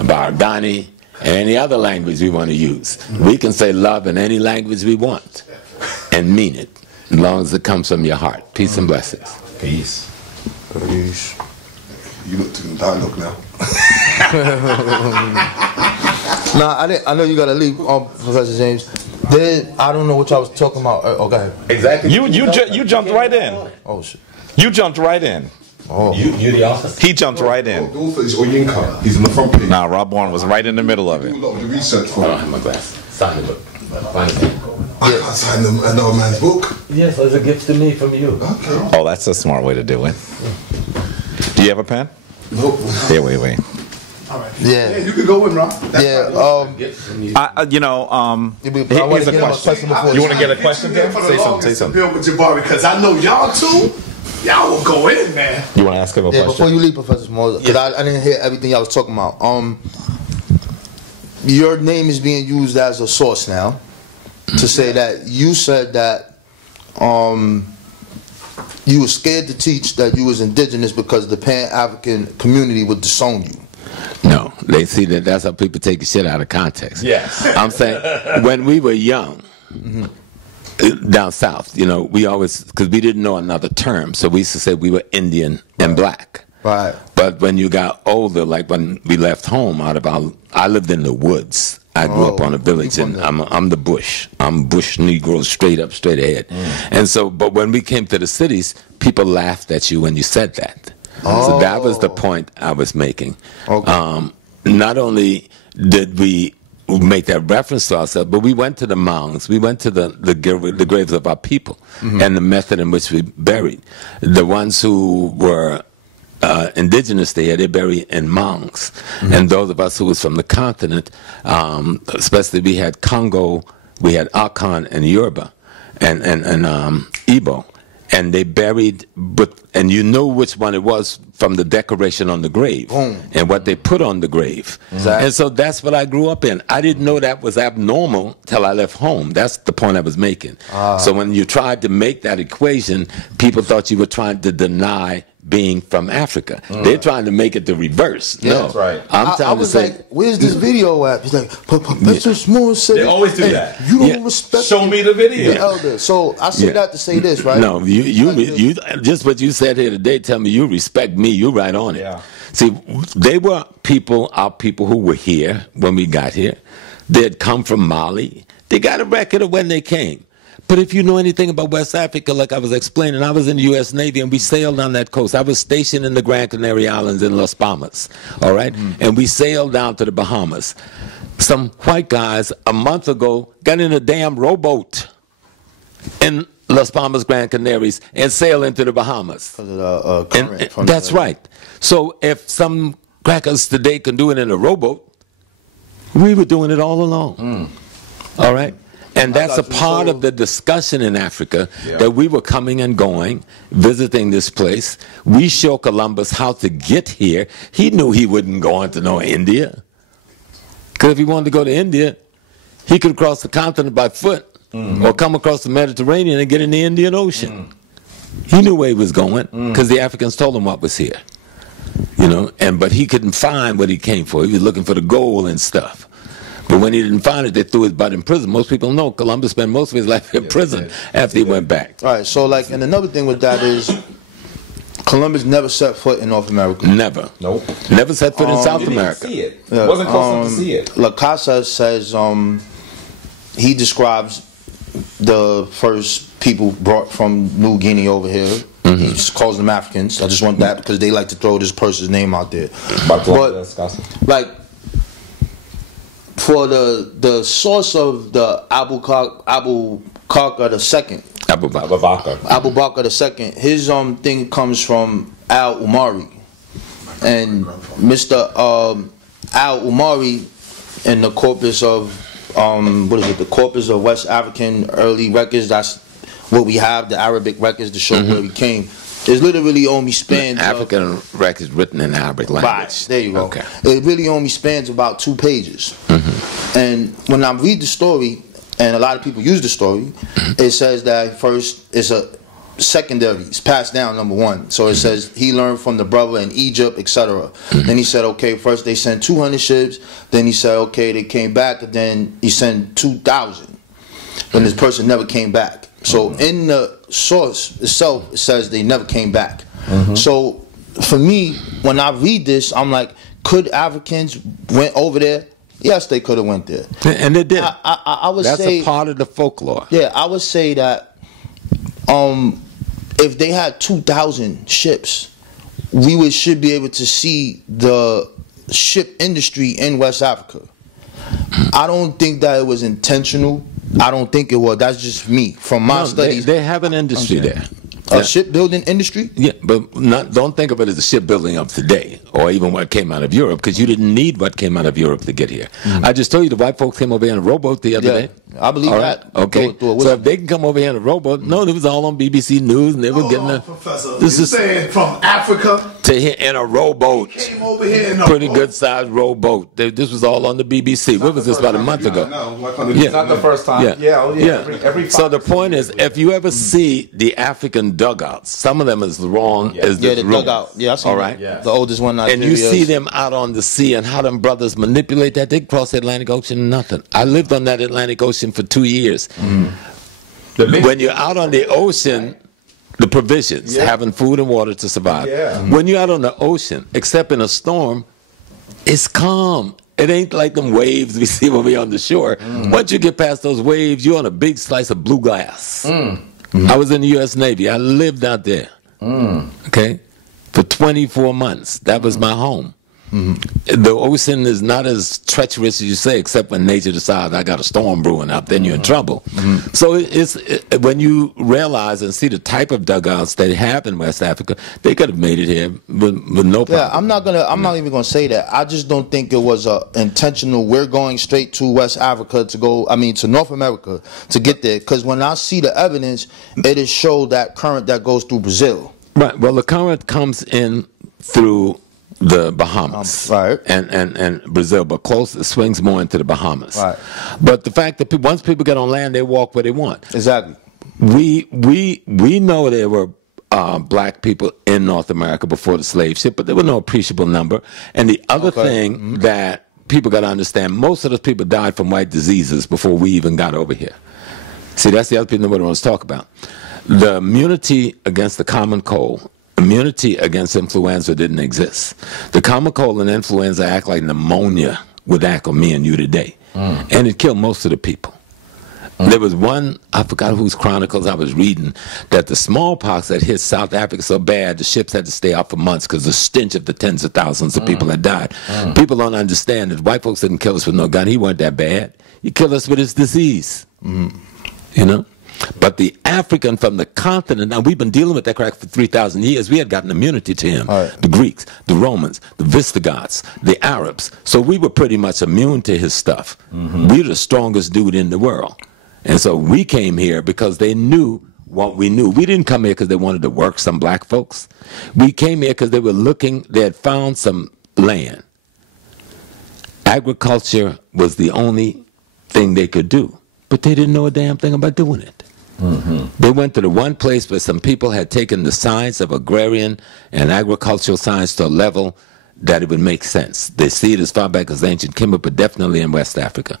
Baragani, and any other language we want to use. We can say love in any language we want and mean it, as long as it comes from your heart. Peace and blessings. Peace. You look to dialogue now. Nah, I know you gotta leave, Professor James. I don't know what y'all was talking about. Oh, go ahead. Exactly. You jumped right in. Oh shit. You jumped right in. Oh. You the author? He jumped right in. The author is Oyinka. He's in the front page. Nah, Rob Warren was right in the middle of I it. do a lot of the research for I him. don't have my glasses. Sign the book. Find it. I can't sign another man's book. Yes, it's a gift to me from you. Okay. Oh, that's a smart way to do it. Do you have a pen? Nope. Here, wait. All right. Yeah. You can go in, Rob. Yeah. Here's a question. You want to get a question, Tim? Say something. Bill with Jabari, because I know y'all too. Y'all will go in, man. You want to ask him a Yeah, question? before you leave, Professor Small, because I didn't hear everything y'all was talking about. Your name is being used as a source now to say that you said that you were scared to teach that you was indigenous because the Pan-African community would disown you. No, they see that's how people take the shit out of context. Yes. I'm saying, when we were young, down south, we always, because we didn't know another term, so we used to say we were Indian and black. Right. But when you got older, like when we left home I lived in the woods. I grew up on a village, and I'm the bush. I'm bush Negro, straight up, straight ahead. And so, but when we came to the cities, people laughed at you when you said that. So that was the point I was making. Okay. Not only did we make that reference to ourselves, but we went to the mounds, we went to the graves of our people, and the method in which we buried. The ones who were indigenous there, they bury in mounds. And those of us who was from the continent, especially we had Congo, we had Akan and Yoruba and Igbo. And they buried, and you know which one it was from the decoration on the grave and what they put on the grave. Exactly. And so that's what I grew up in. I didn't know that was abnormal till I left home. That's the point I was making. So when you tried to make that equation, people thought you were trying to deny being from Africa. They're trying to make it the reverse. Yeah, no, that's right. I'm trying to say, like, where's this video at? He's like, Mr. Small said, They always do that. You don't respect Show me the video. the elder. So I say that to say this, right? no, you just what you said here today. Tell me you respect me. You right on it. Yeah. See, they were our people who were here when we got here. They had come from Mali. They got a record of when they came. But if you know anything about West Africa, like I was explaining, I was in the U.S. Navy and we sailed on that coast. I was stationed in the Gran Canary Islands in Las Palmas, all right? And we sailed down to the Bahamas. Some white guys a month ago got in a damn rowboat in Las Palmas, Gran Canaries, and sailed into the Bahamas. That's right. So if some crackers today can do it in a rowboat, we were doing it all along, all right? And that's a part of the discussion in Africa, that we were coming and going, visiting this place. We showed Columbus how to get here. He knew he wouldn't go on to know India. Because if he wanted to go to India, he could cross the continent by foot or come across the Mediterranean and get in the Indian Ocean. He knew where he was going because the Africans told him what was here. You know, but he couldn't find what he came for. He was looking for the gold and stuff. But when he didn't find it, they threw his butt in prison. Most people know Columbus spent most of his life in prison after he went back. All right, so like, and another thing with that is Columbus never set foot in North America. Never. Nope. Never set foot in South America. See it. Wasn't close enough to see it. La Casa says he describes the first people brought from New Guinea over here. He just calls them Africans. I just want that because they like to throw this person's name out there. But like, for the source of the Abu Bakr II, his thing comes from Al Umari, and Mr. Al Umari in the corpus of the corpus of West African early records. That's what we have, the Arabic records to show where we came. It's literally only spans African records written in Arabic language. Right, there you go. Okay. It really only spans about 2 pages. And when I read the story, and a lot of people use the story, it says that first it's a secondary, it's passed down, number one. So it says he learned from the brother in Egypt, etc. Then he said, okay, first they sent 200 ships. Then he said, okay, they came back. And then he sent 2,000. And this person never came back. So in the source itself, it says they never came back. So for me, when I read this, I'm like, could Africans went over there? Yes, they could have went there. And they did. I would That's say, a part of the folklore. Yeah, I would say that if they had 2,000 ships, we should be able to see the ship industry in West Africa. I don't think that it was intentional. I don't think it was. That's just me from my studies. They have an industry there. A shipbuilding industry? Yeah, but don't think of it as the shipbuilding of today or even what came out of Europe, because you didn't need what came out of Europe to get here. I just told you the white folks came over here in a rowboat the other day. I believe that. Okay, so if they can come over here in a rowboat, no, it was all on BBC News, and they were getting Professor, this is saying from Africa to here in a rowboat. Came over here in a pretty good sized rowboat. This was all on the BBC. What was this, about a month ago? It's not the first time. Every so the point is, if you ever see the African dugouts, some of them is wrong as the dugout. Yeah, I see. All right, the oldest one. And you see them out on the sea, and how them brothers manipulate that. They cross the Atlantic Ocean, nothing. I lived on that Atlantic Ocean for 2 years. When you're out on the ocean, the provisions, having food and water to survive. When you're out on the ocean, except in a storm, it's calm. It ain't like them waves we see when we're on the shore. Once you get past those waves, you're on a big slice of blue glass. I was in the U.S. Navy. I lived out there, okay, for 24 months. That was my home. The ocean is not as treacherous as you say, except when nature decides I got a storm brewing out, then you're in trouble. So when you realize and see the type of dugouts they have in West Africa, they could have made it here with no problem. Yeah, I'm not even gonna say that. I just don't think it was intentional. We're going straight to West Africa to go. I mean, to North America to get there. Because when I see the evidence, it is show that current that goes through Brazil. Right. Well, the current comes in through the Bahamas, right, and Brazil, but close, it swings more into the Bahamas. Right. But the fact that once people get on land, they walk where they want. Exactly. We know there were black people in North America before the slave ship, but there were no appreciable number. And the other thing that people got to understand, most of those people died from white diseases before we even got over here. See, that's the other thing nobody wants to talk about. The immunity against the common cold, immunity against influenza didn't exist. The common cold and influenza act like pneumonia would act on me and you today. And it killed most of the people. There was one, I forgot whose chronicles I was reading, that the smallpox that hit South Africa so bad, the ships had to stay out for months because the stench of the tens of thousands of people that died. People don't understand that white folks didn't kill us with no gun. He wasn't that bad. He killed us with his disease. You know? But the African from the continent, now we've been dealing with that crack for 3,000 years. We had gotten immunity to him. The Greeks, the Romans, the Visigoths, the Arabs. So we were pretty much immune to his stuff. We were the strongest dude in the world. And so we came here because they knew what we knew. We didn't come here because they wanted to work some black folks. We came here because they were looking, they had found some land. Agriculture was the only thing they could do. But they didn't know a damn thing about doing it. They went to the one place where some people had taken the science of agrarian and agricultural science to a level that it would make sense. They see it as far back as ancient Kemet, but definitely in West Africa.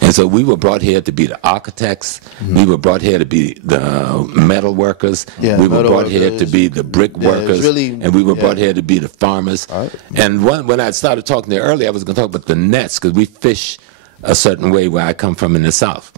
And so we were brought here to be the architects. We were brought here to be the metal workers. We were brought here to be the brick workers. And we were brought here to be the farmers. And when I started talking there earlier, I was going to talk about the nets, because we fish a certain way where I come from in the South.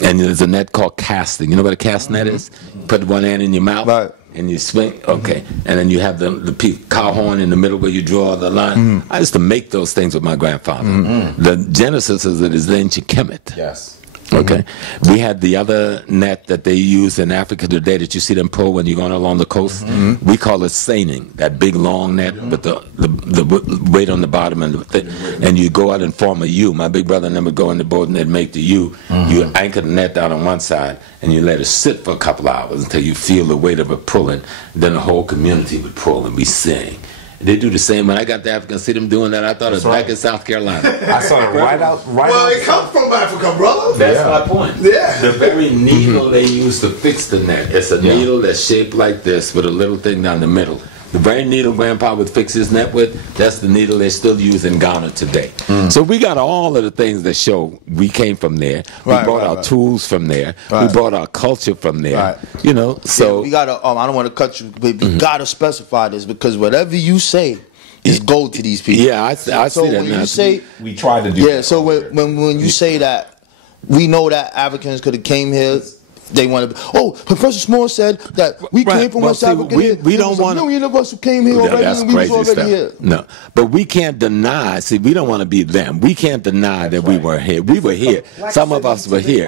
And there's a net called casting. You know what a cast net is? Put one hand in your mouth and you swing. Okay. And then you have the cow horn in the middle where you draw the line. I used to make those things with my grandfather. The genesis of it is the ancient Kemet. Yes. Okay. We had the other net that they use in Africa today that you see them pull when you're going along the coast. We call it seining, that big long net with the weight on the bottom and you go out and form a U. My big brother and them would go in the boat and they'd make the U. You anchor the net down on one side and you let it sit for a couple hours until you feel the weight of it pulling. Then the whole community would pull and we sing. They do the same. When I got to Africa and see them doing that, I thought it was back in South Carolina. I saw it right out. Well, it comes from Africa, brother. That's my point. Yeah. The very needle they use to fix the net, it's a needle that's shaped like this with a little thing down the middle. The very needle Grandpa would fix his net with, that's the needle they still use in Ghana today. So we got all of the things that show we came from there. We brought our tools from there. We brought our culture from there. You know, so we gotta. I don't want to cut you, but we gotta specify this, because whatever you say is gold to these people. Yeah, I see that. When you say we tried to do. Yeah, so when you say that, we know that Africans could have came here. They want to. Oh, Professor Small said that we came from West Africa. We don't want a million of us who came here already. That's and we crazy was already stuff. here. No, but we can't deny. See, we don't want to be them. We can't deny that we were here. We were here. Some of us were here.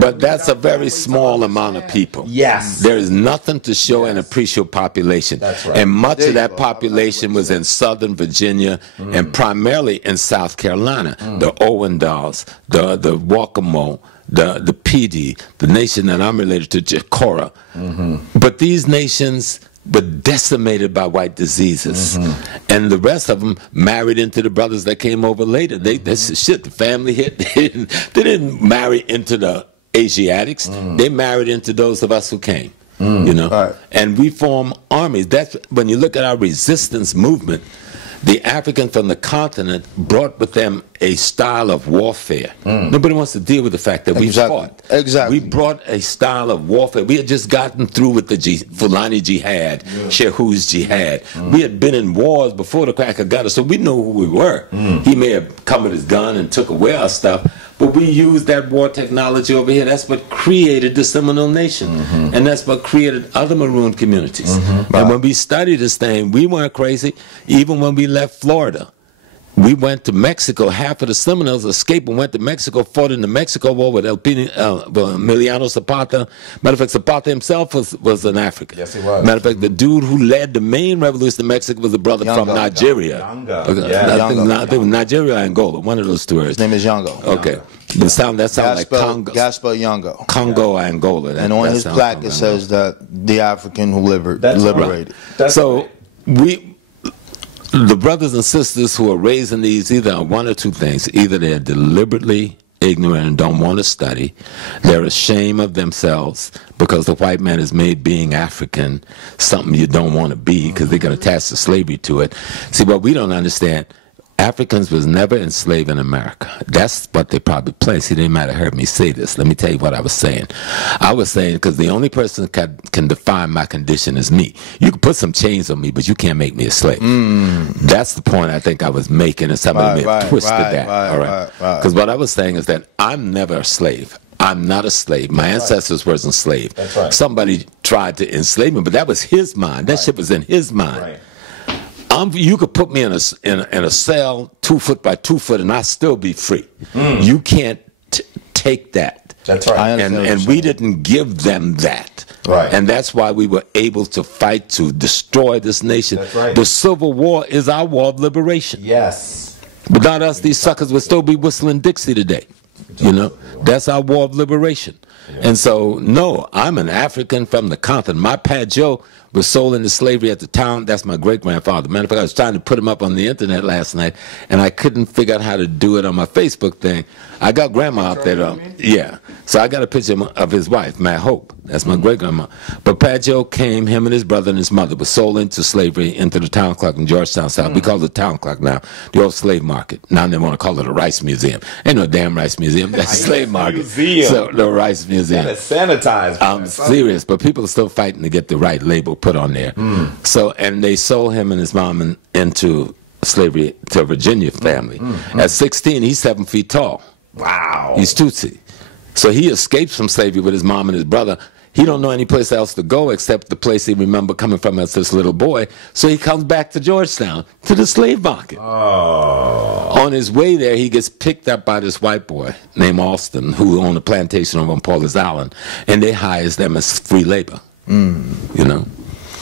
But that's a very small amount of people. Yes. There is nothing to show an appreciable population. That's right. And much of that population was in Southern Virginia and primarily in South Carolina. The Owendals, the Waccamo, the PD, the nation that I'm related to, Jacora. But these nations were decimated by white diseases. And the rest of them married into the brothers that came over later. That's shit, the family hit. They didn't marry into the Asiatics. They married into those of us who came. You know? And we form armies. That's when you look at our resistance movement. the Africans from the continent brought with them a style of warfare. Nobody wants to deal with the fact that we fought. Exactly. We brought a style of warfare. We had just gotten through with the Fulani Jihad, Shehu's Jihad. We had been in wars before the cracker got us, so we know who we were. He may have come with his gun and took away our stuff, but we used that war technology over here. That's what created the Seminole Nation. And that's what created other maroon communities. And when we studied this thing, we weren't crazy. Even when we left Florida, we went to Mexico. Half of the Seminoles escaped and went to Mexico, fought in the Mexico War with Emiliano Zapata. Matter of fact, Zapata himself was an African. Yes, he was. Matter of fact, the dude who led the main revolution in Mexico was a brother from Nigeria. I think Nigeria or Angola, one of those two areas. His name is Yango. Okay. That sounds like Congo. Gaspar Yango. Congo, Angola. And on his plaque it says that the African who liberated. So the brothers and sisters who are raising these either are one or two things. Either they're deliberately ignorant and don't want to study. They're ashamed of themselves because the white man has made being African something you don't want to be because they can attach the slavery to it. See, what we don't understand, Africans was never enslaved in America. That's what they probably play. See, they might have heard me say this. Let me tell you what I was saying. I was saying, because the only person can define my condition is me. You can put some chains on me, but you can't make me a slave. That's the point I think I was making, and somebody may have twisted that. All right. Because what I was saying is that I'm never a slave. I'm not a slave. My ancestors were enslaved. That's right. Somebody tried to enslave me, but that was his mind. That shit was in his mind. Right. You could put me in a cell 2 foot by 2 foot and I'd still be free. You can't take that. That's right. And we didn't give them that. Right. And that's why we were able to fight to destroy this nation. That's right. The Civil War is our war of liberation. Yes. Without us, these suckers would still be whistling Dixie today. You know, that's our war of liberation. And so, no, I'm an African from the continent. My Pat Joe was sold into slavery at the town. That's my great-grandfather. Matter of fact, I was trying to put him up on the internet last night, and I couldn't figure out how to do it on my Facebook thing. I got grandma out there, yeah. So I got a picture of his wife, Matt Hope. That's my great-grandma. But Pat Joe came, him and his brother and his mother were sold into slavery into the town clock in Georgetown, South. We call it the town clock now, the old slave market. Now they want to call it a rice museum. Ain't no damn rice museum. That's a slave market. Museum. So the rice museum. That is sanitized. I'm serious, but people are still fighting to get the right label put on there. So, and they sold him and his mom into slavery to a Virginia family. At 16, he's 7 feet tall. Wow. He's Tutsi. So he escapes from slavery with his mom and his brother. He don't know any place else to go except the place he remember coming from as this little boy. So he comes back to Georgetown, to the slave market. On his way there, he gets picked up by this white boy named Alston, who owned a plantation over on Paulus Island, and they hires them as free labor. You know?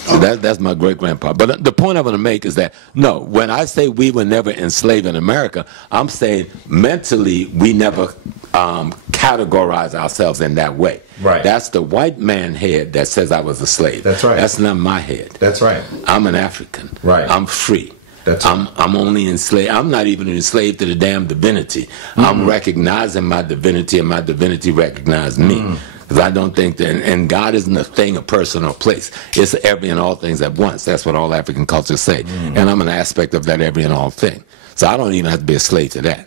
So that's my great-grandpa. But the point I want to make is that, no, when I say we were never enslaved in America, I'm saying mentally we never categorize ourselves in that way. Right. That's the white man head that says I was a slave. That's right. That's not my head. That's right. I'm an African. Right. I'm free. That's right. I'm only enslaved. I'm not even enslaved to the damn divinity. I'm recognizing my divinity, and my divinity recognizes me. Because I don't think that, and God isn't a thing, a person, or a place. It's every and all things at once. That's what all African cultures say. And I'm an aspect of that every and all thing. So I don't even have to be a slave to that.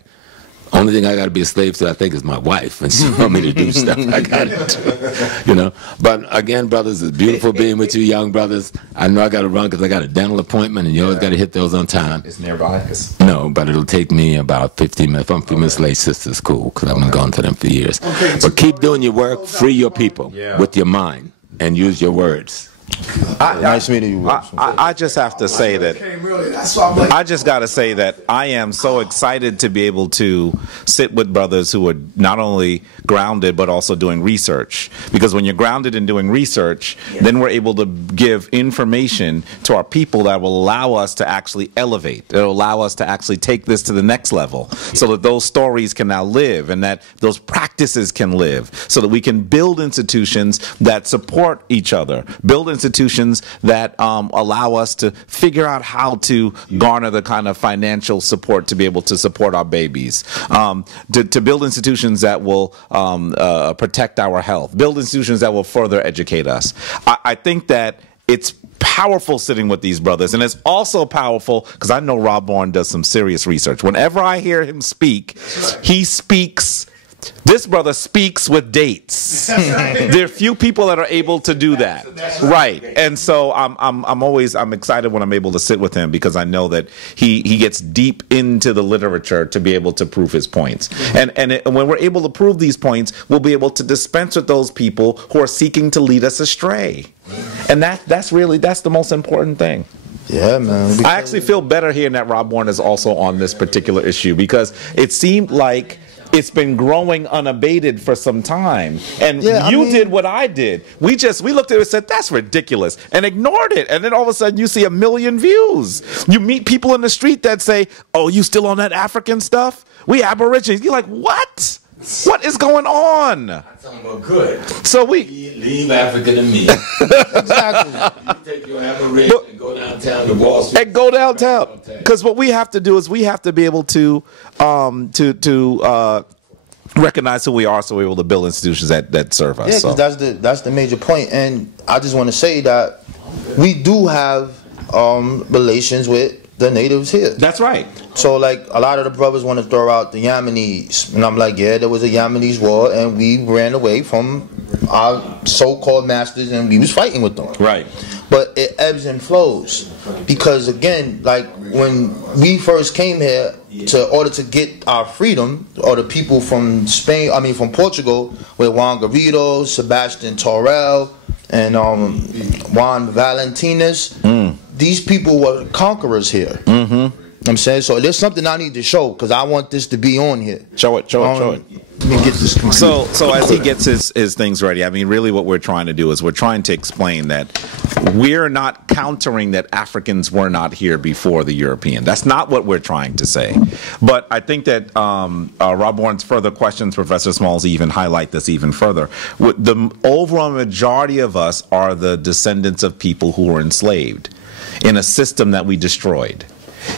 Only thing I got to be a slave to, I think, is my wife, and she want me to do stuff I got to do, you know. But again, brothers, it's beautiful being with you, young brothers. I know I got to run because I got a dental appointment, and you always got to hit those on time. It's nearby. No, but it'll take me about 15 minutes. If I'm 15 minutes late, sister's cool, because I've been going to them for years. But keep doing your work, free your people with your mind, and use your words. Nice meeting you. I just have to say that I just got to say that I am so excited to be able to sit with brothers who are not only grounded but also doing research, because when you're grounded and doing research, then we're able to give information to our people that will allow us to actually elevate. It'll allow us to actually take this to the next level, so that those stories can now live and that those practices can live, so that we can build institutions that support each other, build institutions that allow us to figure out how to garner the kind of financial support to be able to support our babies, to build institutions that will protect our health, build institutions that will further educate us. I think that it's powerful sitting with these brothers, and it's also powerful because I know Rob Bourne does some serious research. Whenever I hear him speak, he speaks. This brother speaks with dates. There are few people that are able to do that, right? And so I'm excited when I'm able to sit with him because I know that he gets deep into the literature to be able to prove his points. And when we're able to prove these points, we'll be able to dispense with those people who are seeking to lead us astray. And that's the most important thing. Yeah, man. I actually feel better hearing that Rob Bourne is also on this particular issue because it seemed like it's been growing unabated for some time. And you did what I did. We looked at it and said, that's ridiculous, and ignored it. And then all of a sudden you see 1 million views. You meet people in the street that say, oh, you still on that African stuff? We Aborigines. You're like, what? What is going on? That's talking about good. So leave Africa to me. Exactly. You take your Aborigine and go downtown to Wall Street. And go downtown. Because what we have to do is we have to be able to recognize who we are, so we're able to build institutions that serve us. Yeah, because that's the major point. And I just want to say that we do have relations with the natives here. That's right. So, like, a lot of the brothers want to throw out the Yemenis. And I'm like, yeah, there was a Yemenis war, and we ran away from our so-called masters, and we was fighting with them. Right. But it ebbs and flows. Because, again, like, when we first came here, to order to get our freedom, or the people from from Portugal, with Juan Garrido, Sebastian Torrell, and Juan Valentinus, these people were conquerors here. I'm saying, so there's something I need to show because I want this to be on here. Show it. Let me get this. So as he gets his things ready, I mean, really what we're trying to do is we're trying to explain that we're not countering that Africans were not here before the European. That's not what we're trying to say. But I think that Rob Bourne's further questions, Professor Smalls, even highlight this even further. The overall majority of us are the descendants of people who were enslaved in a system that we destroyed.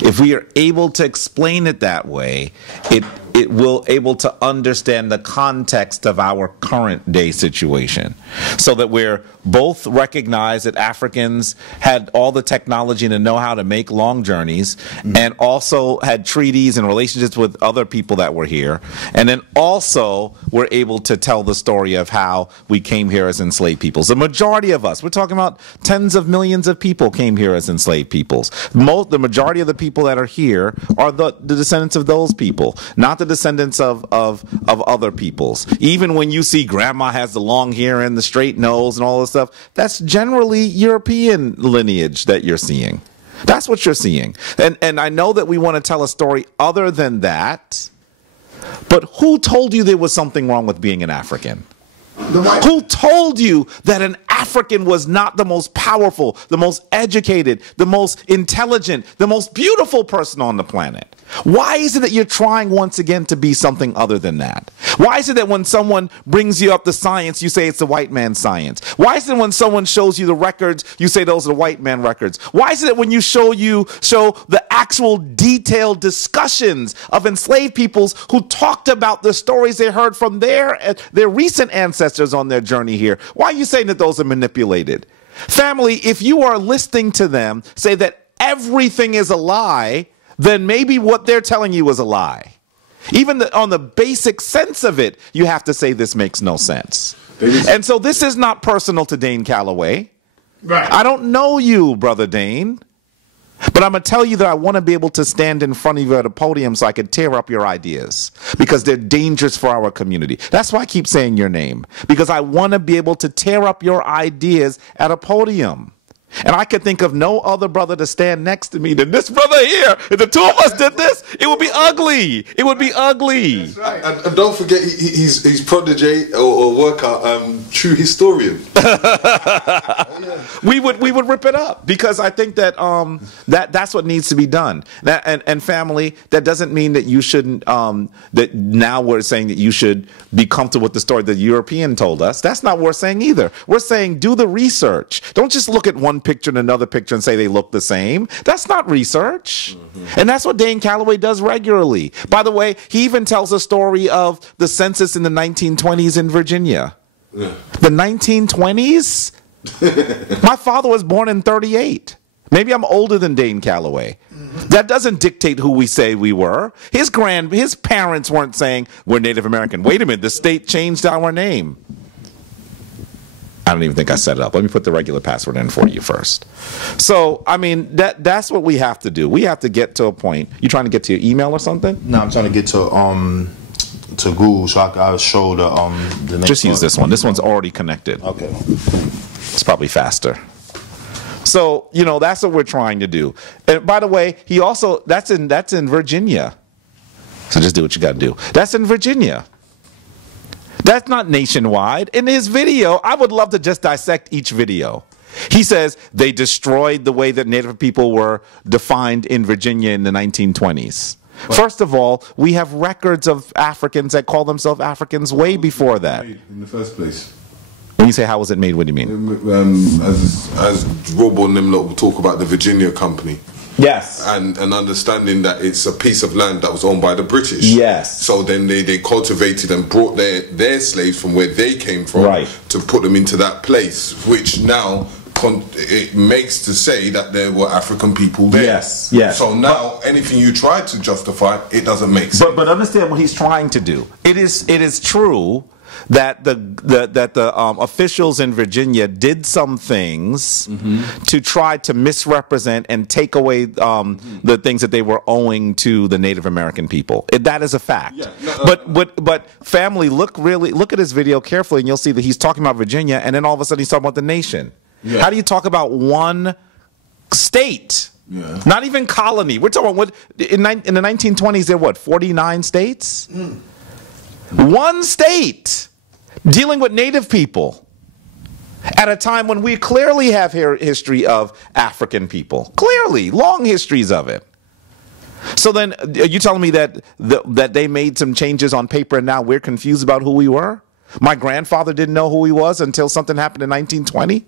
If we are able to explain it that way, it will able to understand the context of our current day situation, so that we're both recognize that Africans had all the technology and the know-how to make long journeys, and also had treaties and relationships with other people that were here, and then also we're able to tell the story of how we came here as enslaved peoples. The majority of us, we're talking about tens of millions of people, came here as enslaved peoples. The majority of the people that are here are the descendants of those people, not the descendants of other peoples. Even when you see grandma has the long hair and the straight nose and all this stuff, that's generally European lineage that you're seeing. That's what you're seeing. And I know that we want to tell a story other than that, but who told you there was something wrong with being an African? Who told you that an African was not the most powerful, the most educated, the most intelligent, the most beautiful person on the planet? Why is it that you're trying once again to be something other than that? Why is it that when someone brings you up the science, you say it's the white man's science? Why is it when someone shows you the records, you say those are the white man records? Why is it that when you show the actual detailed discussions of enslaved peoples who talked about the stories they heard from their recent ancestors on their journey here, why are you saying that those are manipulated? Family, if you are listening to them say that everything is a lie, then maybe what they're telling you is a lie. Even on the basic sense of it, you have to say this makes no sense. And so this is not personal to Dane Calloway. Right. I don't know you, Brother Dane. But I'm going to tell you that I want to be able to stand in front of you at a podium so I can tear up your ideas, because they're dangerous for our community. That's why I keep saying your name, because I want to be able to tear up your ideas at a podium. And I could think of no other brother to stand next to me than this brother here. If the two of us did this, it would be ugly. It would be ugly. That's right. And don't forget, he's prodigy or worker, true historian. We would rip it up, because I think that that's what needs to be done. And family, that doesn't mean that you shouldn't. That now we're saying that you should be comfortable with the story that the European told us. That's not what we're saying either. We're saying do the research. Don't just look at one picture and another picture and say they look the same. That's not research. And that's what Dane Calloway does regularly. By the way, he even tells a story of the census in the 1920s in Virginia. The 1920s? My father was born in 38. Maybe I'm older than Dane Calloway. That doesn't dictate who we say we were. His parents weren't saying we're Native American. Wait a minute, the state changed our name. I don't even think I set it up. Let me put the regular password in for you first. So, I mean, that's what we have to do. We have to get to a point. You trying to get to your email or something? No, I'm trying to get to Google so I'll show the next Just use one. this one. This one's already connected. Okay. It's probably faster. So, you know, that's what we're trying to do. And by the way, he also, that's in Virginia. So just do what you got to do. That's in Virginia. That's not nationwide. In his video, I would love to just dissect each video. He says they destroyed the way that Native people were defined in Virginia in the 1920s. What? First of all, we have records of Africans that call themselves Africans way before that. In the first place. When you say how was it made, what do you mean? As Robo and them lot will talk about the Virginia Company. Yes. And understanding that it's a piece of land that was owned by the British. Yes. So then they cultivated and brought their slaves from where they came from, right, to put them into that place, which now it makes to say that there were African people there. Yes, yes. So now anything you try to justify, it doesn't make sense. But understand what he's trying to do. It is true that the officials in Virginia did some things to try to misrepresent and take away the things that they were owing to the Native American people. That is a fact. Yeah, but family, look at his video carefully, and you'll see that he's talking about Virginia, and then all of a sudden he's talking about the nation. Yeah. How do you talk about one state? Yeah. Not even colony. We're talking about in the 1920s. There were 49 states. One state dealing with Native people at a time when we clearly have history of African people. Clearly, long histories of it. So then, are you telling me that they made some changes on paper and now we're confused about who we were? My grandfather didn't know who he was until something happened in 1920?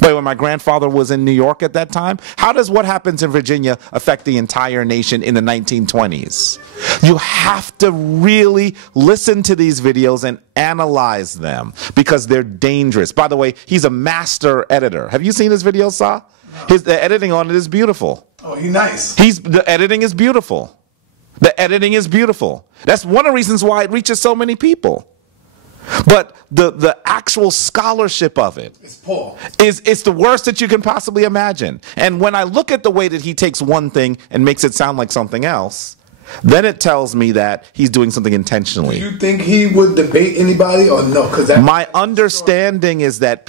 But when my grandfather was in New York at that time, how does what happens in Virginia affect the entire nation in the 1920s? You have to really listen to these videos and analyze them because they're dangerous. By the way, he's a master editor. Have you seen his videos, Sa? The editing on it is beautiful. Oh, he's nice. The editing is beautiful. The editing is beautiful. That's one of the reasons why it reaches so many people. But the actual scholarship of it is the worst that you can possibly imagine. And when I look at the way that he takes one thing and makes it sound like something else, then it tells me that he's doing something intentionally. Do you think he would debate anybody or no? My understanding is that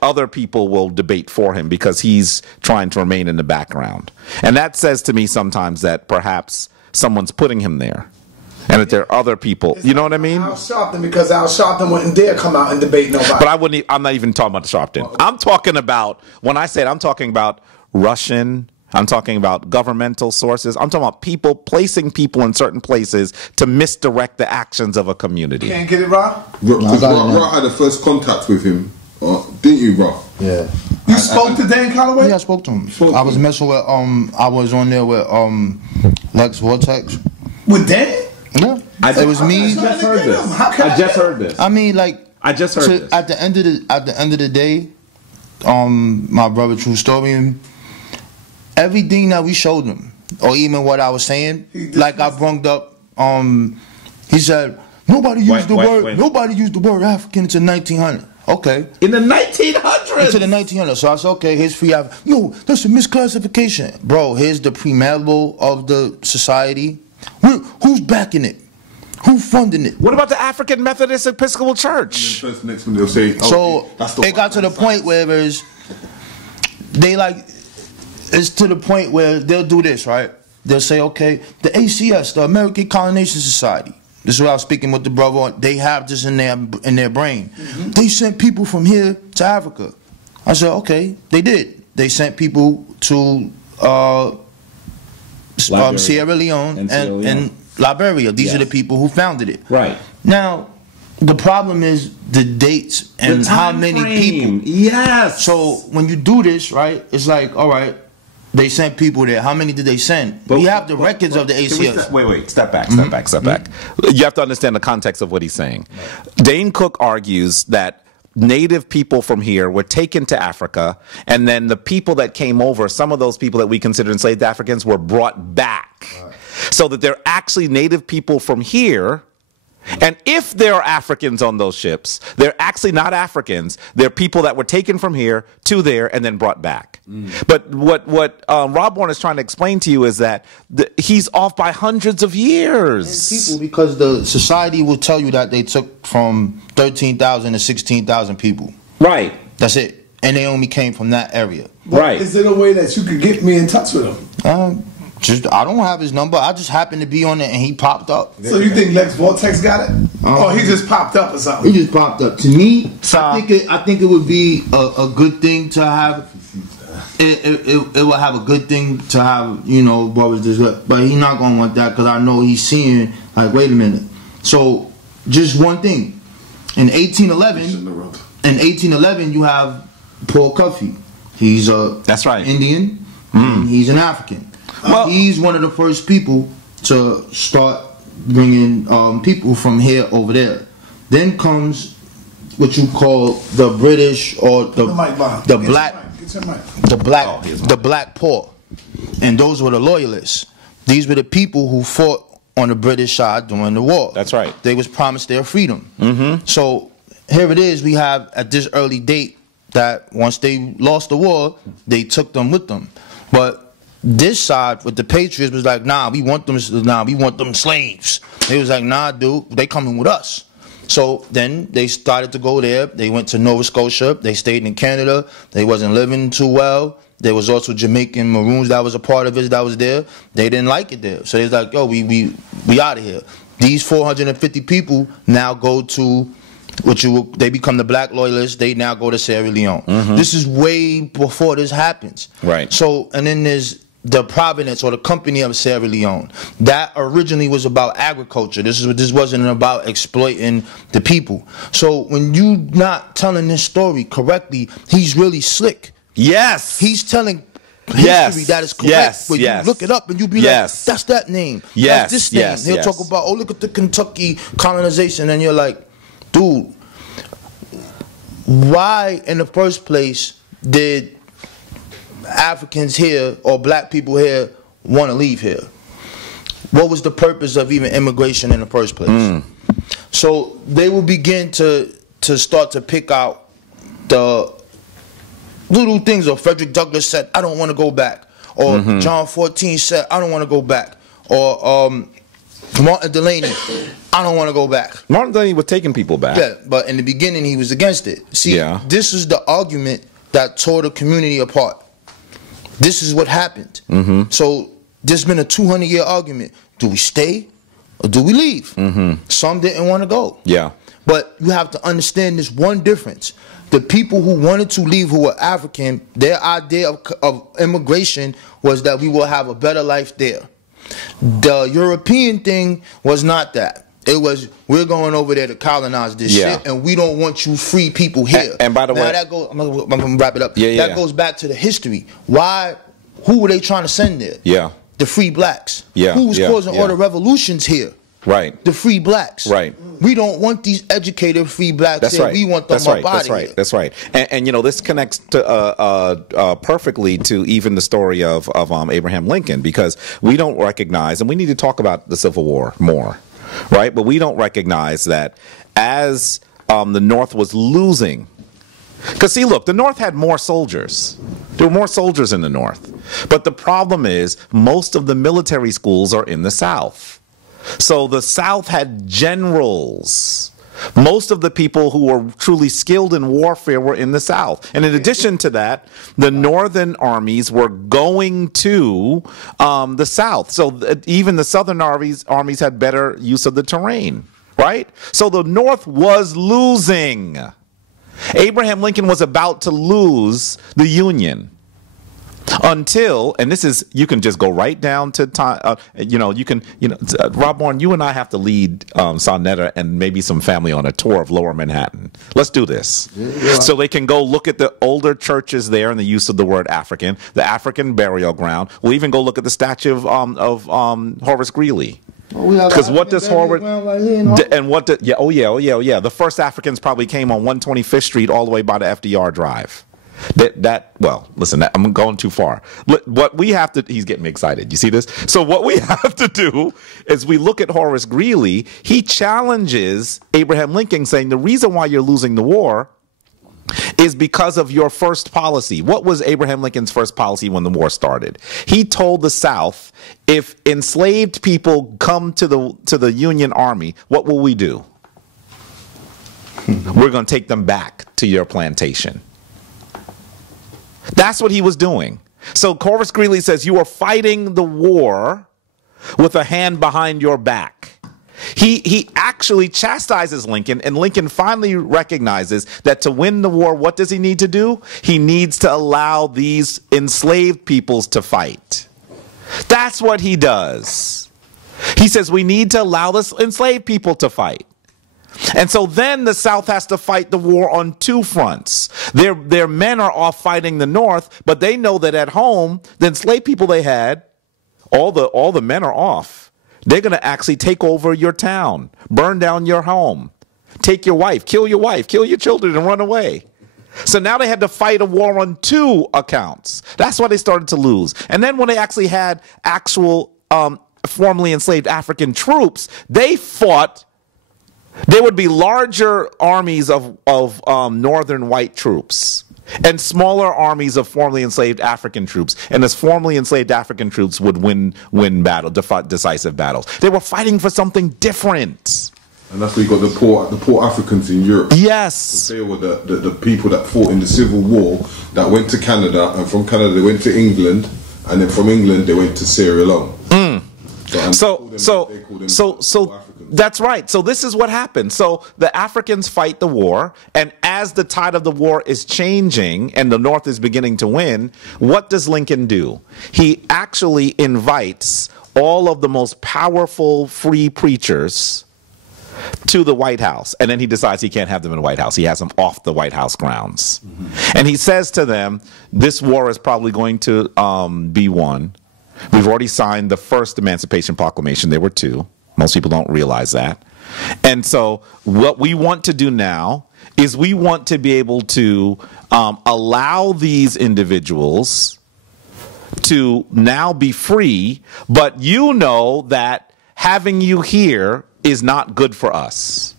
other people will debate for him because he's trying to remain in the background. And that says to me sometimes that perhaps someone's putting him there. And that there are other people, you know what I mean? Al Sharpton, because Al Sharpton wouldn't dare come out and debate nobody. But I'm not even talking about Sharpton. I'm talking about, when I said I'm talking about Russian, I'm talking about governmental sources. I'm talking about people placing people in certain places to misdirect the actions of a community. Can't get it, Ra? Ra had a first contact with him, didn't you, Ra? Yeah. You spoke to Dan Calloway? Yeah, I spoke to him. I was messing with, I was on there with Lex Vortex. With Dan? Yeah, it was me. I just heard this. I just heard this. I mean, like, I just heard this. At the end of the day, my brother True Story, everything that we showed him, or even what I was saying, like I brought up, he said nobody used the word African until 1900. Okay. In the 1900s. Into the 1900s. So I said, okay, here's free African. No, that's a misclassification, bro. Here's the preamble of the society. Who's backing it? Who's funding it? What about the African Methodist Episcopal Church? Next one they'll say, so it got to the point where it's to the point where they'll do this, right? They'll say, okay, the ACS, the American Colonization Society. This is what I was speaking with the brother on. They have this in their brain. They sent people from here to Africa. I said, okay, they did. They sent people to Sierra Leone and Liberia. These are the people who founded it. Right. Now, the problem is the dates and how many people. Yes. So when you do this, right, it's like, all right, they sent people there. How many did they send? We have the records of the ACS. Wait. Step back. You have to understand the context of what he's saying. Dane Cook argues that native people from here were taken to Africa, and then the people that came over, some of those people that we consider enslaved Africans, were brought back. So that they're actually native people from here. And if there are Africans on those ships, they're actually not Africans. They're people that were taken from here to there and then brought back. But what Rob Warren is trying to explain to you is that he's off by hundreds of years. And people, because the society will tell you that they took from 13,000 to 16,000 people. Right. That's it. And they only came from that area. Right. Is there a way that you could get me in touch with him? I don't have his number. I just happened to be on it and he popped up. So you think Lex Vortex got it? Or he just popped up or something? He just popped up. To me, I think it would be a good thing to have. It would have a good thing to have, you know, brothers this way. But he's not gonna want that because I know he's seeing like, wait a minute. So just one thing. In 1811, you have Paul Cuffey. He's that's right, Indian. And he's an African. Well, he's one of the first people to start bringing people from here over there. Then comes what you call the British or the black poor, and those were the loyalists. These were the people who fought on the British side during the war. That's right. They was promised their freedom. So here it is. We have at this early date that once they lost the war, they took them with them, but this side with the Patriots was like, nah, we want them slaves. They was like, nah, dude, they coming with us. So then they started to go there. They went to Nova Scotia. They stayed in Canada. They wasn't living too well. There was also Jamaican Maroons that was a part of it that was there. They didn't like it there. So they was like, yo, we out of here. These 450 people now go to they become the black loyalists. They now go to Sierra Leone. This is way before this happens. Right. So, and then there's the province or the company of Sierra Leone. That originally was about agriculture. This wasn't about exploiting the people. So when you not telling this story correctly, he's really slick. Yes. He's telling history that is correct. Yes. But you look it up and you be like, that's that name. Yes. That's this name. He'll talk about, oh, look at the Kentucky colonization. And you're like, dude, why in the first place did Africans here or black people here want to leave here? What was the purpose of even immigration in the first place? So they will begin to start to pick out the little things. Or Frederick Douglass said, I don't want to go back. Or John 14 said, I don't want to go back. Or Martin Delaney, I don't want to go back. Martin Delaney was taking people back. Yeah, but in the beginning he was against it. See, this is the argument that tore the community apart. This is what happened. So there's been a 200-year argument. Do we stay or do we leave? Some didn't want to go. Yeah. But you have to understand this one difference. The people who wanted to leave who were African, their idea of immigration was that we will have a better life there. The European thing was not that. It was, we're going over there to colonize this shit, and we don't want you free people here. And by the way, that goes, I'm gonna wrap it up. That goes back to the history. Who were they trying to send there? The free blacks. Who was causing all the revolutions here? The free blacks. We don't want these educated free blacks here. We want them up out of here. That's right. And you know, this connects to perfectly to even the story of Abraham Lincoln, because we don't recognize, and we need to talk about the Civil War more. Right, but we don't recognize that as the North was losing. Because see, look, the North had more soldiers. There were more soldiers in the North. But the problem is most of the military schools are in the South. So the South had generals. Most of the people who were truly skilled in warfare were in the South. And in addition to that, the northern armies were going to the South. So even the southern armies had better use of the terrain, right? So the North was losing. Abraham Lincoln was about to lose the Union. Until, and this is, you can just go right down to time, Rob Warren, you and I have to lead Sonetta and maybe some family on a tour of Lower Manhattan. Let's do this. So they can go look at the older churches there and the use of the word African, the African burial ground. We'll even go look at the statue of Horace Greeley. Because what does Horowitz right and what? Oh yeah. The first Africans probably came on 125th Street all the way by the FDR Drive. Well, listen, I'm going too far. What we have to, he's getting me excited. You see this? So what we have to do is we look at Horace Greeley. He challenges Abraham Lincoln, saying the reason why you're losing the war is because of your first policy. What was Abraham Lincoln's first policy when the war started? He told the South, if enslaved people come to the Union Army, what will we do? We're going to take them back to your plantation. That's what he was doing. So Horace Greeley says, you are fighting the war with a hand behind your back. He actually chastises Lincoln, and Lincoln finally recognizes that to win the war, what does he need to do? He needs to allow these enslaved peoples to fight. That's what he does. He says we need to allow the enslaved people to fight. And so then the South has to fight the war on two fronts. Their men are off fighting the North, but they know that at home, the enslaved people they had, all the men are off. They're going to actually take over your town, burn down your home, take your wife, kill your children, and run away. So now they had to fight a war on two accounts. That's why they started to lose. And then when they actually had actual formerly enslaved African troops, they fought. There would be larger armies of northern white troops and smaller armies of formerly enslaved African troops. And as formerly enslaved African troops would win decisive battles. They were fighting for something different. And that's where you got the poor Africans in Europe. Yes. They were the people that fought in the Civil War, that went to Canada, and from Canada they went to England, and then from England they went to Sierra Leone. So that's right. So this is what happened. So the Africans fight the war, and as the tide of the war is changing and the North is beginning to win, what does Lincoln do? He actually invites all of the most powerful free preachers to the White House, and then he decides he can't have them in the White House. He has them off the White House grounds. Mm-hmm. And he says to them, this war is probably going to be won. We've already signed the first Emancipation Proclamation. There were two. Most people don't realize that. And so what we want to do now is we want to be able to allow these individuals to now be free, but you know that having you here is not good for us,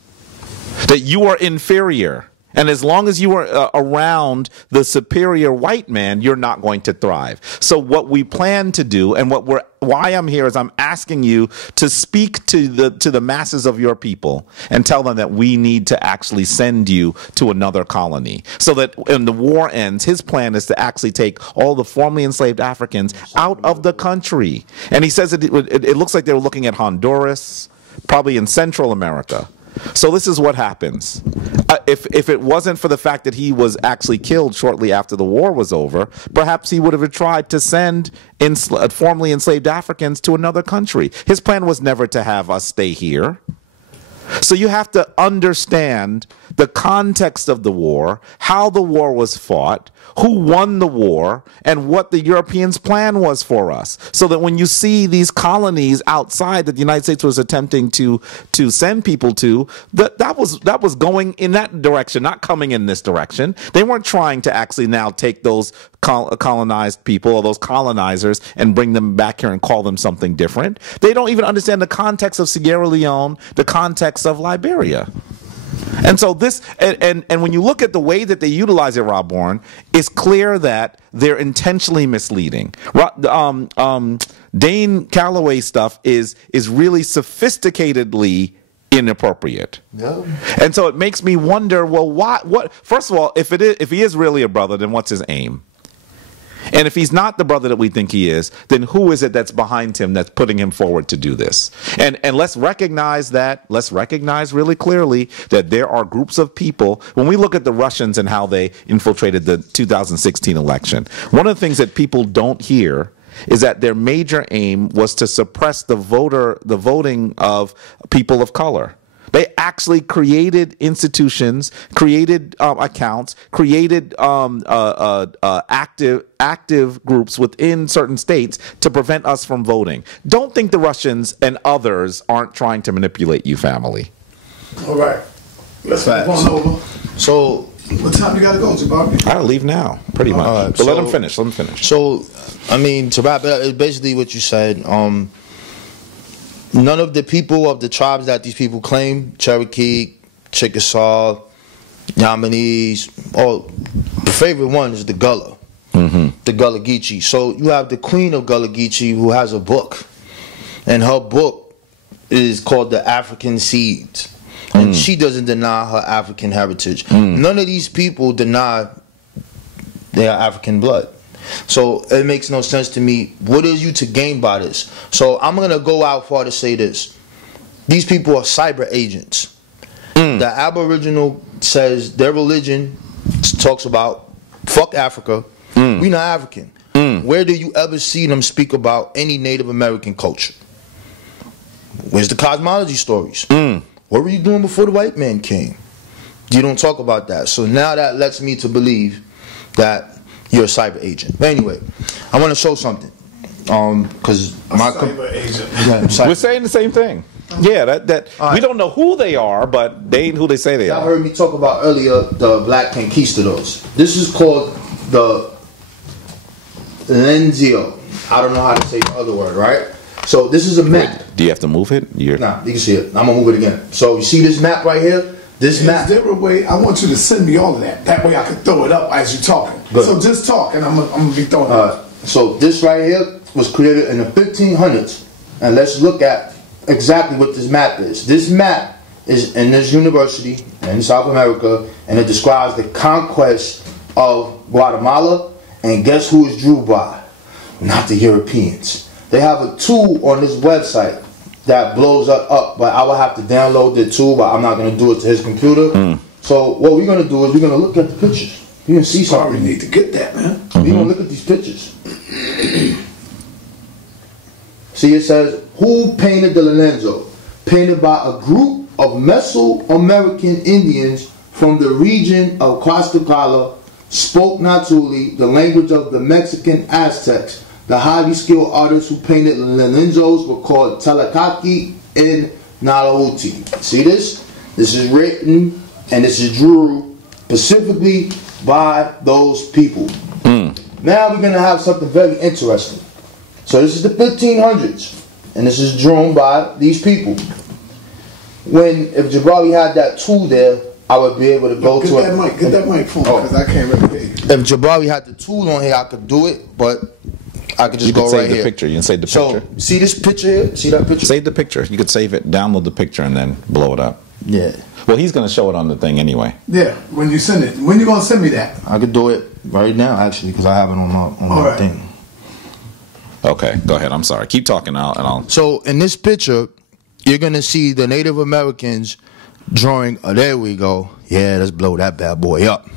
that you are inferior. And as long as you are around the superior white man, you're not going to thrive. So what we plan to do, and why I'm here, is I'm asking you to speak to the masses of your people and tell them that we need to actually send you to another colony, so that when the war ends, his plan is to actually take all the formerly enslaved Africans out of the country. And he says it looks like they were looking at Honduras, probably in Central America. So this is what happens. If it wasn't for the fact that he was actually killed shortly after the war was over, perhaps he would have tried to send formerly enslaved Africans to another country. His plan was never to have us stay here. So you have to understand the context of the war, how the war was fought, who won the war, and what the Europeans' plan was for us. So that when you see these colonies outside that the United States was attempting to send people to, that was going in that direction, not coming in this direction. They weren't trying to actually now take those colonized people or those colonizers and bring them back here and call them something different. They don't even understand the context of Sierra Leone, the context of Liberia. And so this, and when you look at the way that they utilize it, Rob Bourne, it's clear that they're intentionally misleading. Dane Calloway stuff is really sophisticatedly inappropriate. No. And so it makes me wonder, well, what? First of all, if he is really a brother, then what's his aim? And if he's not the brother that we think he is, then who is it that's behind him that's putting him forward to do this? And let's recognize that. Let's recognize really clearly that there are groups of people. When we look at the Russians and how they infiltrated the 2016 election, one of the things that people don't hear is that their major aim was to suppress the voting of people of color. They actually created institutions, created accounts, created active groups within certain states to prevent us from voting. Don't think the Russians and others aren't trying to manipulate you, family. All right. Let's move on over. So, what time you got to go to, Bobby? I gotta leave now, pretty much. But so, let him finish. Let him finish. So, I mean, to wrap it up, it's basically what you said. None of the people of the tribes that these people claim, Cherokee, Chickasaw, Yamanese, the favorite one is the Gullah, the Gullah Geechee. So you have the queen of Gullah Geechee who has a book, and her book is called The African Seeds, and she doesn't deny her African heritage. None of these people deny their African blood. So it makes no sense to me. What is you to gain by this? So I'm going to go out far to say this. These people are cyber agents. The Aboriginal says their religion talks about fuck Africa. We not African. Where do you ever see them speak about any Native American culture? Where's the cosmology stories? What were you doing before the white man came? You don't talk about that. So now that lets me to believe that you're a cyber agent. But anyway, I want to show something. Because my cyber agent. Yeah, we're saying the same thing. Yeah, that right. We don't know who they are, but they ain't who they say they are. Y'all heard me talk about earlier the black conquistadors. This is called the Lenzio. I don't know how to say the other word, right? So this is a map. Wait, do you have to move it? Nah, you can see it. I'm gonna move it again. So you see this map right here? This map. Is there a way? I want you to send me all of that. That way I can throw it up as you're talking. Good. So just talk, and I'm gonna be throwing it up. So this right here was created in the 1500s, and let's look at exactly what this map is. This map is in this university in South America, and it describes the conquest of Guatemala. And guess who it's drew by? Not the Europeans. They have a tool on this website that blows up, but I will have to download the tool, but I'm not going to do it to his computer. So what we're going to do is we're going to look at the pictures. You're going to see something. We need to get that, man. We're going to look at these pictures. See, it says, who painted the Lorenzo? Painted by a group of Mesoamerican Indians from the region of Tlaxcala, spoke naturally the language of the Mexican Aztecs. The highly skilled artists who painted Lorenzos were called Telekaki and Nalahuti. See this? This is written and this is drew specifically by those people. Now we're going to have something very interesting. So this is the 1500s, and this is drawn by these people. If Jabari had that tool there, I would be able to go to it. Get that mic phone, because I can't really hear you. If Jabari had the tool on here, I could do it, but I could just go right here. You can save the picture. So, see this picture here? See that picture? Save the picture. You could save it, download the picture, and then blow it up. Yeah. Well, he's going to show it on the thing anyway. Yeah, when you send it. When you going to send me that? I could do it right now, actually, because I have it on my thing. Okay, go ahead. I'm sorry. Keep talking out, and I'll. So in this picture, you're gonna see the Native Americans drawing. Oh, there we go. Yeah, let's blow that bad boy up.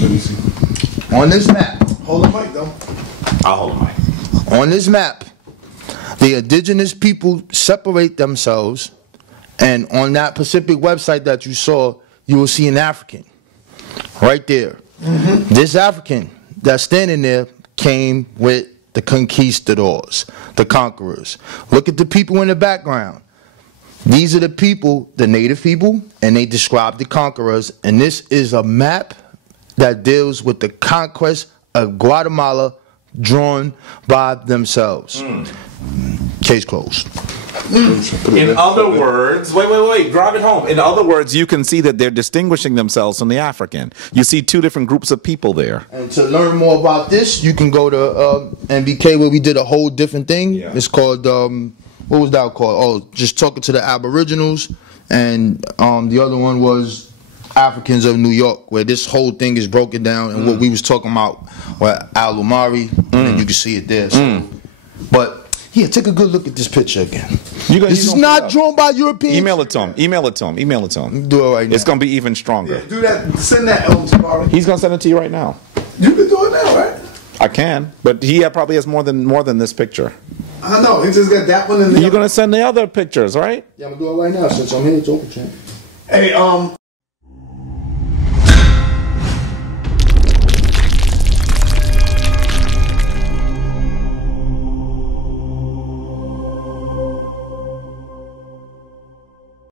Let me see. On this map, hold the mic though. I'll hold the mic. On this map, the indigenous people separate themselves, and on that Pacific website that you saw, you will see an African right there. This African that's standing there came with the conquistadors, the conquerors. Look at the people in the background. These are the people, the native people, and they describe the conquerors. And this is a map that deals with the conquest of Guatemala drawn by themselves. Case closed. In other words, wait, drive it home. In other words, you can see that they're distinguishing themselves from the African. You see two different groups of people there. And to learn more about this, you can go to NBK where we did a whole different thing. Yeah. It's called, what was that called? Oh, just talking to the Aboriginals. And the other one was Africans of New York, where this whole thing is broken down and what we was talking about with Al Umari. And you can see it there. So. But yeah, take a good look at this picture again. This is not drawn by Europeans. Email it to him. Email it to him. Email it to him. Do it right now. It's going to be even stronger. Yeah, do that. Send that, Jabari. He's going to send it to you right now. You can do it now, right? I can, but he probably has more than this picture. I know. He just got that one in there. You're gonna send the other pictures, right? Yeah, I'm gonna do it right now since I'm here talking to you. Hey,